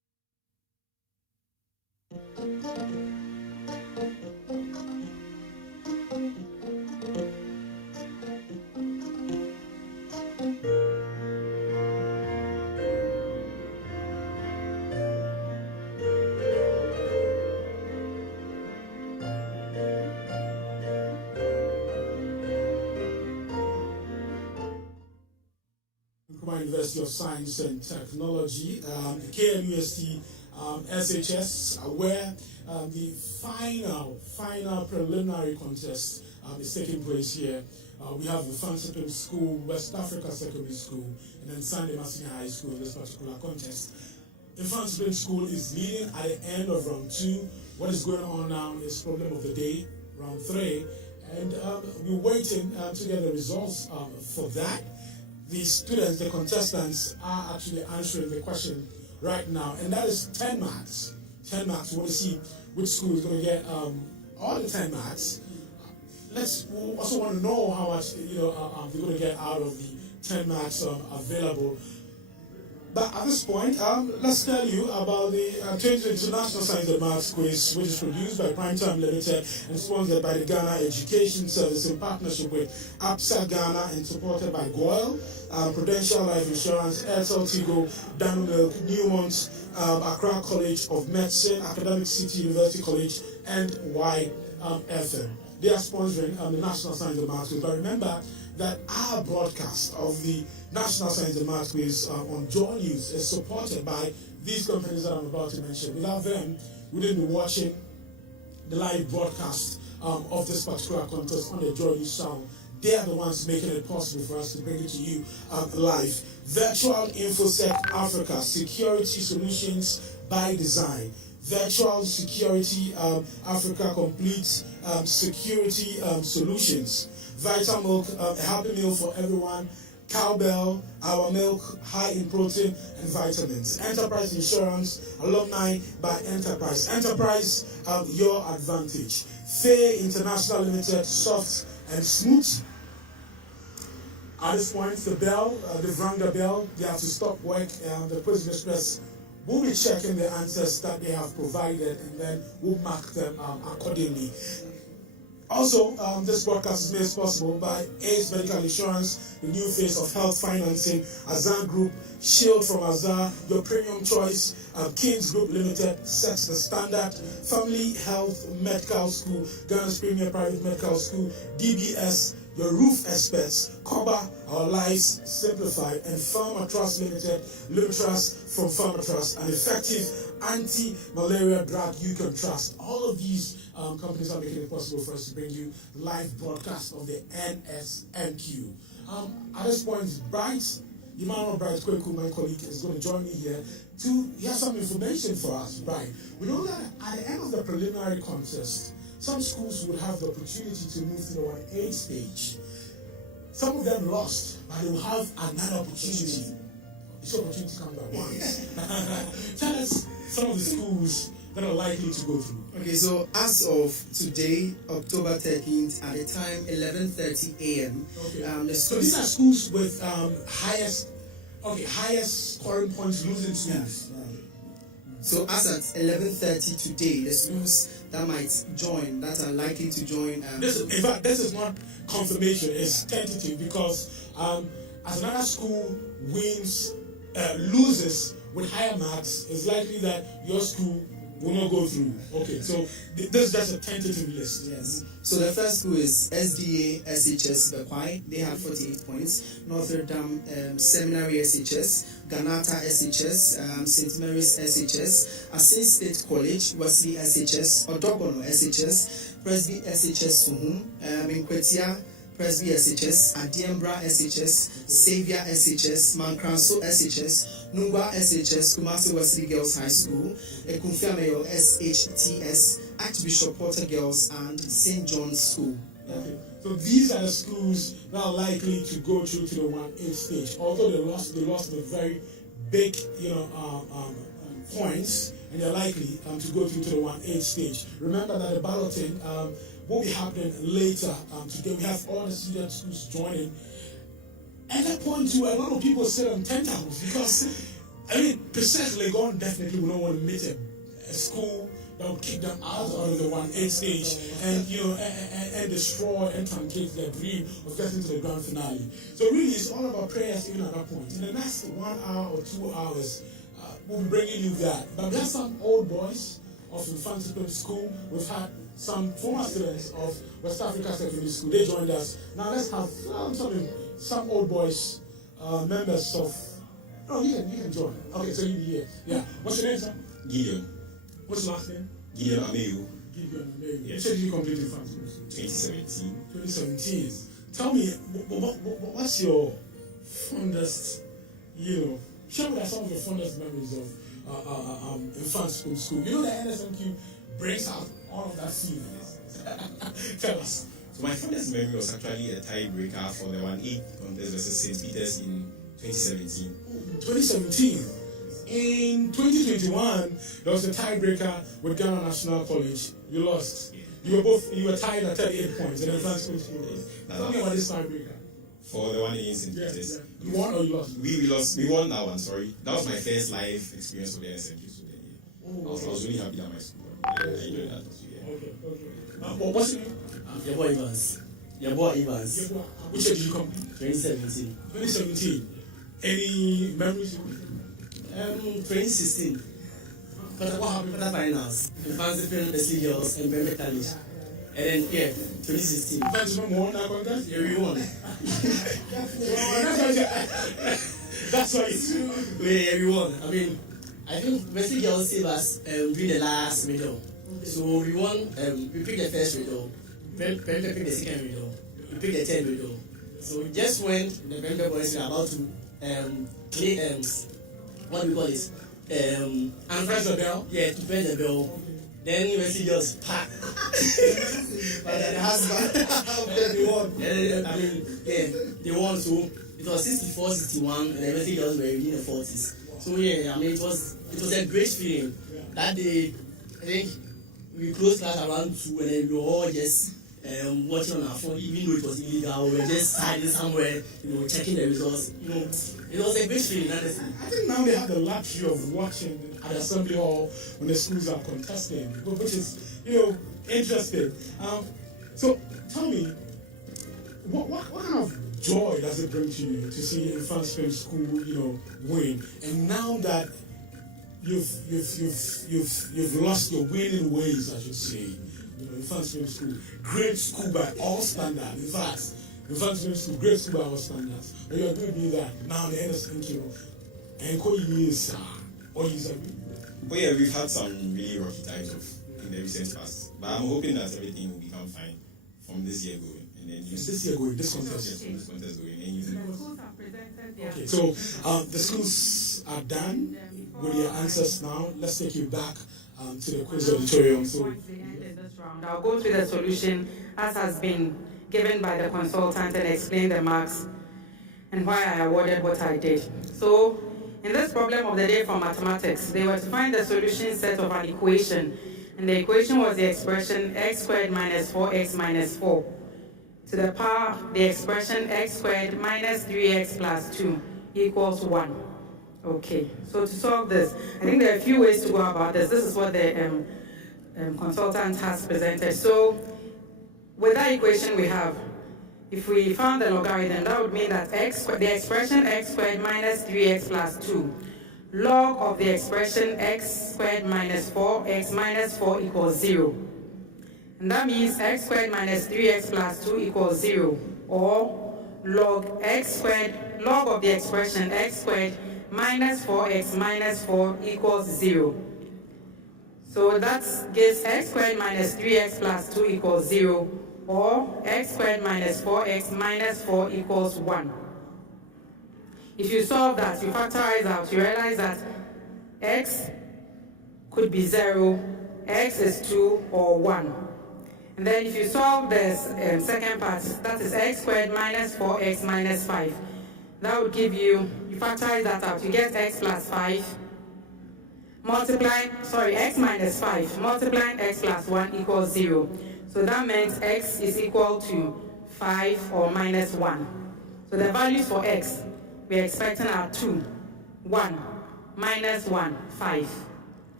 University of Science and Technology, KNUST SHS, where the final preliminary contest is taking place here. We have the Mfantsipim School, West Africa Secondary School, and then Sadema SHS High School in this particular contest. The Mfantsipim School is leading at the end of round 2. What is going on now is problem of the day, round 3, and we're waiting to get the results for that. The students, the contestants, are actually answering the question right now, and that is 10 marks. 10 marks. We want to see which school is going to get all the 10 marks. We also want to know how much they're going to get out of the 10 marks available. But at this point, let's tell you about the 2022 National Science and Maths Quiz, which is produced by Primetime Limited and sponsored by the Ghana Education Service in partnership with APSA Ghana and supported by GOIL, Prudential Life Insurance, Airtel Tigo, Dan Milk, Newmont, Accra College of Medicine, Academic City University College, and YFM. They are sponsoring the National Science and Maths Quiz. But remember that our broadcast of the National Science and Maths Quiz on Joy News is supported by these companies that I'm about to mention. Without them, we wouldn't be watching the live broadcast of this particular contest on the Joy News channel. They are the ones making it possible for us to bring it to you live. Virtual InfoSec Africa, security solutions by design. Virtual Security Africa complete security solutions. Vital Milk, a happy meal for everyone. Cowbell, our milk, high in protein and vitamins. Enterprise Insurance, alumni by Enterprise. Enterprise, your advantage. Faye International Limited, soft and smooth. At this point, the bell, they've rung the bell. They have to stop work. The Prison Express will be checking the answers that they have provided, and then we'll mark them accordingly. Also, this broadcast is made possible by ACE Medical Insurance, the new face of health financing, Azan Group, Shield from Azar, your premium choice, Kings Group Limited sets the standard, Family Health Medical School, Ghana's premier private medical school, DBS, your roof experts, Koba, our lives simplified, and Pharma Trust Limited, Limitras from Pharma Trust, an effective anti-malaria drug you can trust. All of these companies are making it possible for us to bring you the live broadcast of the NSNQ. At this point, Emmanuel Bright Kweku, my colleague, is going to join me here to hear some information for us. Bright, we know that at the end of the preliminary contest, some schools would have the opportunity to move to the 1A stage. Some of them lost, but they will have another opportunity. This opportunity comes at once. Tell us some of the schools that are likely to go through. Okay, so as of today, October 13th, at the time 11:30 a.m. Okay. So these are schools with highest scoring points losing schools. So as at 11:30 today, the schools that might join, that are likely to join. In fact, this is not confirmation; it's tentative because as another school loses with higher marks, it's likely that your school will not go through. Okay, so this is just a tentative list. Yes. So the first school is SDA SHS Bekwai. They have 48 points. Notre Dame Seminary SHS, Ganata SHS, St. Mary's SHS, Asin State College, Wesley SHS, Odogono SHS, Presby SHS Suhum, Minkwetia Presby SHS, Adiembra SHS, Xavier SHS, Mankranso SHS, Nungwa SHS, Kumasi Wesley Girls High School, Ekunfiameyo SHTS, Archbishop Porter Girls, and St. John's School. Okay. So these are the schools that are likely to go through to the 1A stage. Although they lost with very big, points, and they're likely to go through to the 1A stage. Remember that the balloting will be happening later today. We have all the senior schools joining. At that point, too, a lot of people sit on tentacles because, Precisely Legon definitely will not want to meet a school that would kick them out of the 1-8 stage and and destroy and truncate their dream of getting to the grand finale. So really, it's all about prayers even at that point. In the next 1 hour or 2 hours, we'll be bringing you that. But we have some old boys of Mfantsipim School. We've had some former students of West Africa Secondary School. They joined us. Now let's have some old boys, members of. Oh, you can join. Okay, so you'll be here. Yeah. What's your name, sir? Gideon. What's your last name? Gideon Ameyu. Gideon Ameyu. Yes. You said you completed Mfantsipim School. 2017. 2017. Tell me, what's your fondest, share with us some of your fondest memories of Mfantsipim School. You know that NSMQ breaks out all of that feeling. Tell us. So my fondest memory was actually a tiebreaker for the 1-8 contest versus St. Peter's in 2017. 2017. In 2021, there was a tiebreaker with Ghana National College. You lost. Yeah. You were tied at 38 points in the Mfantsipim School. Tell me about this tiebreaker. For the 1-8 in St. Peter's. Yeah. You won or you lost? We lost. We won that one, sorry. That was my first live experience with the NSMQ. So I was really happy that my school. I enjoyed that. Yeah. Okay. What's your name? Your boy Evans. Which year did you come? 2017. 2017. Any memories? 2016. What happened? Finals. Mfantsipim, the girls, and Brembe College. And then, 2016. Mfantsipim won that contest? Yeah, we won. That's right. Yeah, we won. I mean, I think Wesley girls saved us during the last medal. So we won, we picked the first medal. Brembe picked the second medal. We picked the third medal. So just when the Brembe boys were about to play, what do we call it? And press the bell? Yeah, to press the bell. Then Wesley just pack. But then the husband, they won. I mean, they won. So it was 64-61, and the Wesley girls were in the 40s. So I mean, it was a great feeling. That day, I think we closed class around 2, and then we were all just watching on our phone, even though it was illegal. We were just hiding somewhere, checking the results. It was a great feeling, honestly. I think now they have the luxury of watching at the assembly hall when the schools are contesting, which is, interesting. So tell me, what kind of joy does it bring to you to see Mfantsipim School, win? And now that you've lost your winning ways, I should say, Mfantsipim School, great school by all standards. In fact, Mfantsipim School, great school by all standards. But you agree with me that now the NSMQ and years or you agree? But yeah, we've had some really rocky times in the recent past. But I'm hoping that everything will become fine from this year going. And then this year going, this contest? Yes, from this contest going. And okay, so the schools are done with their answers now. Let's take you back to the quiz auditorium. So I'll go through the solution as has been given by the consultant and explain the marks and why I awarded what I did. So in this problem of the day from mathematics, they were to find the solution set of an equation. And the equation was the expression x squared minus 4x minus 4 to the power of the expression x squared minus 3x plus 2 equals 1. Okay, so to solve this, I think there are a few ways to go about this. This is what the consultant has presented. So with that equation we have, if we found the logarithm, that would mean that the expression x squared minus 3x plus 2 log of the expression x squared minus 4x minus 4 equals 0. And that means x squared minus 3x plus 2 equals 0, or log of the expression x squared minus 4x minus 4 equals 0. So that gives x squared minus 3x plus 2 equals 0, or x squared minus 4x minus 4 equals 1. If you solve that, you factorize out, you realize that x could be 0, x is 2, or 1. And then if you solve this second part, that is x squared minus 4x minus 5. That would give you factorize that out, you get x plus 5, x minus 5, multiplying x plus 1 equals 0. So that means x is equal to 5 or minus 1. So the values for x we're expecting are 2, 1, minus 1, 5.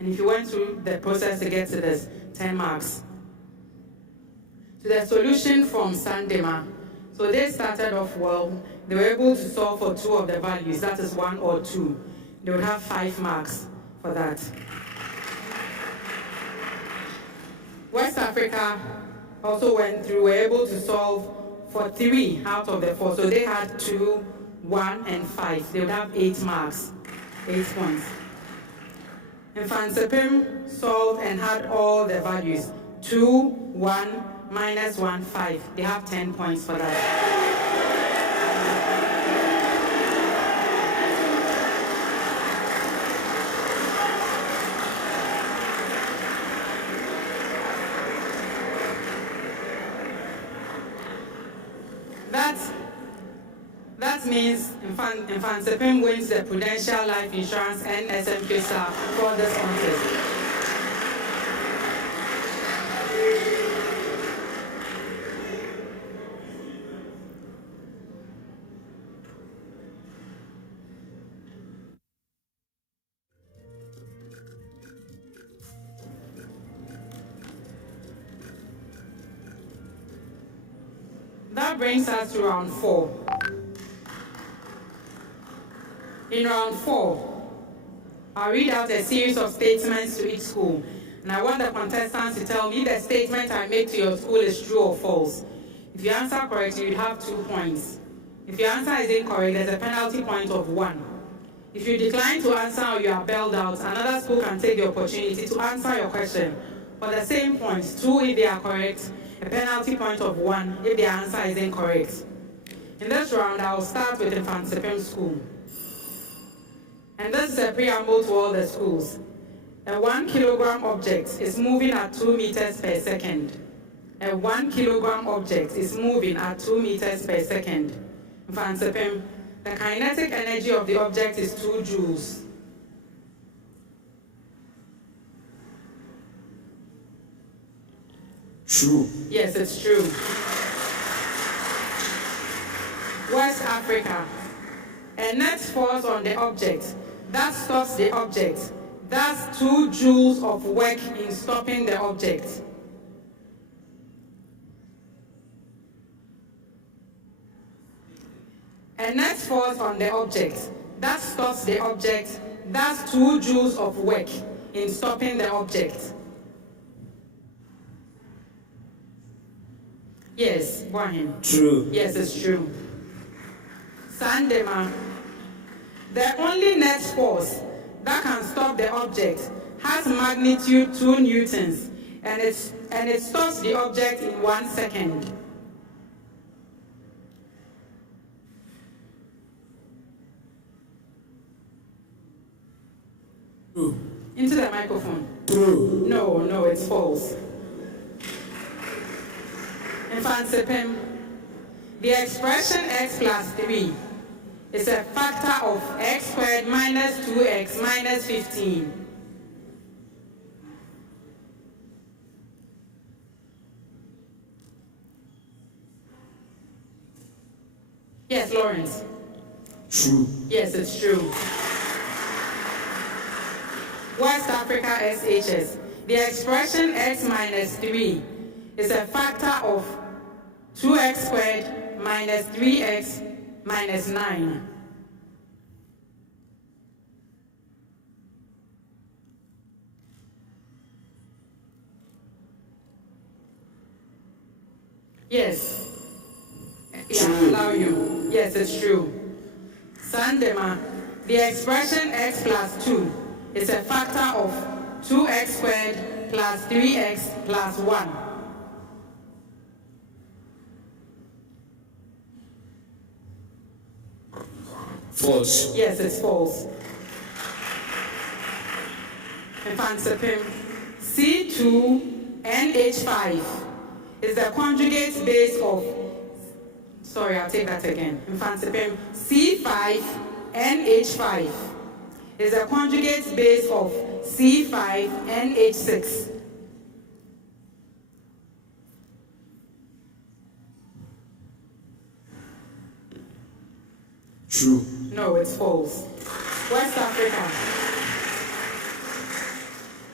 And if you went through the process to get to this, 10 marks. To the solution from Sadema. So they started off well. They were able to solve for 2 of the values, that is 1 or 2. They would have 5 marks for that. West Africa also went through, were able to solve for 3 out of the 4. So they had 2, 1, and 5. They would have 8 marks, 8 points. Mfantsipim solved and had all the values, 2, 1, minus 1, 5. They have 10 points for that. That means Mfantsipim wins the Prudential Life Insurance and SMQSA for this contest. That brings us to round 4. In round 4, I'll read out a series of statements to each school. And I want the contestants to tell me the statement I make to your school is true or false. If you answer correctly, you have 2 points. If your answer is incorrect, there's a penalty point of 1. If you decline to answer or you are bailed out, another school can take the opportunity to answer your question for the same points, 2 if they are correct, a penalty point of 1 if the answer is incorrect. In this round, I will start with Mfantsipim School. And this is a preamble to all the schools. A 1 kilogram object is moving at 2 meters per second. A 1 kilogram object is moving at 2 meters per second. Mfantsipim, the kinetic energy of the object is 2 joules. True. Yes, it's true. West Africa. A net falls on the object. That stops the object. That's 2 joules of work in stopping the object. A net falls on the object. That stops the object. That's 2 joules of work in stopping the object. Yes, go ahead. True. Yes, it's true. Sadema. The only net force that can stop the object has magnitude 2 newtons, and it stops the object in 1 second. True. Into the microphone. True. No, it's false. Mfantsipim, the expression x plus 3 is a factor of x squared minus 2x minus 15. Yes, Lawrence. True. Yes, it's true. West Africa SHS, the expression x minus 3 is a factor of 2x squared minus 3x minus 9. Yes. Yeah, allow you. Yes, it's true. Sadema, the expression x plus 2 is a factor of 2x squared plus 3x plus 1. False. Yes, it's false. Mfantsipim, C2NH5 is the conjugate base of, sorry, I'll take that again. Mfantsipim, C5NH5 is the conjugate base of C5NH6. True. No, it's false. West Africa.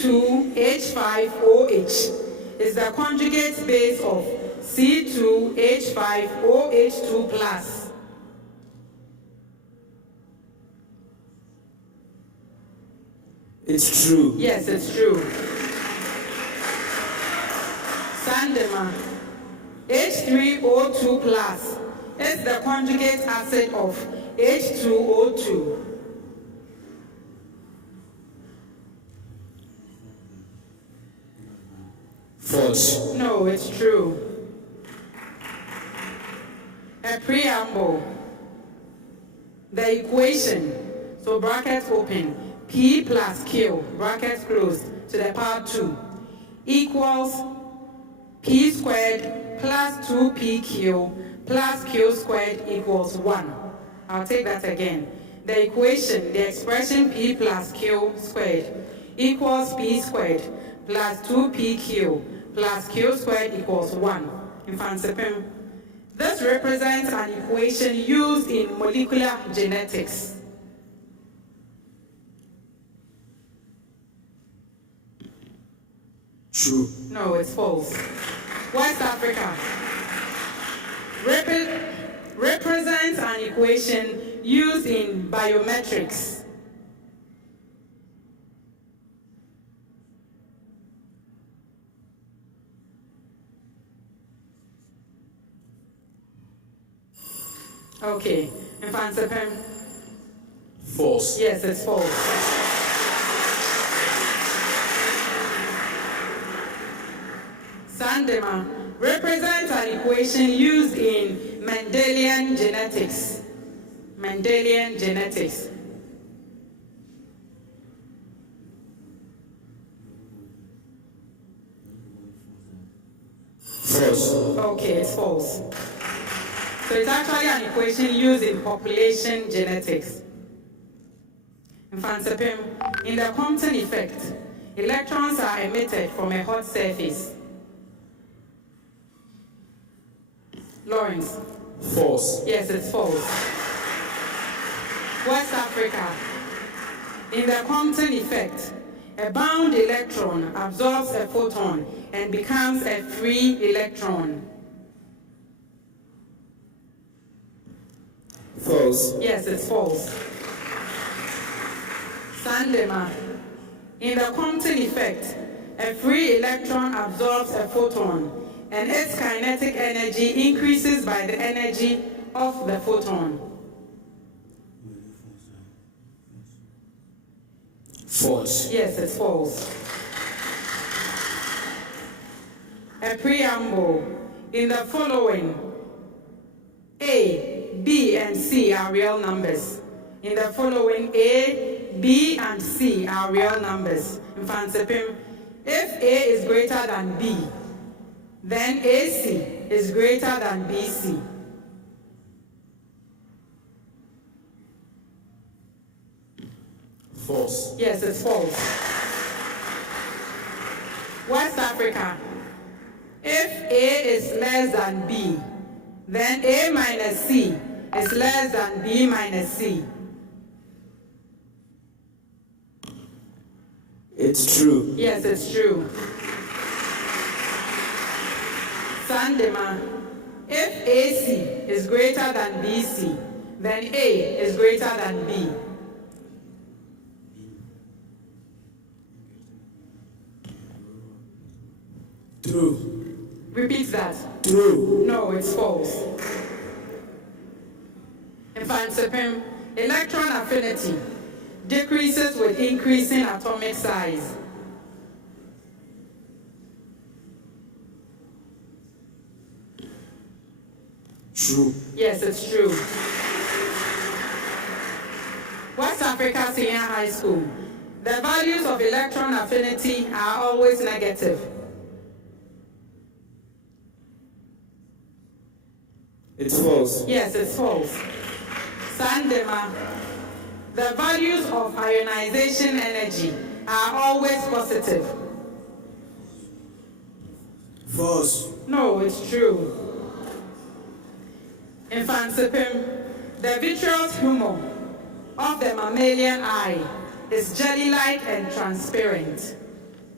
C2H5OH is the conjugate base of C2H5OH2 plus. It's true. Yes, it's true. Sadema H3O2 plus is the conjugate acid of H2O2. False. No, it's true. A preamble. The equation, so brackets open, P plus Q, brackets closed, to the power 2, equals P squared plus 2PQ plus Q squared equals 1. I'll take that again. The equation, the expression P plus Q squared equals P squared plus 2PQ plus Q squared equals 1. Mfantsipim. This represents an equation used in molecular genetics. True. No, it's false. West Africa represents an equation used in biometrics. Okay, Mfantsipim. False. Yes, it's false. Sadema represents an equation used in Mendelian genetics. Mendelian genetics. False. Okay, it's false. So it's actually an equation used in population genetics. Mfantsipim, in the Compton effect, electrons are emitted from a hot surface. Lawrence. False. Yes, it's false. West Africa, in the Compton effect, a bound electron absorbs a photon and becomes a free electron. False. Yes, it's false. Sadema, in the Compton effect, a free electron absorbs a photon and its kinetic energy increases by the energy of the photon. False. Yes, it's false. A preamble. In the following, A, B, and C are real numbers. In the following, A, B, and C are real numbers. Mfantsipim, if A is greater than B, then AC is greater than BC. False. Yes, it's false. West Africa, if A is less than B, then A minus C is less than B minus C. It's true. Yes, it's true. Sadema, if AC is greater than BC, then A is greater than B. True. Repeat that. True. No, it's false. Mfantsipim, electron affinity decreases with increasing atomic size. True. Yes, it's true. West Africa Senior High School, the values of electron affinity are always negative. It's false. Yes, it's false. Sadema, the values of ionization energy are always positive. False. No, it's true. Mfantsipim, the vitreous humor of the mammalian eye is jelly-like and transparent.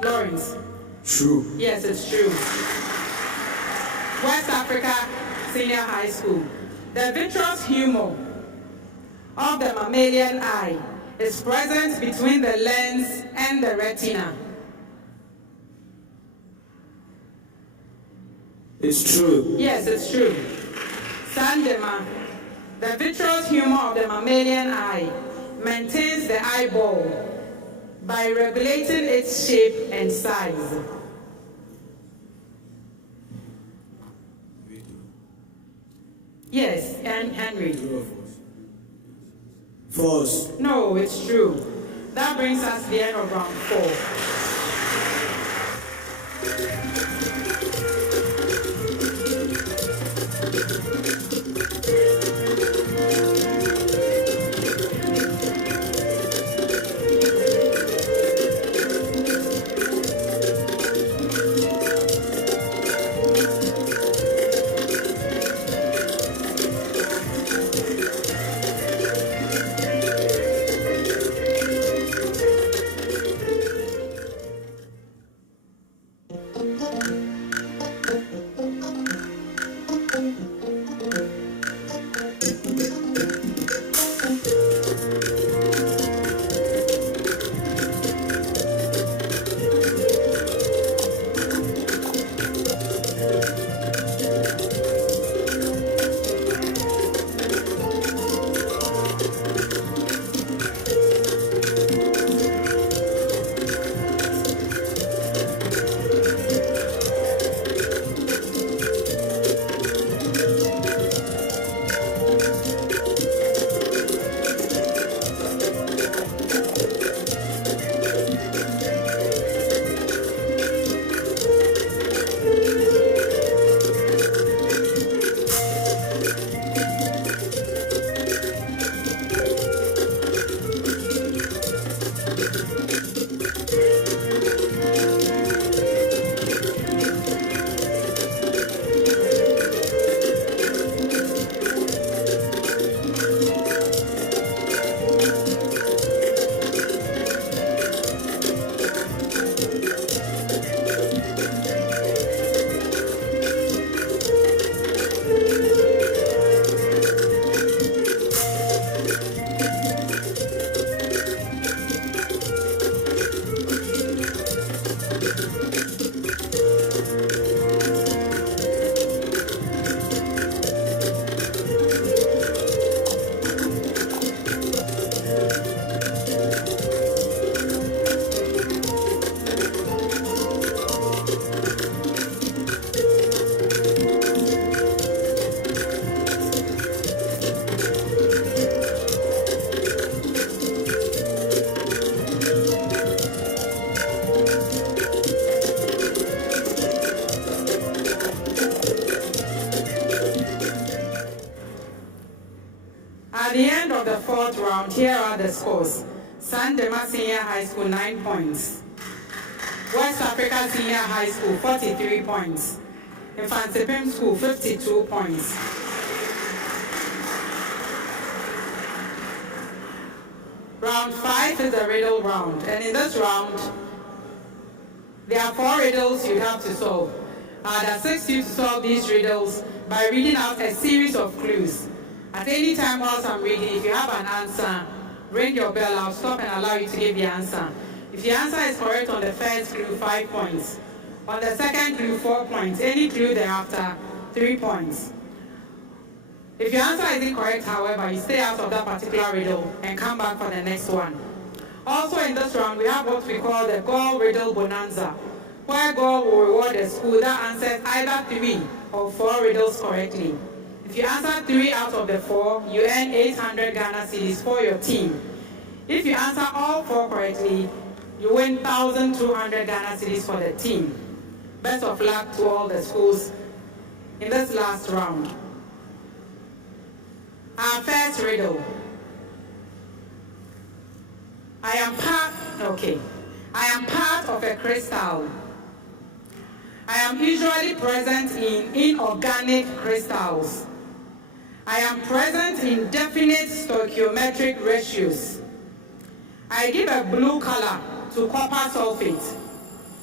Lawrence. True. Yes, it's true. West Africa Senior High School. The vitreous humor of the mammalian eye is present between the lens and the retina. It's true. Yes, it's true. Sadema, the vitreous humor of the mammalian eye maintains the eyeball by regulating its shape and size. Yes, and Henry. False. No, it's true. That brings us to the end of round 4. At the end of the 4th round, here are the scores. Sadema Senior High School, 9 points. West Africa Senior High School, 43 points. Mfantsipim School, 52 points. Round 5 is the riddle round. And in this round, there are 4 riddles you have to solve. That asks you to solve these riddles by reading out a series of clues. At any time whilst I'm reading, if you have an answer, ring your bell, I'll stop and allow you to give the answer. If the answer is correct on the first clue, 5 points. On the second clue, 4 points. Any clue thereafter, 3 points. If your answer is incorrect, however, you stay out of that particular riddle and come back for the next one. Also in this round, we have what we call the Goal Riddle Bonanza, where Goal will reward a school that answers either 3 or 4 riddles correctly. If you answer 3 out of the 4, you earn 800 Ghana cedis for your team. If you answer all 4 correctly, you win 1,200 Ghana cedis for the team. Best of luck to all the schools in this last round. Our first riddle. I am part of a crystal. I am usually present in inorganic crystals. I am present in definite stoichiometric ratios. I give a blue color to copper sulfate.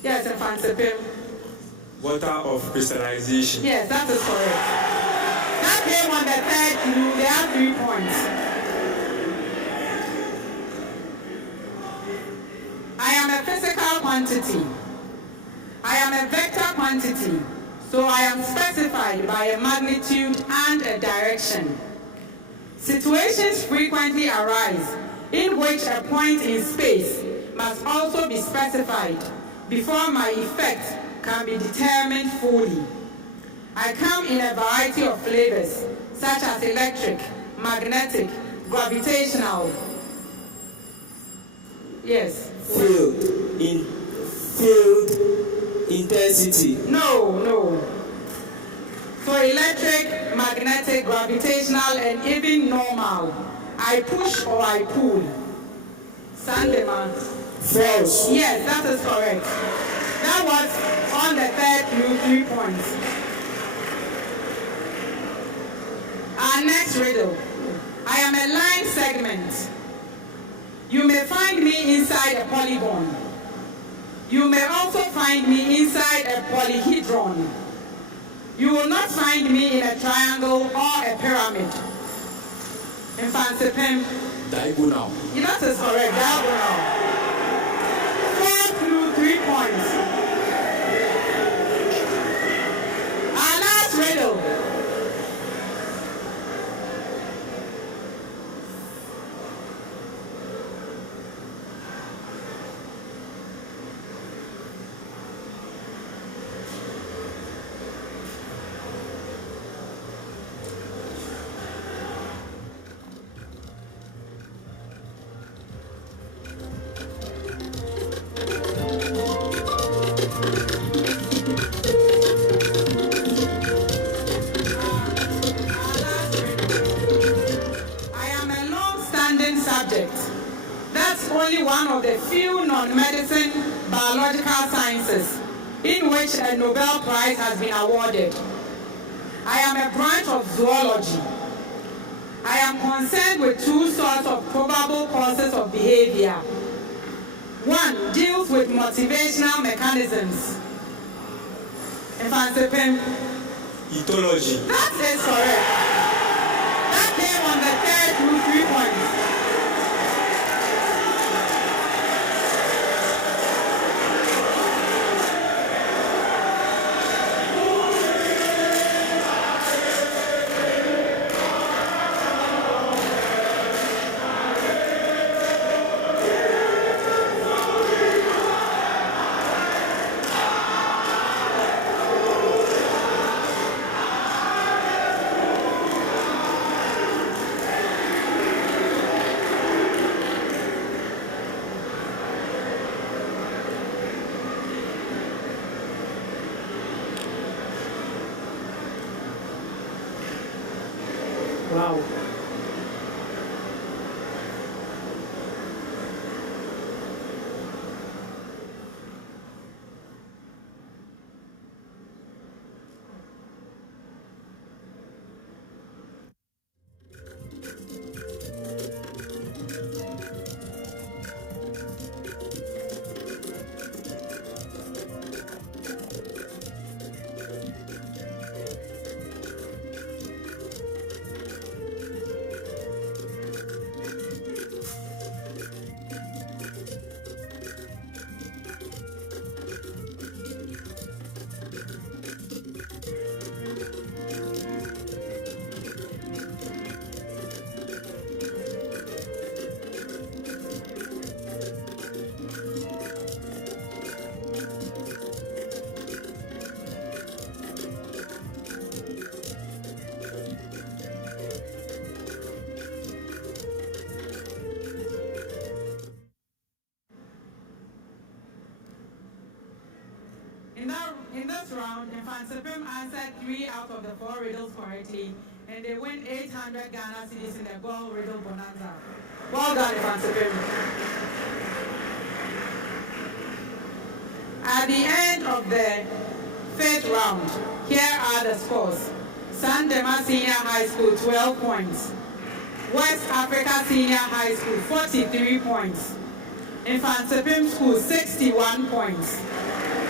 Yes, Mfantsipim. Water of crystallization. Yes, that is correct. That came on the third clue. There are 3 points. I am a physical quantity. I am a vector quantity. So I am specified by a magnitude and a direction. Situations frequently arise in which a point in space must also be specified before my effect can be determined fully. I come in a variety of flavors, such as electric, magnetic, gravitational. Yes. Field intensity. No. So electric, magnetic, gravitational, and even normal. I push or I pull. Sadema. False. Yes, that is correct. That was on the third clue, 3 points. Our next riddle. I am a line segment. You may find me inside a polygon. You may also find me inside a polyhedron. You will not find me in a triangle or a pyramid. Mfantsipim. Diagonal. That is correct, diagonal. 4 clue, 3 points. Our last riddle. Only one of the few non-medicine biological sciences in which a Nobel Prize has been awarded. I am a branch of zoology. I am concerned with 2 sorts of probable causes of behavior. One deals with motivational mechanisms. Mfantsipim. Ethology. That is correct. That came on the third clue, 3 points. Wow. In this round, Mfantsipim answered 3 out of the 4 riddles correctly, and they win 800 Ghana cedis in the Gold Riddle Bonanza. Well done, Mfantsipim. At the end of the 5th round, here are the scores. Sadema Senior High School, 12 points. West Africa Senior High School, 43 points. Mfantsipim School, 61 points.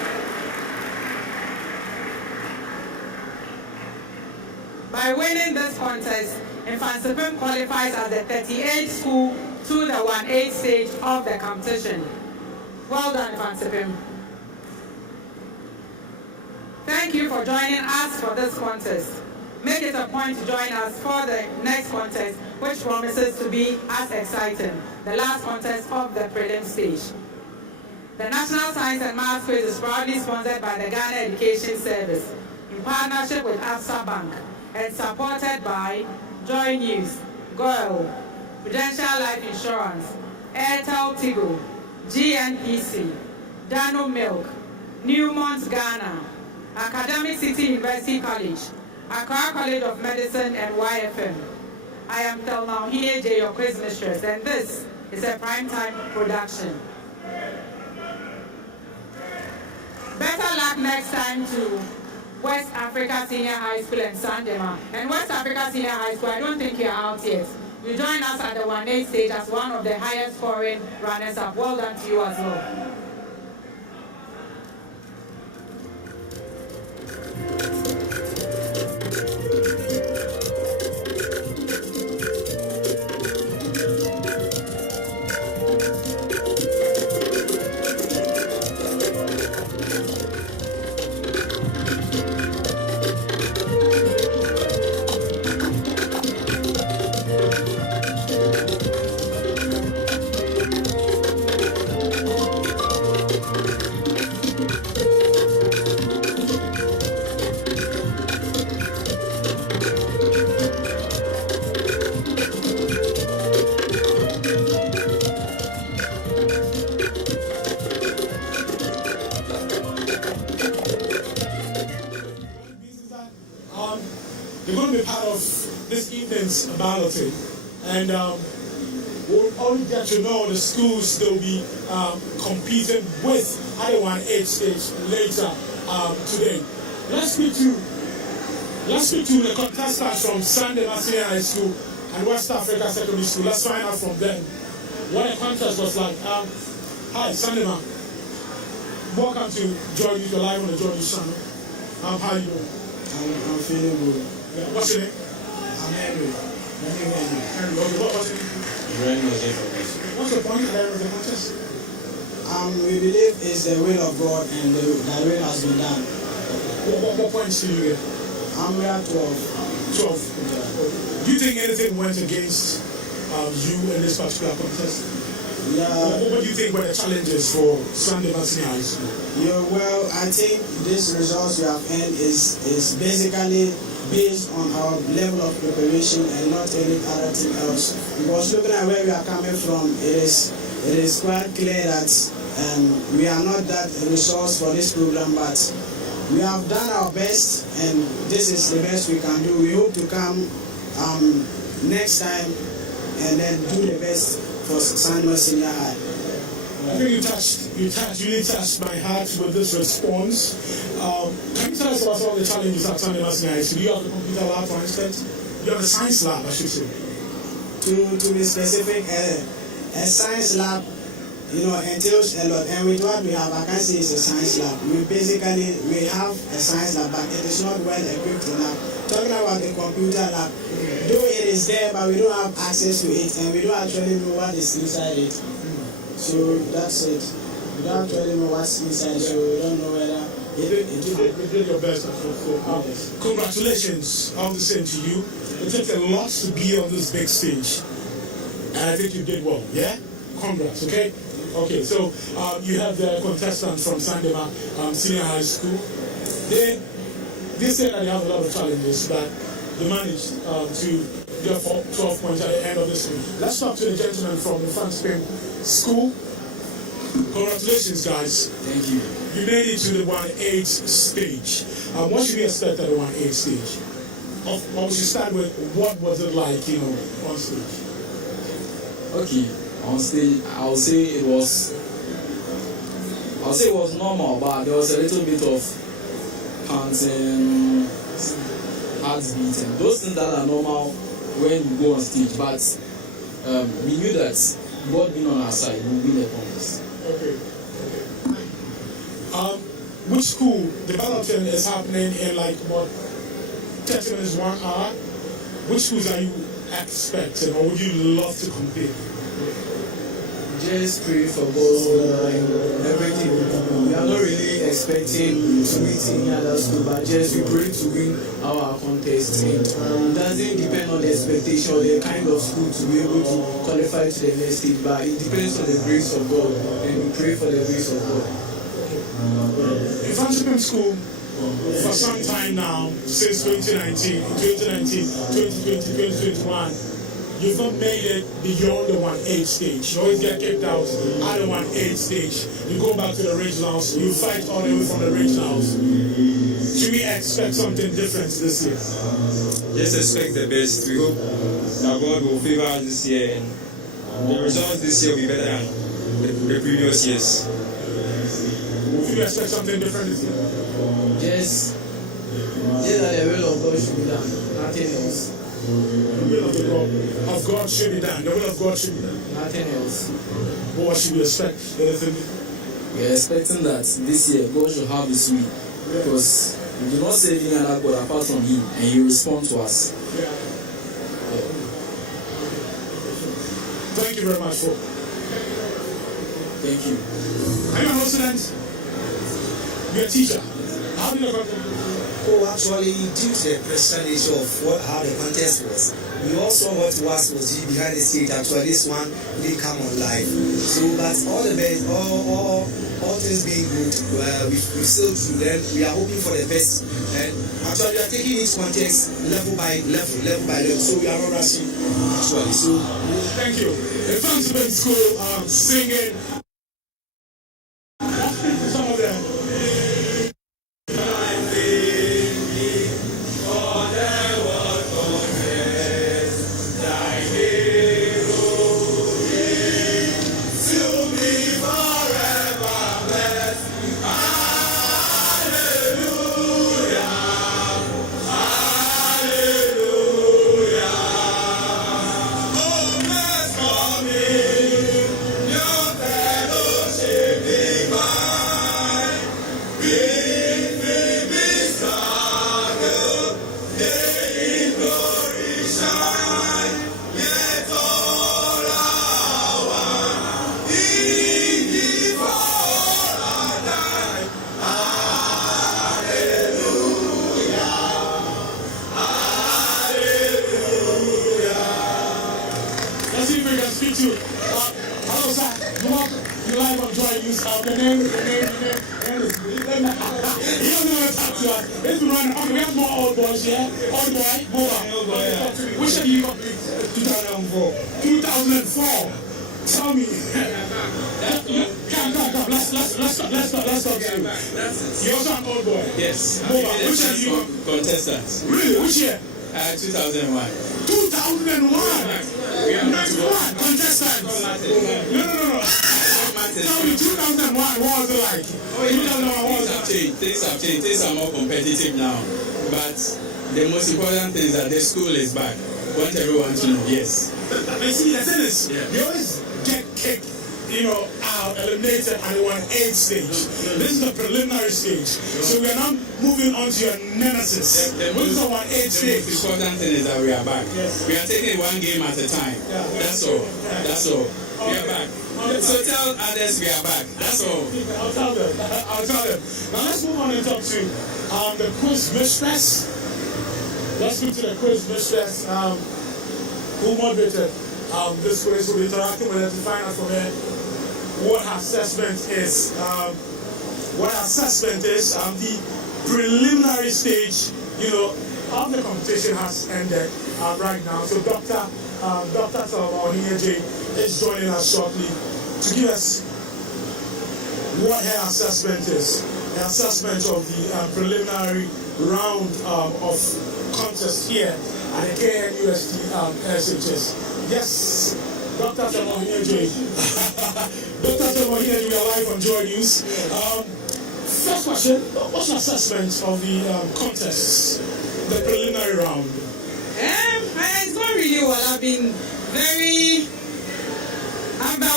By winning this contest, Mfantsipim qualifies as the 38th school to the 1-8 stage of the competition. Well done, Mfantsipim. Thank you for joining us for this contest. Make it a point to join us for the next contest, which promises to be as exciting, the last contest of the prelim stage. The National Science and Maths Quiz is proudly sponsored by the Ghana Education Service in partnership with Absa Bank and supported by Joy News, GOIL, Prudential Life Insurance, Airtel Tigo, GNPC, Dano Milk, Newmont Ghana, Academic City University College, Accra College of Medicine, and YFM. I am Thelma Ohine J, your quiz mistress, and this is a primetime production. Better luck next time to West Africa Senior High School and Sadema. And West Africa Senior High School, I don't think you're out yet. You join us at the 1-8 stage as one of the highest scoring runners-up. Well done to you as well. They're going to be part of this evening's balloting, and we'll only get to know the schools they'll be competing with at the 1-8 stage later today. Let's speak to the contestants from Sadema Senior High School and West Africa Secondary School. Let's find out from them what the contest was like. Hi, Sadema. Welcome to Joy News. You're live on the Joy News channel. How are you doing? I'm feeling good. Yeah. What's your name? I'm Henry. Henry. Okay, what's your name? What's the point of the contest? We believe it's the will of God and the will has been done. What points do you get? We are 12. 12. Yeah. Do you think anything went against you in this particular contest? Yeah. What do you think were the challenges for Sadema Senior High School? Yeah, well, I think this results we have earned is basically based on our level of preparation and not any other thing else. Because looking at where we are coming from, it is quite clear that we are not that resource for this program, but we have done our best, and this is the best we can do. We hope to come next time and then do the best for Sadema Senior High. I think you really touched my heart with this response. Can you tell us about some of the challenges at Sadema Senior High? So do you have the computer lab, for instance? You have the science lab, I should say. To be specific, a science lab, entails a lot. And with what we have, I can't say it's a science lab. We have a science lab, but it is not well equipped enough. Talking about a computer lab, though it is there, but we don't have access to it, and we don't actually know what is inside it. So that's it. We don't actually know what's inside, so we don't know whether you did your best. Congratulations, I'm the same to you. It takes a lot to be on this big stage, and I think you did well. Yeah, congrats. Okay. Okay. So you have the contestants from Sadema Senior High School. They said that they have a lot of challenges, but they managed to get 12 points at the end of this week. Let's talk to the gentleman from the Mfantsipim School. Congratulations, guys. Thank you. You made it to the 1-8 stage. What should we expect at the 1-8 stage? Or we should start with what was it like, on stage? Okay, on stage, I'll say it was normal, but there was a little bit of panting, heart beating. Those things that are normal when you go on stage, but we knew that God being on our side will win the contest. Okay. Which school development is happening in like about 30 minutes, 1 hour. Which schools are you expecting, or would you love to compete? Just pray for God's everything we do. We are not really expecting to meet any other school, but just we pray to win our contest. And it doesn't depend on the expectation or the kind of school to be able to qualify to the next stage, but it depends on the grace of God, and we pray for the grace of God. Mfantsipim School, for some time now, since 2019, 2020, 2021, you've not made it beyond the 1-8 stage. You always get kicked out at the 1-8 stage. You go back to the regionals, you fight all the way from the regionals. Should we expect something different this year? Just expect the best. We hope that God will favor us this year, and the results this year will be better than the previous years. Should we expect something different this year? Just that the will of God should be done, nothing else. The will of God should be done. The will of God should be done. Nothing else. What should we expect? We are expecting that this year God should have His way, because we do not save any other God apart from Him, and He responds to us. Thank you very much for. Thank you. Are you a student? You're a teacher. How do you know? Oh, actually, due to the percentage of how the contest was, we also what was behind the stage. Actually, this one didn't come on live. So, but all the best, all things being good, we still do. Then we are hoping for the best. And actually, we are taking each contest level by level. So we are not rushing. Actually, so thank you. The Mfantsipim School singing. Some of them. Hello, sir. You live on Joy News. The name is. He doesn't want to talk to us. It's been running. Okay, we have more old boys here. Old boy, which year do you complete? 2004. 2004. Tell me. Come. Let's talk to you. You're also an old boy. Yes. Which year do you contestants? Really? Which year? 2001. 2001. We are not contestants. No. Tell me, 2001, what was it like? 2001, what was it? Things have changed. Things are more competitive now. But the most important thing is that the school is back. I want everyone to know, yes. You see, the thing is, you always get kicked, out, eliminated at the 1-8 stage. This is the preliminary stage. So we are now moving on to your nemesis. This is the 1-8 stage. The most important thing is that we are back. Yes. We are taking one game at a time. Yeah. That's all. We are back. So tell others we are back. That's all. I'll tell them. Now let's move on and talk to the quiz mistress. Let's speak to the quiz mistress who moderated this quiz. We'll be interacting with her to find out from her what her assessment is. The preliminary stage, of the competition has ended right now. So Dr. Sadema SHS is joining us shortly to give us what her assessment is. The assessment of the preliminary round of contest here at the KNUST SHS. Yes, Dr. Sadema SHS. Dr. Sadema SHS, we are live on Joy News. First question, what's your assessment of the contests, the preliminary round? It's not really well. I've been very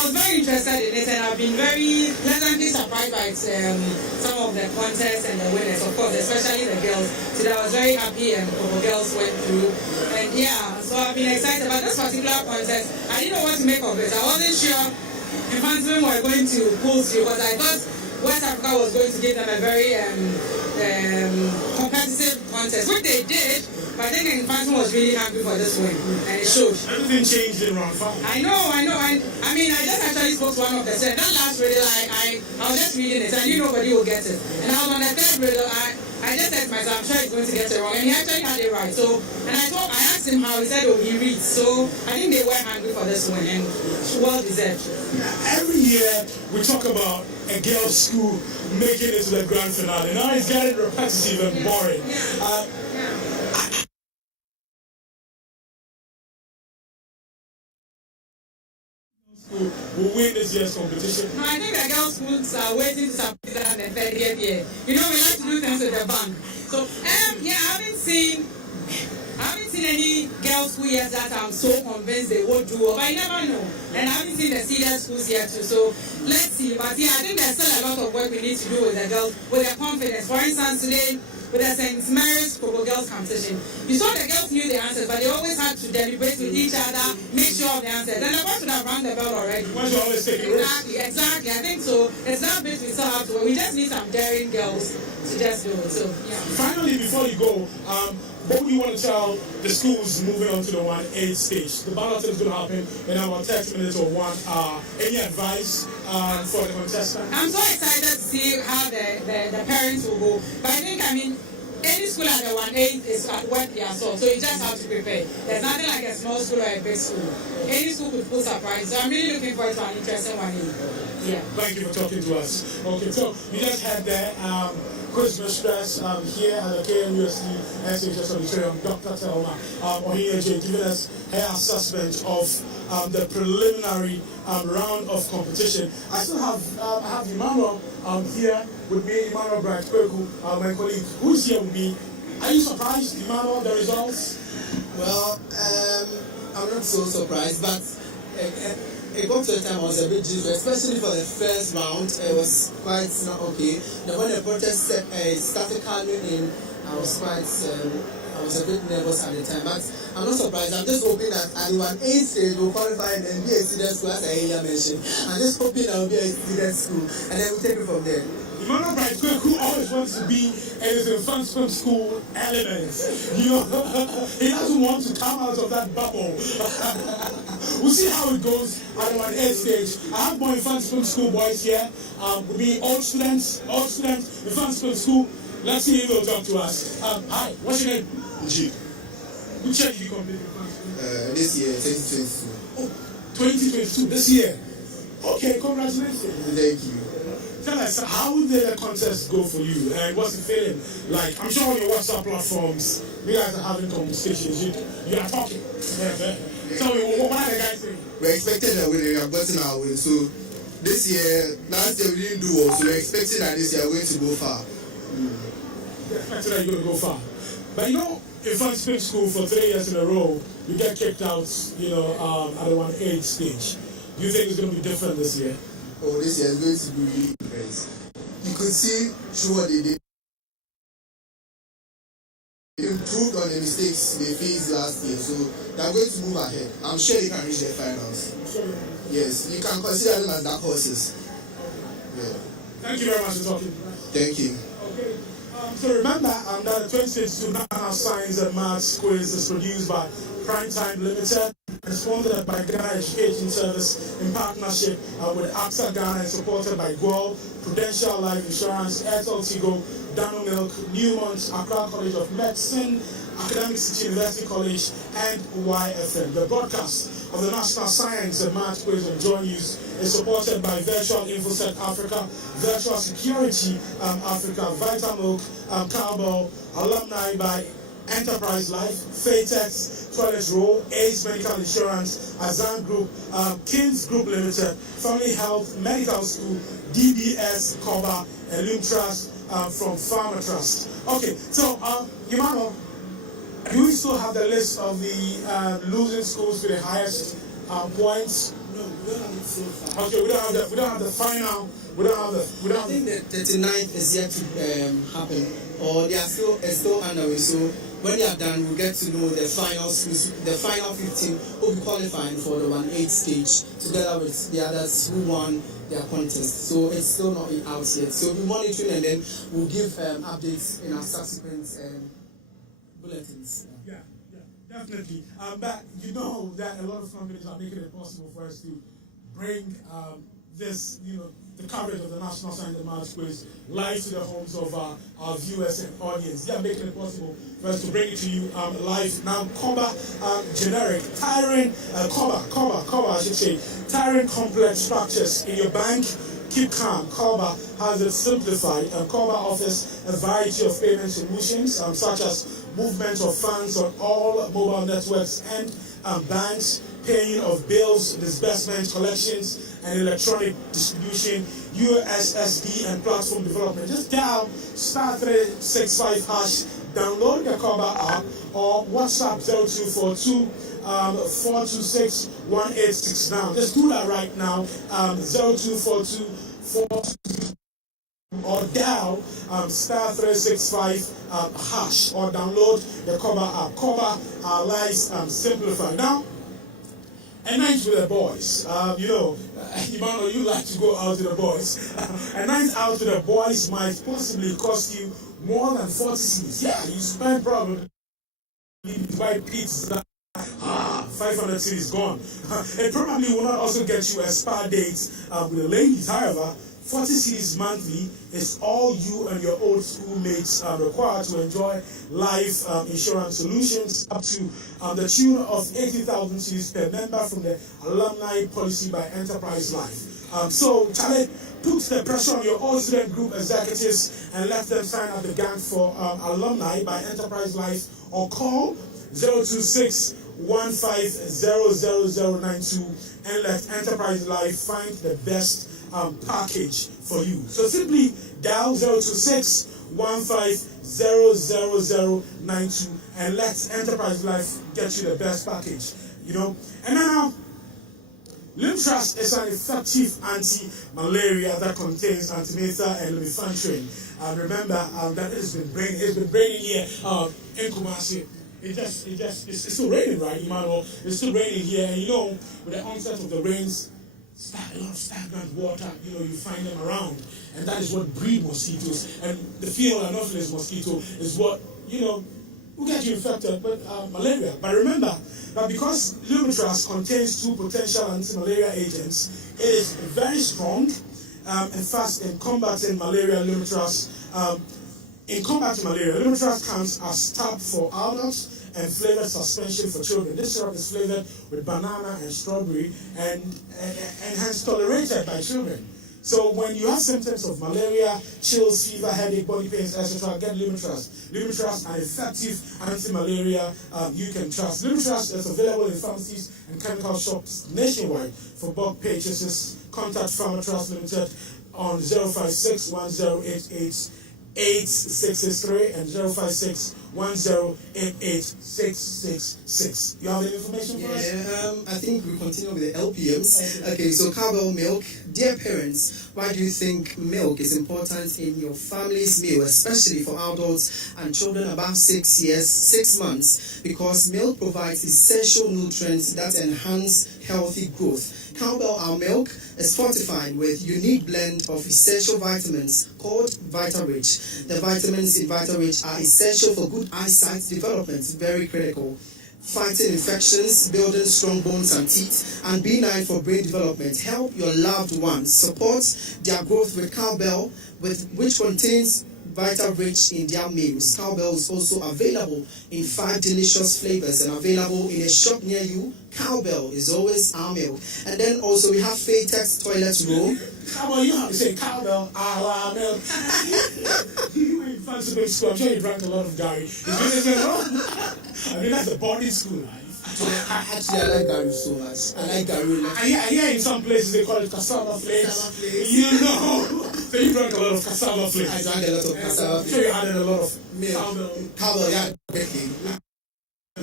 was very interested in it, and I've been very pleasantly surprised by some of the contests and the winners, of course, especially the girls. So I was very happy and the girls went through. And yeah, so I've been excited about this particular contest. I didn't know what to make of it. I wasn't sure if Mfantsipim were going to pull through, but I thought West Africa was going to give them a very competitive contest, which they did. But I think Mfantsipim was really happy for this win, and it showed. Everything changed in round 5. I know. I mean, I just actually spoke to one of the students. That last riddle, I was just reading it. I knew nobody would get it. And I was on the third riddle. I just said to myself, I'm sure he's going to get it wrong. And he actually had it right. So, and I asked him how. He said, oh, he reads. So I think they were hungry for this win, and well deserved. Every year we talk about a girls' school making it to the grand finale. Now it's getting repetitive and boring. Will win this year's competition. No, I think the girls' schools are waiting to submit that in the 30th year. You know, we like to do things with the bank. So, yeah, I haven't seen any girls' school yet that I'm so convinced they won't do it. But I never know. And I haven't seen the senior schools yet too. So let's see. But yeah, I think there's still a lot of work we need to do with the girls, with their confidence. For instance, today, with the St. Mary's Cocoa Girls competition, you saw the girls knew the answers, but they always had to deliberate with each other, make sure of the answers. Then the boys should have rung the bell already. Why should always take a risk? Exactly. I think so. It's that bit we still have to. We just need some daring girls to just do it. So yeah. Finally, before you go, what would you want to tell the schools moving on to the 1-8 stage? The ballot is going to happen in about 30 minutes or 1 hour. Any advice for the contestants? I'm so excited to see how the parents will go. But I think, any school at the 1-8 is worth their salt. So you just have to prepare. There's nothing like a small school or a big school. Any school could pull surprise. So I'm really looking forward to an interesting 1-8. Yeah. Thank you for talking to us. Okay, so you just had there Christmas stress here at the KNUST SHS Auditorium, Dr. Thelma Ohiyeje giving us her assessment of the preliminary round of competition. I still have Emmanuel here with me, Emmanuel Bright Kweku, my colleague, who's here with me. Are you surprised, Emmanuel, the results? Well, I'm not so surprised, but it got to a time I was a bit jittery, especially for the first round. It was quite not okay. Then when the protest started coming in, I was a bit nervous at the time, but I'm not surprised. I'm just hoping that at the 1-8 stage we'll qualify and then be a student school, as I mentioned. I'm just hoping I will be a student school, and then we'll take it from there. Emmanuel Bright who always wants to be in his Mfantsipim school elements. You know, he doesn't want to come out of that bubble. We'll see how it goes at the 1-8 stage. I have more Mfantsipim school boys here. With me, all students, Mfantsipim school. Let's see if they'll talk to us. Hi, what's your name? G. Which year did you complete Mfantsipim? This year, 2022. Oh, 2022, this year. Okay, congratulations. Thank you. Tell us, how did the contest go for you? And what's the feeling like? I'm sure on your WhatsApp platforms, you guys are having conversations. You are talking. Tell me, what are the guys saying? We expected that we have gotten our win. So this year, last year we didn't do well. So we're expecting that this year we're going to go far. You're expecting that you're going to go far. But you know, in Mfantsipim school for 3 years in a row, you get kicked out, at the 1-8 stage. Do you think it's going to be different this year? Oh, this year is going to be really different. You could see through what they did. They improved on the mistakes they faced last year, so they're going to move ahead. I'm sure they can reach their finals. Yes, you can consider them as dark horses. Yeah. Thank you very much for talking. Thank you. Okay. So remember that the 2022 National Science and Maths Quiz is produced by Primetime Limited and sponsored by Ghana Education Service in partnership with AXA Ghana and supported by Gual, Prudential Life Insurance, Airtel Tigo, Dano Milk, Newmont, Accra College of Medicine, Academic City University College, and YFM. The broadcast of the National Science and Maths Quiz and Joint Use is supported by Virtual InfoSec Africa, Virtual Security Africa, Vitamilk, Cowbell, Alumni by Enterprise Life, Fatex, Toilet Roll, Ace Medical Insurance, Azan Group, Kings Group Limited, Family Health Medical School, DBS, Cover, and Loom Trust from Farmer Trust. Okay, so Emmanuel, do we still have the list of the losing schools with the highest points? No, we don't have it so far. Okay, we don't have the final. I think the 39th is yet to happen, or they are still underway. So when they are done, we'll get to know the final 15 will be qualifying for the 1/8 stage together with the others who won their contest. So it's still not out yet. So we'll be monitoring, and then we'll give updates in our subsequent bulletins. Yeah, definitely. But you know that a lot of companies are making it possible for us to bring this, the coverage of the National Science and Maths Quiz live to the homes of our viewers and audience. They are making it possible for us to bring it to you live. Now, generic, I should say, tiring complex structures in your bank. Keep calm. COBA has it simplified. COBA offers a variety of payment solutions, such as movement of funds on all mobile networks and banks, paying of bills, disbursement, collections, and electronic distribution, USSD, and platform development. Just dial *365#, download the COBA app, or WhatsApp 0242 426 1869. Just do that right now. 0242 or dial *365# or download the COBA app. COBA, our lives simplified. Now, a night with the boys. Emmanuel, you like to go out with the boys. A night out with the boys might possibly cost you more than 40 cedis. Yeah, you spend probably to buy pizza. 500 cedis gone. It probably will not also get you a spa date with the ladies. However, 40 cedis monthly is all you and your old schoolmates require to enjoy life insurance solutions up to the tune of 80,000 cedis per member from the alumni policy by Enterprise Life. So, Charlie, put the pressure on your old student group executives and let them sign up the gang for alumni by Enterprise Life, or call 026 150092 and let Enterprise Life find the best package for you. So simply dial 026 150092 and let Enterprise Life get you the best package. And now, Limtrust is an effective anti-malaria that contains antimether and lumefantrine. Remember that it's been raining here in Kumasi. It's still raining, right, Emmanuel? It's still raining here, and with the onset of the rains, a lot of stagnant water, you find them around, and that is what breed mosquitoes. And the fecal anopheles mosquito is what, will get you infected with malaria. But remember that because Lumitrust contains 2 potential anti-malaria agents, it is very strong and fast in combating malaria. Lumitrust comes as tab for adults and flavored suspension for children. This syrup is flavored with banana and strawberry and hence tolerated by children. So when you have symptoms of malaria, chills, fever, headache, body pains, etc., get Lumitrust. Lumitrust, an effective anti-malaria you can trust. Lumitrust is available in pharmacies and chemical shops nationwide. For bulk purchases, contact Pharmatrust Limited on 056 1088 8663 and 056 1088 You have any information for us? I think we continue with the LPMs. Okay, so cowbell milk. Dear parents, why do you think milk is important in your family's meal, especially for adults and children above 6 months? Because milk provides essential nutrients that enhance healthy growth. Cowbell, our milk, is fortified with unique blend of essential vitamins called VitaRich. The vitamins in VitaRich are essential for good eyesight development, very critical. Fighting infections, building strong bones and teeth, and B9 for brain development. Help your loved ones. Support their growth with cowbell, which contains VitaRich in their meals. Cowbell is also available in 5 delicious flavors and available in a shop near you. Cowbell is always our milk. And then also we have Fatex toilet roll. Cowbell, you have to say cowbell, our milk. You went to Mfantsipim school. I'm sure you drank a lot of Gary. I mean, that's a boarding school, right? Actually, I like Gary so much. I like Gary. I hear in some places they call it cassava flakes. So you drank a lot of cassava flakes. I drank a lot of cassava flakes. So you added a lot of milk. Cowbell, yeah, baking.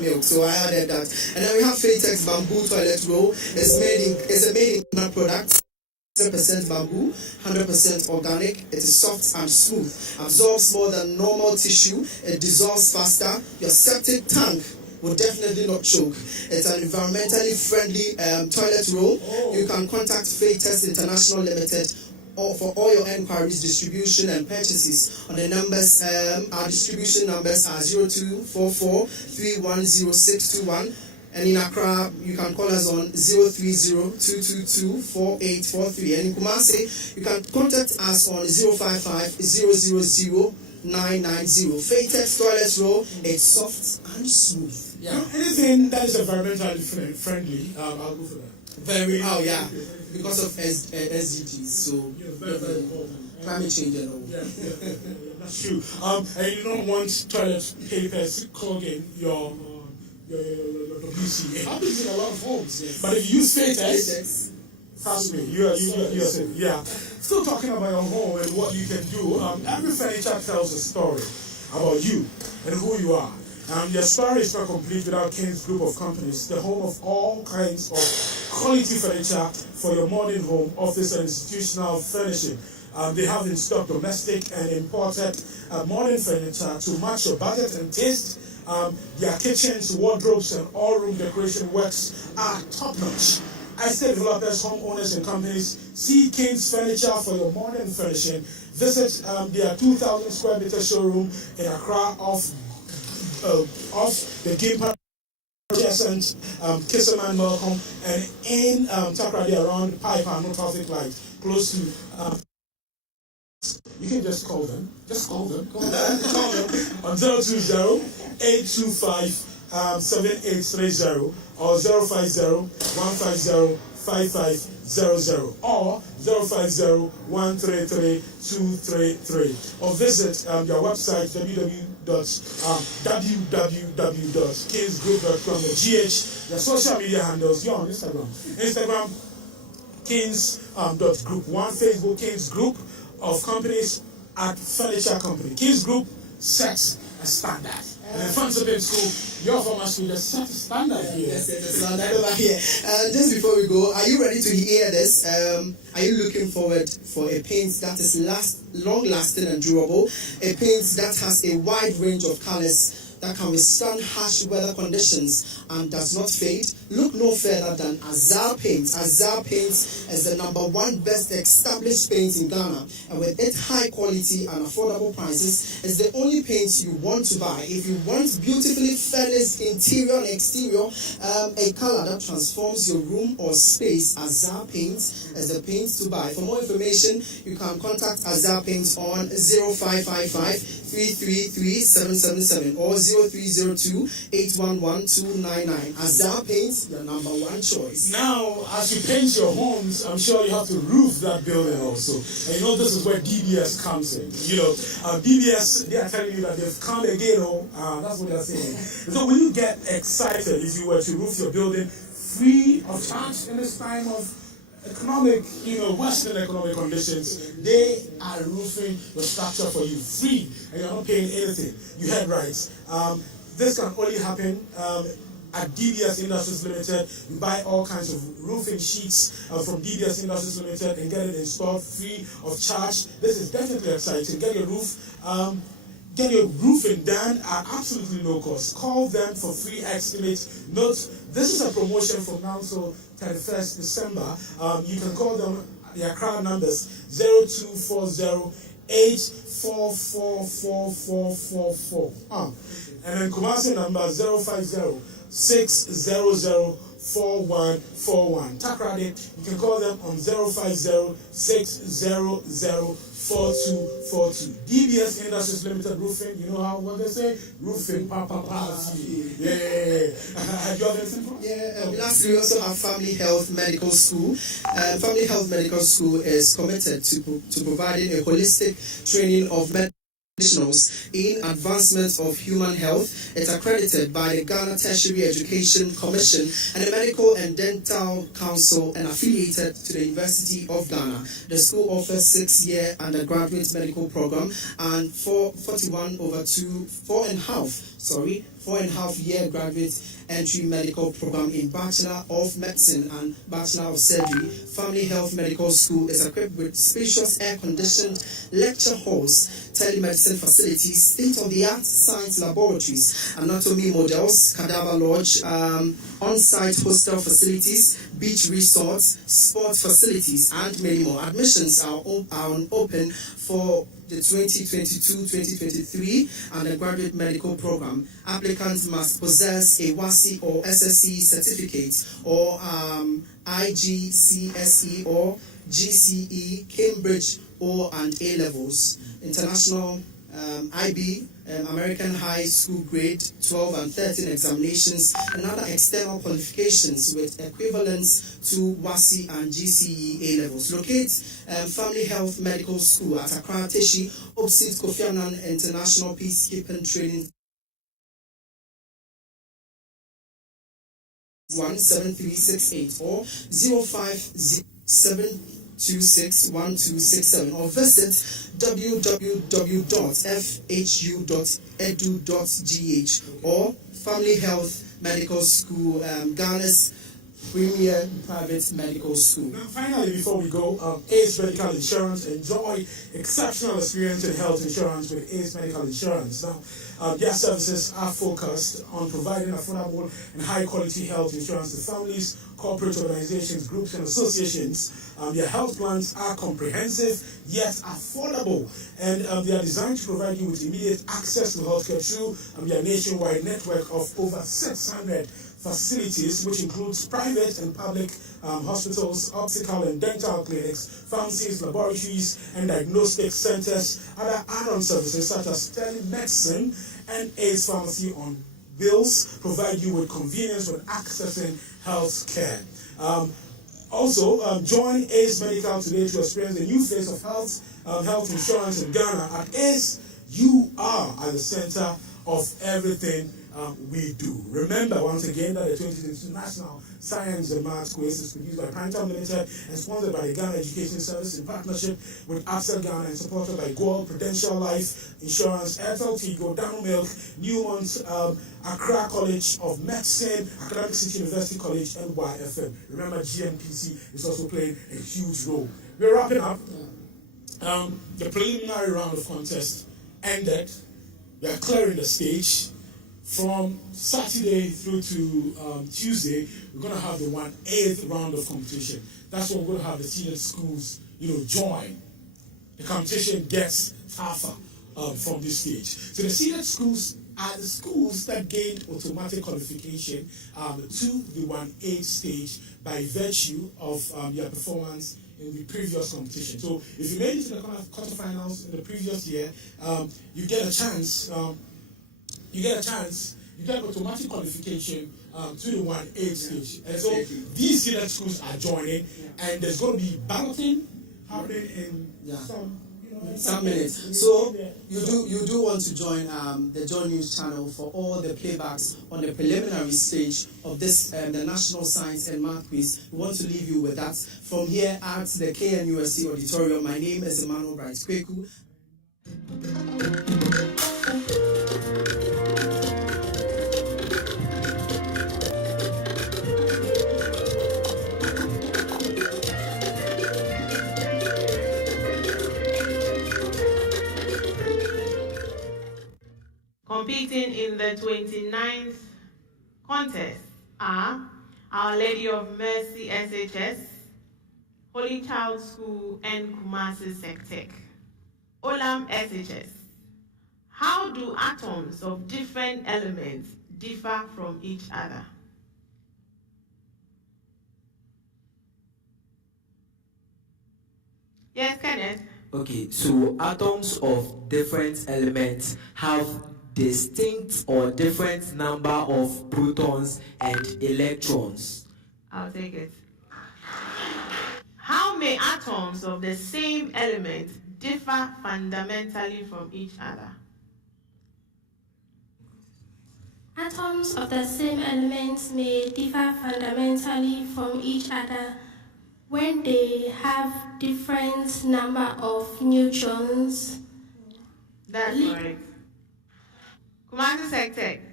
milk. So I added that. And then we have Fatex bamboo toilet roll. It's a made in Ghana product. 100% bamboo, 100% organic. It is soft and smooth, absorbs more than normal tissue, it dissolves faster. Your septic tank will definitely not choke. It's an environmentally friendly toilet roll. You can contact Fatex International Limited for all your enquiries, distribution and purchases on the numbers. Our distribution numbers are 0244 310621. And in Accra, you can call us on 030-222-4843. And in Kumasi, you can contact us on 055-000-990. Fatex toilet roll, it's soft and smooth. Yeah. Anything that is environmentally friendly, I'll go for that. Because of SDGs. So, climate change and all. Yeah. That's true. And you don't want toilet papers clogging your WC. It happens in a lot of homes. Yes. But if you use Fatex, trust me, you're safe. Yeah. Still talking about your home and what you can do. Every furniture tells a story about you and who you are. Your story is not complete without King's Group of Companies, the home of all kinds of quality furniture for your modern home, office, and institutional furnishing. They have in stock domestic and imported modern furniture to match your budget and taste. Their kitchens, wardrobes, and all-room decoration works are top-notch. Estate developers, homeowners, and companies see King's Furniture for your modern furnishing. Visit their 2,000 square meter showroom in Accra off the Game Park adjacent Kisserman Malcolm, and in Takrady around Pipe and no traffic light, close to. You can just call them. Call them on 020-825-7830 or 050-150-5500 or 050-133-233 or visit their website www.kingsgroup.com. Their social media handles. You're on Instagram Kings.group. One Facebook Kings Group of Companies at Furniture Company. Kings Group sets a standard. And in Mfantsipim School, your former school just set a standard here. Yes, a standard over here. Just before we go, are you ready to hear this? Are you looking forward for a paint that is long-lasting and durable? A paint that has a wide range of colors that can withstand harsh weather conditions and does not fade? Look no further than Azar Paints. Azar Paints is the #1 best established paint in Ghana, and with its high quality and affordable prices, it's the only paint you want to buy. If you want beautifully furnished interior and exterior, a color that transforms your room or space, Azar Paints is the paint to buy. For more information, you can contact Azar Paints on 0555-333-777 or 0302-811-299. Azar Paints, your #1 choice. Now, as you paint your homes, I'm sure you have to roof that building also. And you know this is where DBS comes in. DBS, they are telling you that they've come again. That's what they're saying. So will you get excited if you were to roof your building free of charge in this time of economic, Western economic conditions? They are roofing the structure for you free, and you're not paying anything. You heard right. This can only happen at DBS Industries Limited. You buy all kinds of roofing sheets from DBS Industries Limited and get it installed free of charge. This is definitely exciting. Get your roofing done at absolutely no cost. Call them for free estimates. Note, this is a promotion from now till 31st December. You can call them, their crowd numbers 0240-844-4444. And then Kumasi number 050-600-4141. Takrady, you can call them on 050-600-4242. DBS Industries Limited Roofing, you know what they say? Roofing, papa. Yeah. Lastly, we also have Family Health Medical School. Family Health Medical School is committed to providing a holistic training of professionals in advancement of human health. It's accredited by the Ghana Tertiary Education Commission and the Medical and Dental Council and affiliated to the University of Ghana. The school offers 6-year undergraduate medical program and 4.5 4.5-year graduate entry medical program in Bachelor of Medicine and Bachelor of Surgery. Family Health Medical School is equipped with spacious air-conditioned lecture halls, telemedicine facilities, state-of-the-art science laboratories, anatomy models, cadaver lodge, on-site hostel facilities, beach resorts, sports facilities, and many more. Admissions are open for the 2022-2023 undergraduate medical program. Applicants must possess a WASI or SSE certificate or IGCSE or GCE, Cambridge or and A levels, international IB, American High School grade 12 and 13 examinations, and other external qualifications with equivalence to WASI and GCE A levels. Locate Family Health Medical School at Accra Teshi, opposite Kofi Annan International Peacekeeping Training 17368 or 05072611267 or visit www.fhu.edu.gh or Family Health Medical School, Ghana's premier private medical school. Now, finally, before we go, ACE Medical Insurance. Enjoy exceptional experience in health insurance with ACE Medical Insurance. Now, their services are focused on providing affordable and high-quality health insurance to families, corporate organizations, groups, and associations. Their health plans are comprehensive yet affordable, and they are designed to provide you with immediate access to healthcare through their nationwide network of over 600 facilities, which includes private and public hospitals, optical and dental clinics, pharmacies, laboratories, and diagnostic centers. Other add-on services such as telemedicine and ACE Pharmacy on Bills provide you with convenience when accessing health care. Also, join ACE Medical today to experience the new face of health insurance in Ghana. At ACE, you are at the center of everything we do. Remember once again that the 2022 National Science and Maths Quiz is produced by Primetime Limited and sponsored by the Ghana Education Service in partnership with Absa Ghana and supported by Gold, Prudential Life Insurance, Airtel Tigo, Dano Milk, Newmont, Accra College of Medicine, Academic City University College, and YFM. Remember, GMPC is also playing a huge role. We're wrapping up. The preliminary round of contest ended. We are clearing the stage. From Saturday through to Tuesday, we're going to have the 1/8 round of competition. That's when we're going to have the seeded schools, join. The competition gets tougher from this stage. So the seeded schools are the schools that gained automatic qualification to the 1/8 stage by virtue of their performance in the previous competition. So if you made it to the quarterfinals in the previous year, you get a chance. You get automatic qualification to the 1/8 stage. And so these seeded schools are joining, and there's going to be balloting happening in some minutes. So you do want to join the Joy News channel for all the playbacks on the preliminary stage of this the National Science and Math Quiz. We want to leave you with that. From here at the KNUST Auditorium, my name is Emmanuel Bright Kweku. Competing in the 29th contest are Our Lady of Mercy SHS, Holy Child School, and Kumasi Sectec. Olam SHS. How do atoms of different elements differ from each other? Yes, Kenneth? Okay, so atoms of different elements have distinct or different number of protons and electrons. I'll take it. How may atoms of the same element differ fundamentally from each other? Atoms of the same elements may differ fundamentally from each other when they have different number of neutrons. That's right. Kumasi Sectec.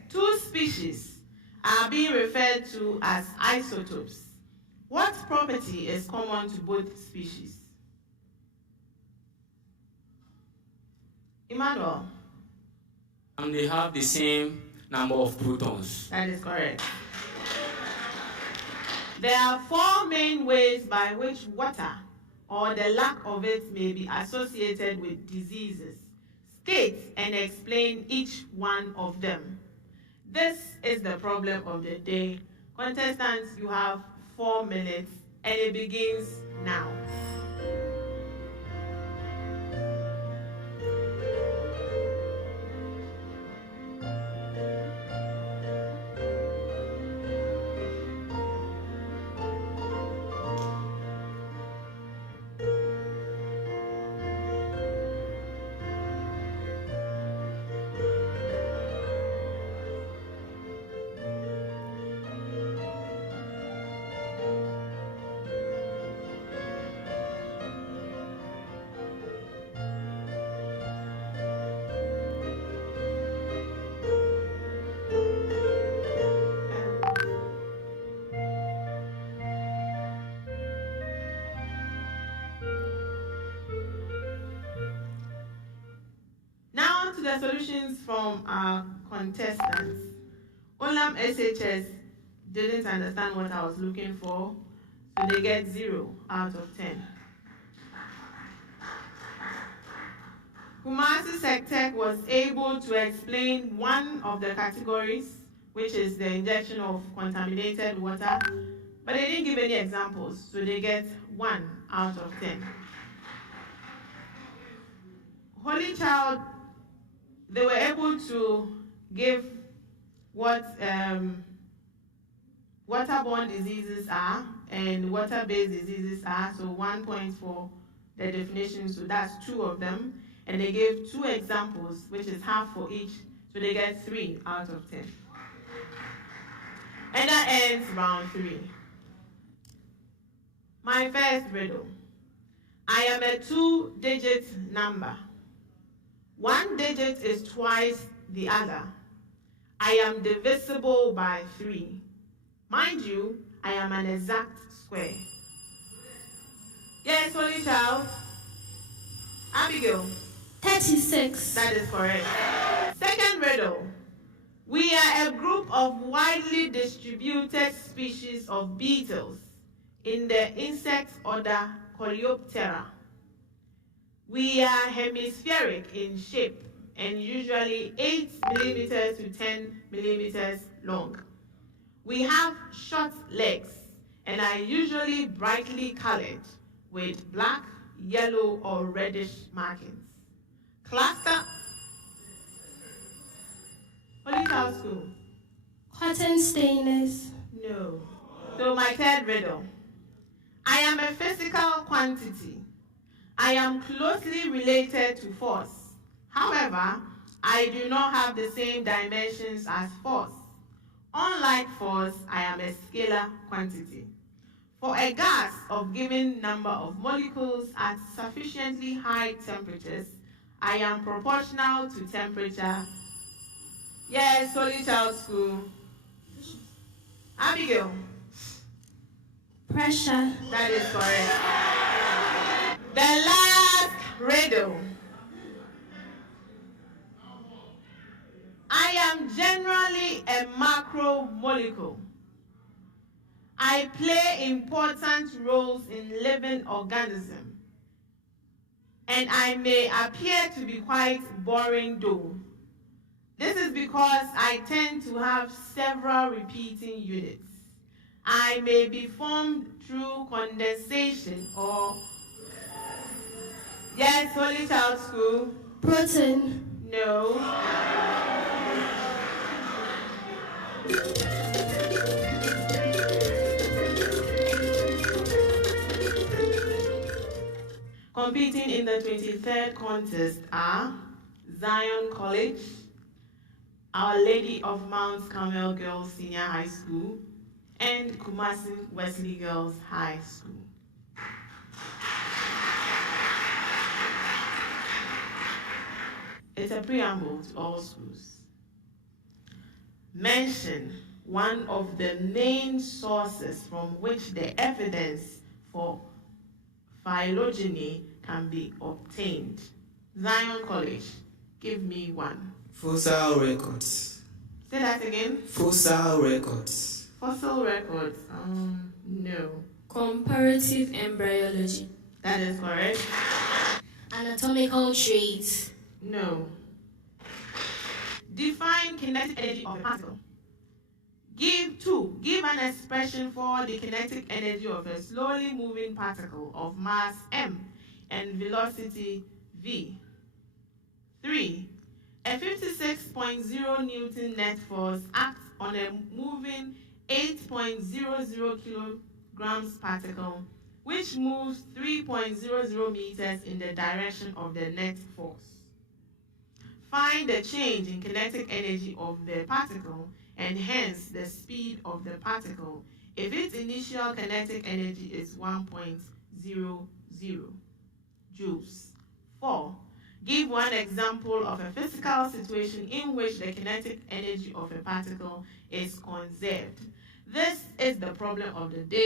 two species are being referred to as isotopes. What property is common to both species? Emmanuel. They have the same number of protons. That is correct. There are four main ways by which water or the lack of it may be associated with diseases. State and explain each one of them. This is the problem of the day. Contestants, you have 4 minutes and it begins now. The solutions from our contestants. Olam SHS didn't understand what I was looking for, so they get 0 out of 10. Kumasi Sectech was able to explain one of the categories, which is the injection of contaminated water, but they didn't give any examples, so they get 1 out of 10. Holy Child, they were able to give what waterborne diseases are and water-based diseases are, so 1 point for the definition, so that's 2 of them. And they gave 2 examples, which is half for each, so they get 3 out of 10. And that ends round 3. My first riddle. I am a 2-digit number. 1 digit is twice the other. I am divisible by 3. Mind you, I am an exact square. Yes, Holy Child. Abigail. 36. That is correct. Second riddle. We are a group of widely distributed species of beetles in the insect order Coleoptera. We are hemispheric in shape and usually 8 millimeters to 10 millimeters long. We have short legs and are usually brightly colored with black, yellow, or reddish markings. Cluster. Holy Child School. Cotton stainers. No. So my third riddle. I am a physical quantity. I am closely related to force. However, I do not have the same dimensions as force. Unlike force, I am a scalar quantity. For a gas of given number of molecules at sufficiently high temperatures, I am proportional to temperature. Yes, Holy Child School. Abigail. Pressure. That is correct. The last riddle. I am generally a macromolecule. I play important roles in living organisms, and I may appear to be quite boring though. This is because I tend to have several repeating units. I may be formed through condensation or... Yes, Holy Child School. Protein. No. Competing in the 23rd contest are Zion College, Our Lady of Mount Carmel Girls Senior High School, and Kumasi Wesley Girls High School. It's a preamble to all schools. Mention one of the main sources from which the evidence for phylogeny can be obtained. Zion College, give me one. Fossil records. Say that again. Fossil records. Fossil records. No. Comparative embryology. That is correct. Anatomical traits. No. Define kinetic energy of a particle. Give an expression for the kinetic energy of a slowly moving particle of mass m and velocity v. 3. A 56.0 Newton net force acts on a moving 8.00 kilograms particle, which moves 3.00 meters in the direction of the net force. Find the change in kinetic energy of the particle and hence the speed of the particle if its initial kinetic energy is 1.00 joules. 4. Give one example of a physical situation in which the kinetic energy of a particle is conserved. This is the problem of the day.